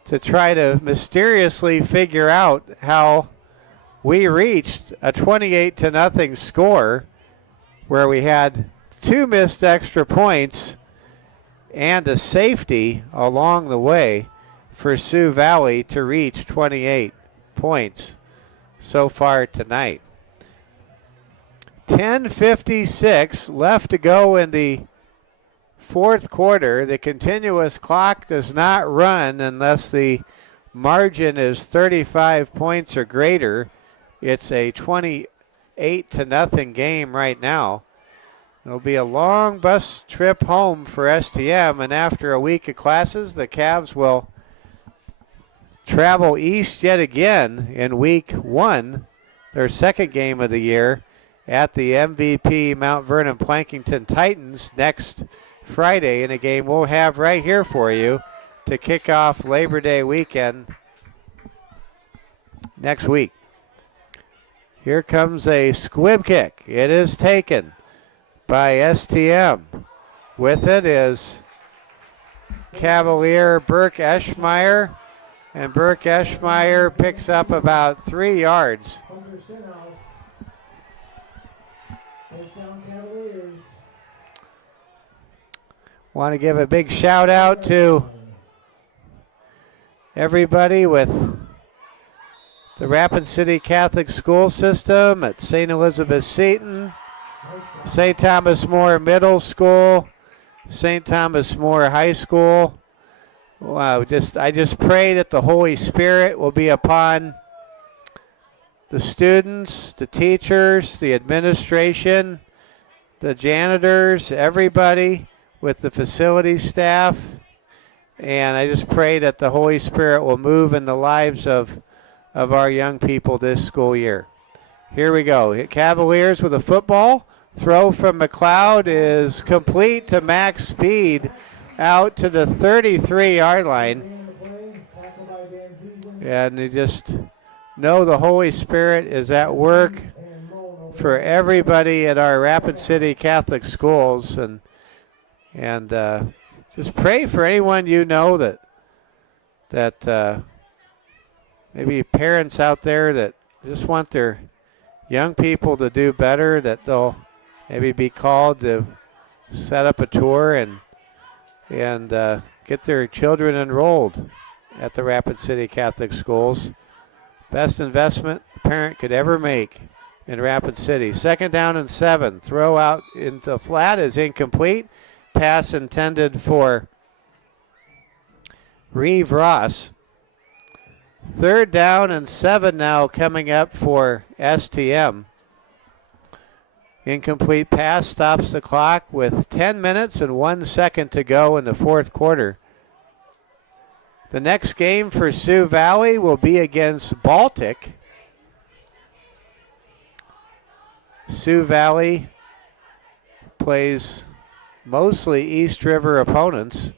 to try to mysteriously figure out how we reached a 28-0 score where we had 2 missed extra points and a safety along the way for Sioux Valley to reach 28 points so far tonight. 10:56 left to go in the 4th quarter. The continuous clock does not run unless the margin is 35 points or greater. It's a 28-0 game right now. It'll be a long bus trip home for STM, and after a week of classes, the Cavs will travel east yet again in week 1, their 2nd game of the year, at the MVP Mount Vernon Plankington Titans next Friday in a game we'll have right here for you to kick off Labor Day weekend next week. Here comes a squib kick. It is taken by STM. With it is Cavalier Burke Eschmeyer, and Burke Eschmeyer picks up about 3 yards. Want to give a big shout out to everybody with the Rapid City Catholic School System at St. Elizabeth Seton, St. Thomas More Middle School, St. Thomas More High School. Wow, I just pray that the Holy Spirit will be upon the students, the teachers, the administration, the janitors, everybody with the facility staff. And I just pray that the Holy Spirit will move in the lives of our young people this school year. Here we go. Cavaliers with a football. Throw from McLeod is complete to max speed out to the 33-yard line. And you just know the Holy Spirit is at work for everybody at our Rapid City Catholic schools. And just pray for anyone you know that maybe parents out there that just want their young people to do better, that they'll maybe be called to set up a tour and get their children enrolled at the Rapid City Catholic schools. Best investment a parent could ever make in Rapid City. 2nd down and 7. Throw out into flat is incomplete. Pass intended for Reeve Ross. 3rd down and 7 now coming up for STM. Incomplete pass stops the clock with 10 minutes and 1 second to go in the 4th quarter. The next game for Sioux Valley will be against Baltic. Sioux Valley plays mostly East River opponents.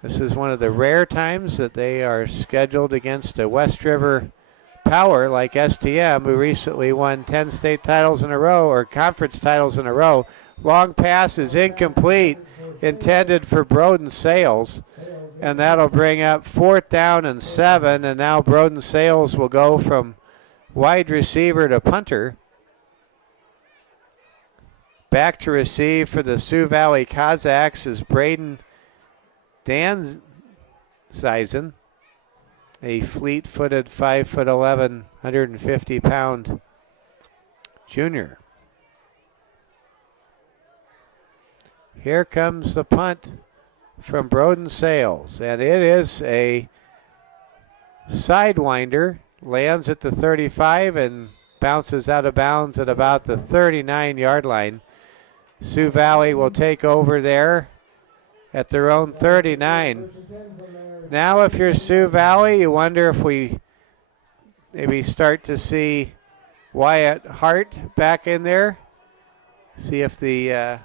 This is one of the rare times that they are scheduled against a West River power like STM, who recently won 10 state titles in a row, or conference titles in a row. Long pass is incomplete, intended for Broden Sales, and that'll bring up 4th down and 7, and now Broden Sales will go from wide receiver to punter. Back to receive for the Sioux Valley Cossacks is Braden Danzeisen, a fleet-footed 5'11", 150-pound junior. Here comes the punt from Broden Sales, and it is a sidewinder. Lands at the 35 and bounces out of bounds at about the 39-yard line. Sioux Valley will take over there at their own 39. Now if you're Sioux Valley, you wonder if we maybe start to see Wyatt Hart back in there. See if the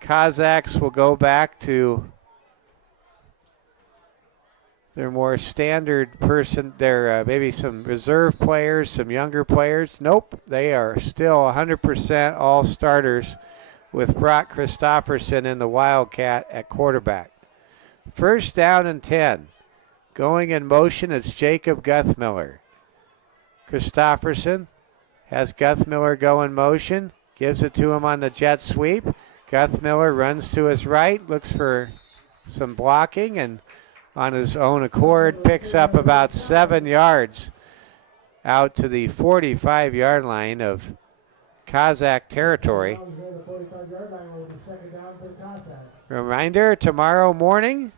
Cossacks will go back to their more standard person. They're maybe some reserve players, some younger players. Nope, they are still 100% all starters with Brock Christofferson in the Wildcat at quarterback. 1st down and 10. Going in motion, it's Jacob Guthmiller. Christofferson has Guthmiller go in motion, gives it to him on the jet sweep. Guthmiller runs to his right, looks for some blocking, and on his own accord picks up about 7 yards out to the 45-yard line of Cossack territory. Reminder, tomorrow morning,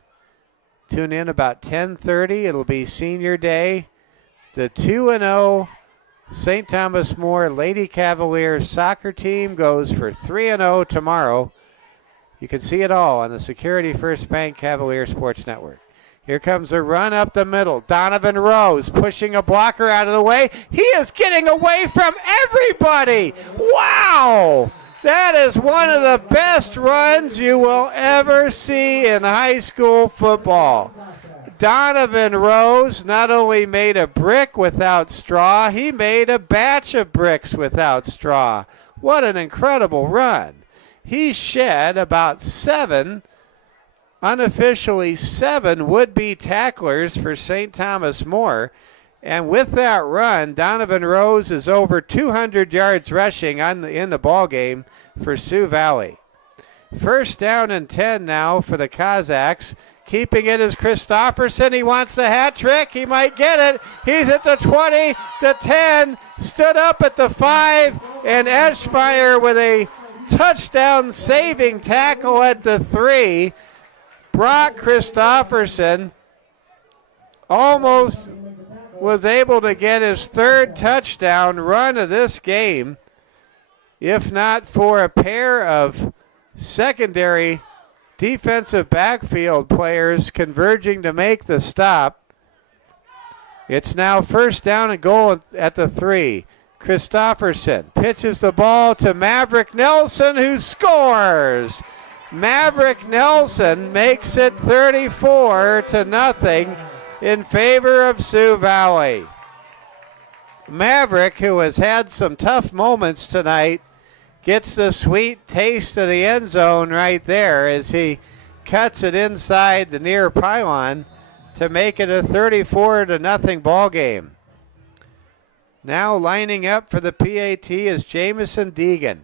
tune in about 10:30. It'll be senior day. The 2-0 St. Thomas More Lady Cavaliers soccer team goes for 3-0 tomorrow. You can see it all on the Security First Bank Cavalier Sports Network. Here comes a run up the middle. Donovan Rose pushing a blocker out of the way. He is getting away from everybody. Wow! That is one of the best runs you will ever see in high school football. Donovan Rose not only made a brick without straw, he made a batch of bricks without straw. What an incredible run. He shed about unofficially seven would-be tacklers for St. Thomas More. And with that run, Donovan Rose is over 200 yards rushing in the ball game for Sioux Valley. 1st down and 10 now for the Cossacks. Keeping it is Christofferson. He wants the hat trick. He might get it. He's at the 20, the 10, stood up at the 5, and Eschmeyer with a touchdown saving tackle at the 3. Brock Christofferson almost was able to get his 3rd touchdown run of this game, if not for a pair of secondary defensive backfield players converging to make the stop. It's now 1st down and goal at the 3. Christofferson pitches the ball to Maverick Nelson, who scores. Maverick Nelson makes it 34-0 in favor of Sioux Valley. Maverick, who has had some tough moments tonight, gets the sweet taste of the end zone right there as he cuts it inside the near pylon to make it a 34-0 ball game. Now lining up for the PAT is Jamison Deegan.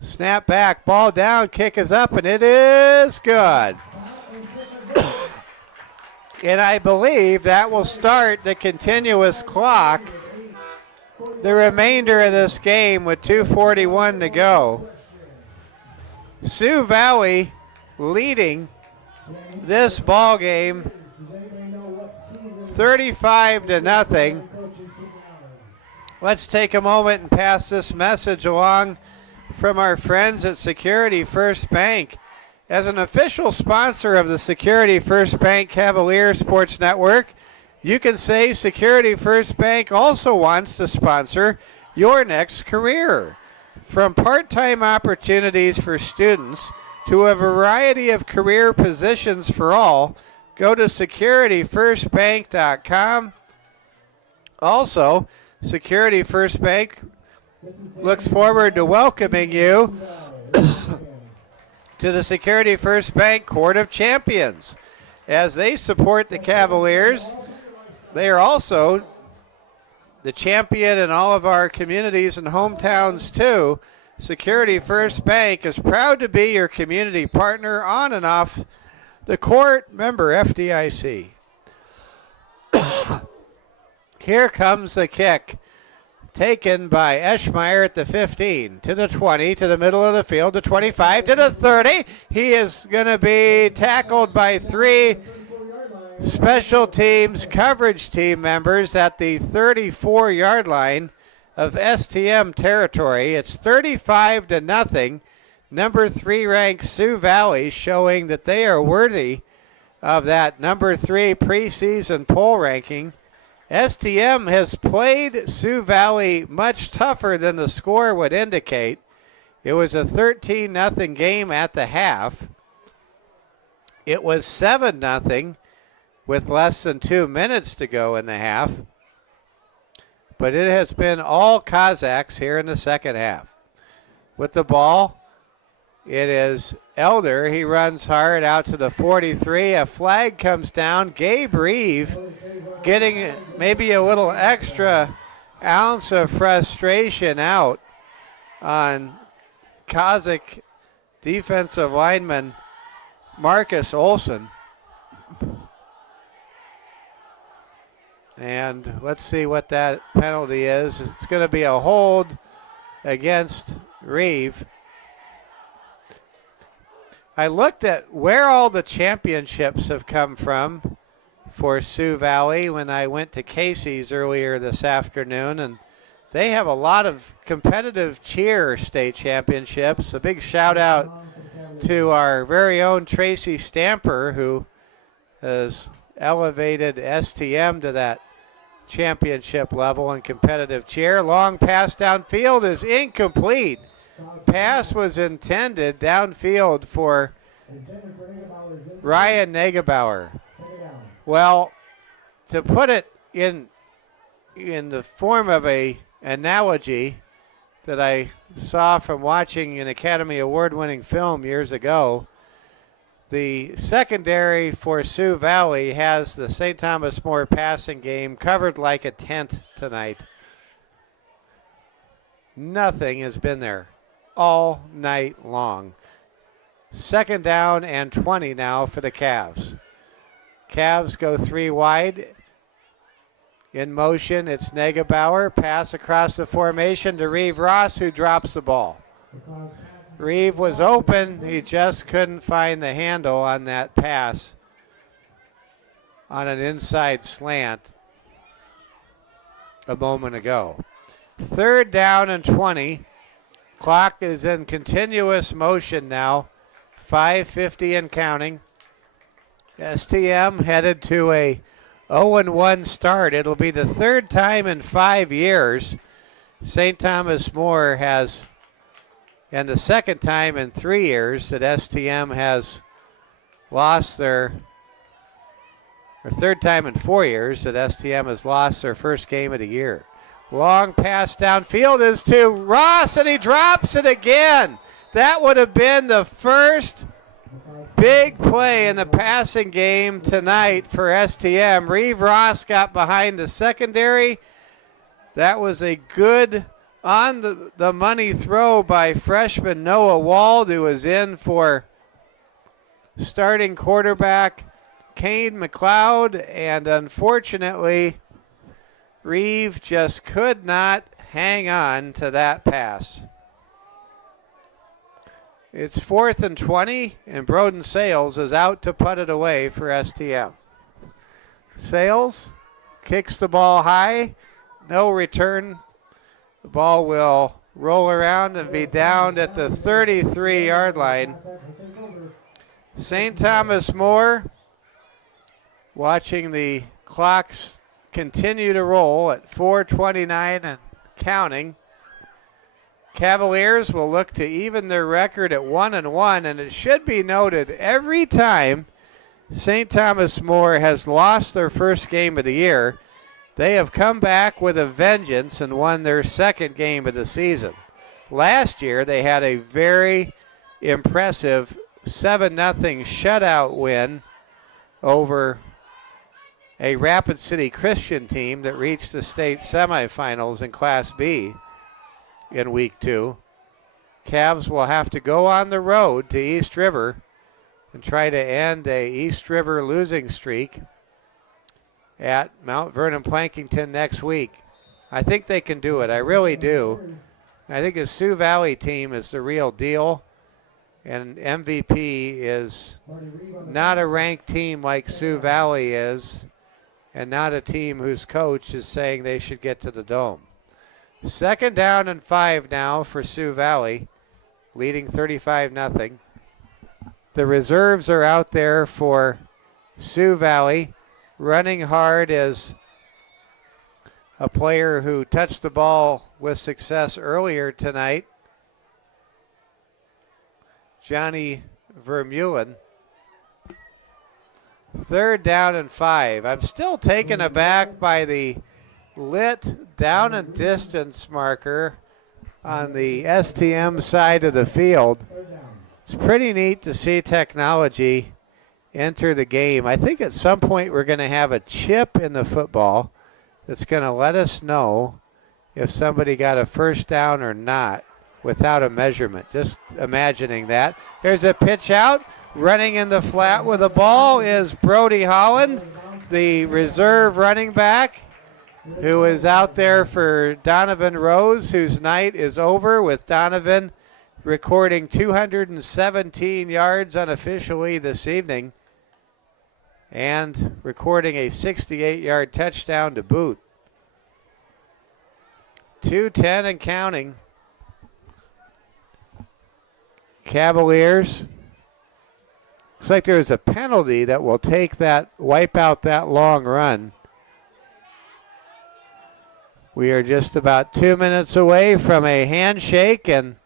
Snap back, ball down, kick is up, and it is good. And I believe that will start the continuous clock the remainder of this game with 2:41 to go. Sioux Valley leading this ball game 35-0. Let's take a moment and pass this message along from our friends at Security First Bank. As an official sponsor of the Security First Bank Cavalier Sports Network, you can say Security First Bank also wants to sponsor your next career. From part-time opportunities for students to a variety of career positions for all, go to securityfirstbank.com. Also, Security First Bank looks forward to welcoming you to the Security First Bank Court of Champions. As they support the Cavaliers, they are also the champion in all of our communities and hometowns too. Security First Bank is proud to be your community partner on and off the court. Member FDIC. Here comes the kick. Taken by Eschmeyer at the 15, to the 20, to the middle of the field, to 25, to the 30. He is going to be tackled by 3 special teams coverage team members at the 34-yard line of STM territory. It's 35-0. Number 3 ranked Sioux Valley showing that they are worthy of that number 3 preseason poll ranking. STM has played Sioux Valley much tougher than the score would indicate. It was a 13-0 game at the half. It was 7-0 with less than 2 minutes to go in the half. But it has been all Cossacks here in the second half. With the ball, it is Elder. He runs hard out to the 43. A flag comes down. Gabe Reeve getting maybe a little extra ounce of frustration out on Cossack defensive lineman Marcus Olson. And let's see what that penalty is. It's going to be a hold against Reeve. I looked at where all the championships have come from for Sioux Valley when I went to Casey's earlier this afternoon, and they have a lot of competitive cheer state championships. A big shout out to our very own Tracy Stamper, who has elevated STM to that championship level in competitive cheer. Long pass downfield is incomplete. Pass was intended downfield for Ryan Negebauer. Well, to put it in the form of a analogy that I saw from watching an Academy Award-winning film years ago, the secondary for Sioux Valley has the St. Thomas More passing game covered like a tent tonight. Nothing has been there all night long. 2nd down and 20 now for the Cavs. Cavs go 3 wide. In motion, it's Negebauer. Pass across the formation to Reeve Ross, who drops the ball. Reeve was open. He just couldn't find the handle on that pass on an inside slant a moment ago. 3rd down and 20. Clock is in continuous motion now. 5:50 and counting. STM headed to a 0-1 start. It'll be the 3rd time in 5 years St. Thomas More has, and the 2nd time in 3 years that STM has lost their, or 3rd time in 4 years that STM has lost their first game of the year. Long pass downfield is to Ross, and he drops it again. That would have been the first big play in the passing game tonight for STM. Reeve Ross got behind the secondary. That was a good on the money throw by freshman Noah Wald, who was in for starting quarterback Kane McLeod, and unfortunately Reeve just could not hang on to that pass. It's 4th and 20, and Broden Sales is out to put it away for STM. Sales kicks the ball high, no return. The ball will roll around and be down at the 33-yard line. St. Thomas More watching the clocks continue to roll at 4:29 and counting. Cavaliers will look to even their record at 1-1, and it should be noted every time St. Thomas More has lost their first game of the year, they have come back with a vengeance and won their 2nd game of the season. Last year they had a very impressive 7-0 shutout win over a Rapid City Christian team that reached the state semifinals in Class B in week 2. Cavs will have to go on the road to East River and try to end a East River losing streak at Mount Vernon Plankington next week. I think they can do it. I really do. I think the Sioux Valley team is the real deal, and MVP is not a ranked team like Sioux Valley is, and not a team whose coach is saying they should get to the Dome. 2nd down and 5 now for Sioux Valley, leading 35-0. The reserves are out there for Sioux Valley. Running hard is a player who touched the ball with success earlier tonight, Johnny Vermeulen. 3rd down and 5. I'm still taken aback by the lit down and distance marker on the STM side of the field. It's pretty neat to see technology enter the game. I think at some point we're going to have a chip in the football that's going to let us know if somebody got a first down or not without a measurement. Just imagining that. There's a pitch out. Running in the flat with the ball is Brody Holland, the reserve running back, who is out there for Donovan Rose, whose night is over with Donovan recording 217 yards unofficially this evening and recording a 68-yard touchdown to boot. 2:10 and counting. Cavaliers. Looks like there's a penalty that will wipe out that long run. We are just about 2 minutes away from a handshake, and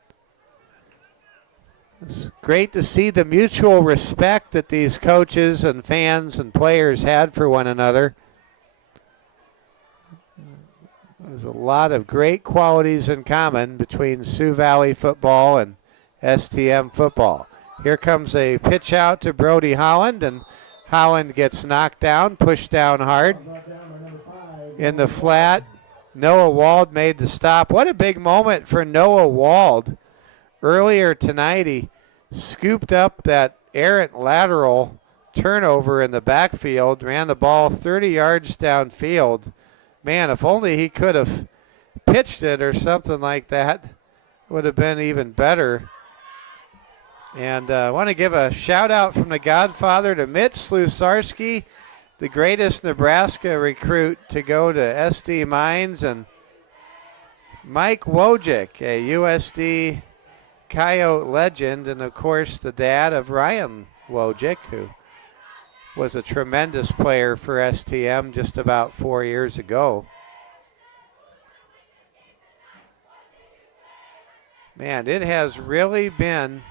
it's great to see the mutual respect that these coaches and fans and players had for one another. There's a lot of great qualities in common between Sioux Valley football and STM football. Here comes a pitch out to Brody Holland, and Holland gets knocked down, pushed down hard. In the flat, Noah Wald made the stop. What a big moment for Noah Wald. Earlier tonight, he scooped up that errant lateral turnover in the backfield, ran the ball 30 yards downfield. Man, if only he could have pitched it or something like that, would have been even better. And I want to give a shout out from the Godfather to Mitch Slusarski, the greatest Nebraska recruit to go to SD Mines, and Mike Wojcik, a USD Coyote legend, and of course the dad of Ryan Wojcik, who was a tremendous player for STM just about 4 years ago. Man, it has really been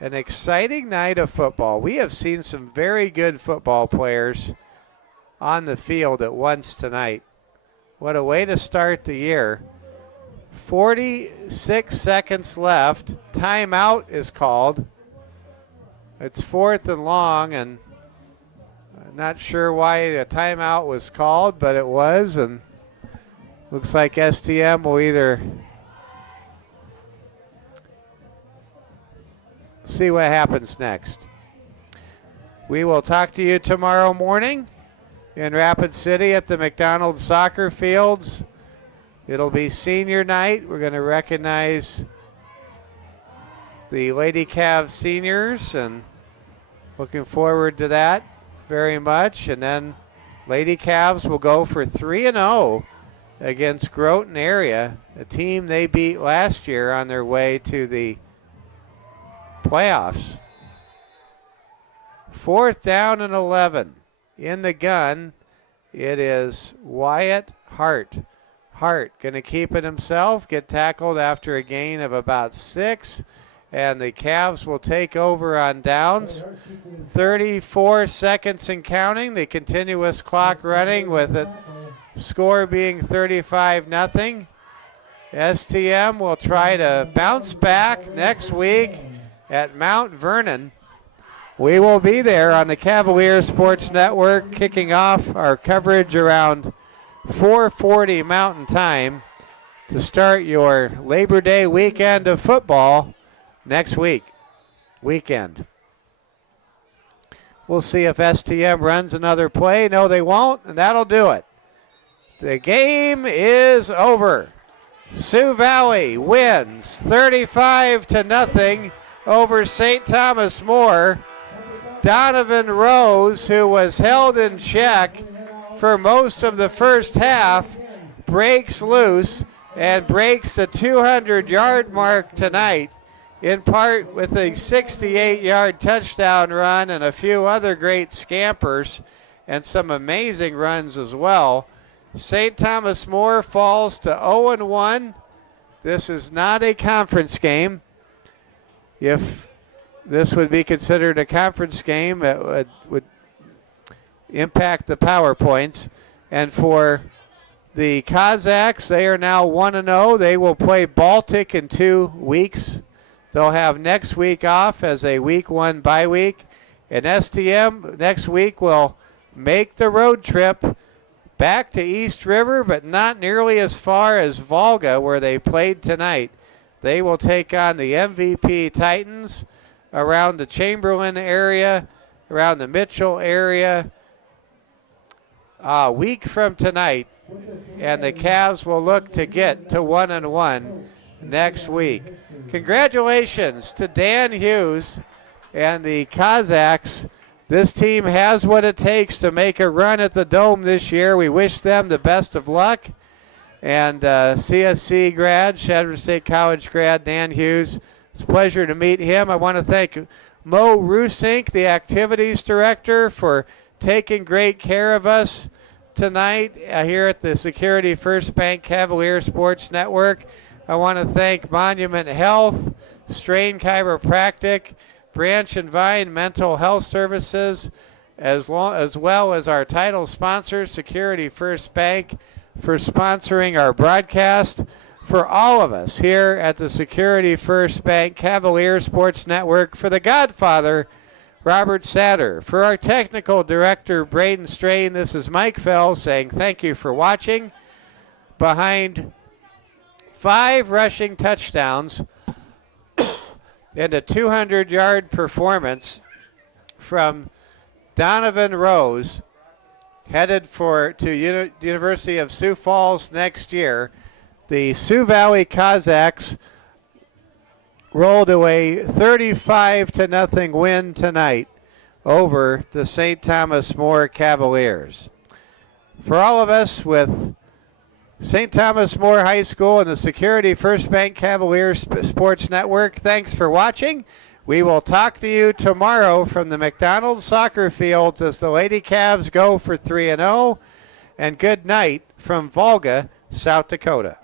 an exciting night of football. We have seen some very good football players on the field at once tonight. What a way to start the year. 46 seconds left. Timeout is called. It's 4th and long, and I'm not sure why the timeout was called, but it was, and looks like STM will either see what happens next. We will talk to you tomorrow morning in Rapid City at the McDonald's soccer fields. It'll be senior night. We're going to recognize the Lady Cavs seniors, and looking forward to that very much. And then Lady Cavs will go for 3-0 against Groton area, a team they beat last year on their way to the playoffs. 4th down and 11. In the gun, it is Wyatt Hart. Hart going to keep it himself, get tackled after a gain of about 6, and the Cavs will take over on downs. 34 seconds and counting, the continuous clock running with it. Score being 35-0. STM will try to bounce back next week at Mount Vernon. We will be there on the Cavaliers Sports Network, kicking off our coverage around 4:40 Mountain Time to start your Labor Day weekend of football next weekend. We'll see if STM runs another play. No, they won't, and that'll do it. The game is over. Sioux Valley wins 35-0 over St. Thomas More. Donovan Rose, who was held in check for most of the first half, breaks loose and breaks the 200-yard mark tonight, in part with a 68-yard touchdown run and a few other great scampers and some amazing runs as well. St. Thomas More falls to 0-1. This is not a conference game. If this would be considered a conference game, it would impact the power points. And for the Cossacks, they are now 1-0. They will play Baltic in 2 weeks. They'll have next week off as a week 1 bye week. And STM next week will make the road trip back to East River, but not nearly as far as Volga, where they played tonight. They will take on the MVP Titans around the Chamberlain area, around the Mitchell area, a week from tonight. And the Cavs will look to get to 1-1 next week. Congratulations to Dan Hughes and the Cossacks. This team has what it takes to make a run at the Dome this year. We wish them the best of luck. And CSC grad, Shadrach State College grad, Dan Hughes, it's a pleasure to meet him. I want to thank Mo Rusink, the activities director, for taking great care of us tonight here at the Security First Bank Cavalier Sports Network. I want to thank Monument Health, Strain Chiropractic, Branch and Vine Mental Health Services, as well as our title sponsor, Security First Bank, for sponsoring our broadcast. For all of us here at the Security First Bank Cavalier Sports Network, for the Godfather, Robert Satter, for our technical director, Braden Strain, this is Mike Fell saying thank you for watching. Behind 5 rushing touchdowns, and a 200-yard performance from Donovan Rose, headed to University of Sioux Falls next year. The Sioux Valley Cossacks rolled away 35-0 win tonight over the St. Thomas More Cavaliers. For all of us with St. Thomas More High School and the Security First Bank Cavaliers Sports Network, thanks for watching. We will talk to you tomorrow from the McDonald's soccer fields as the Lady Cavs go for 3-0. And good night from Volga, South Dakota.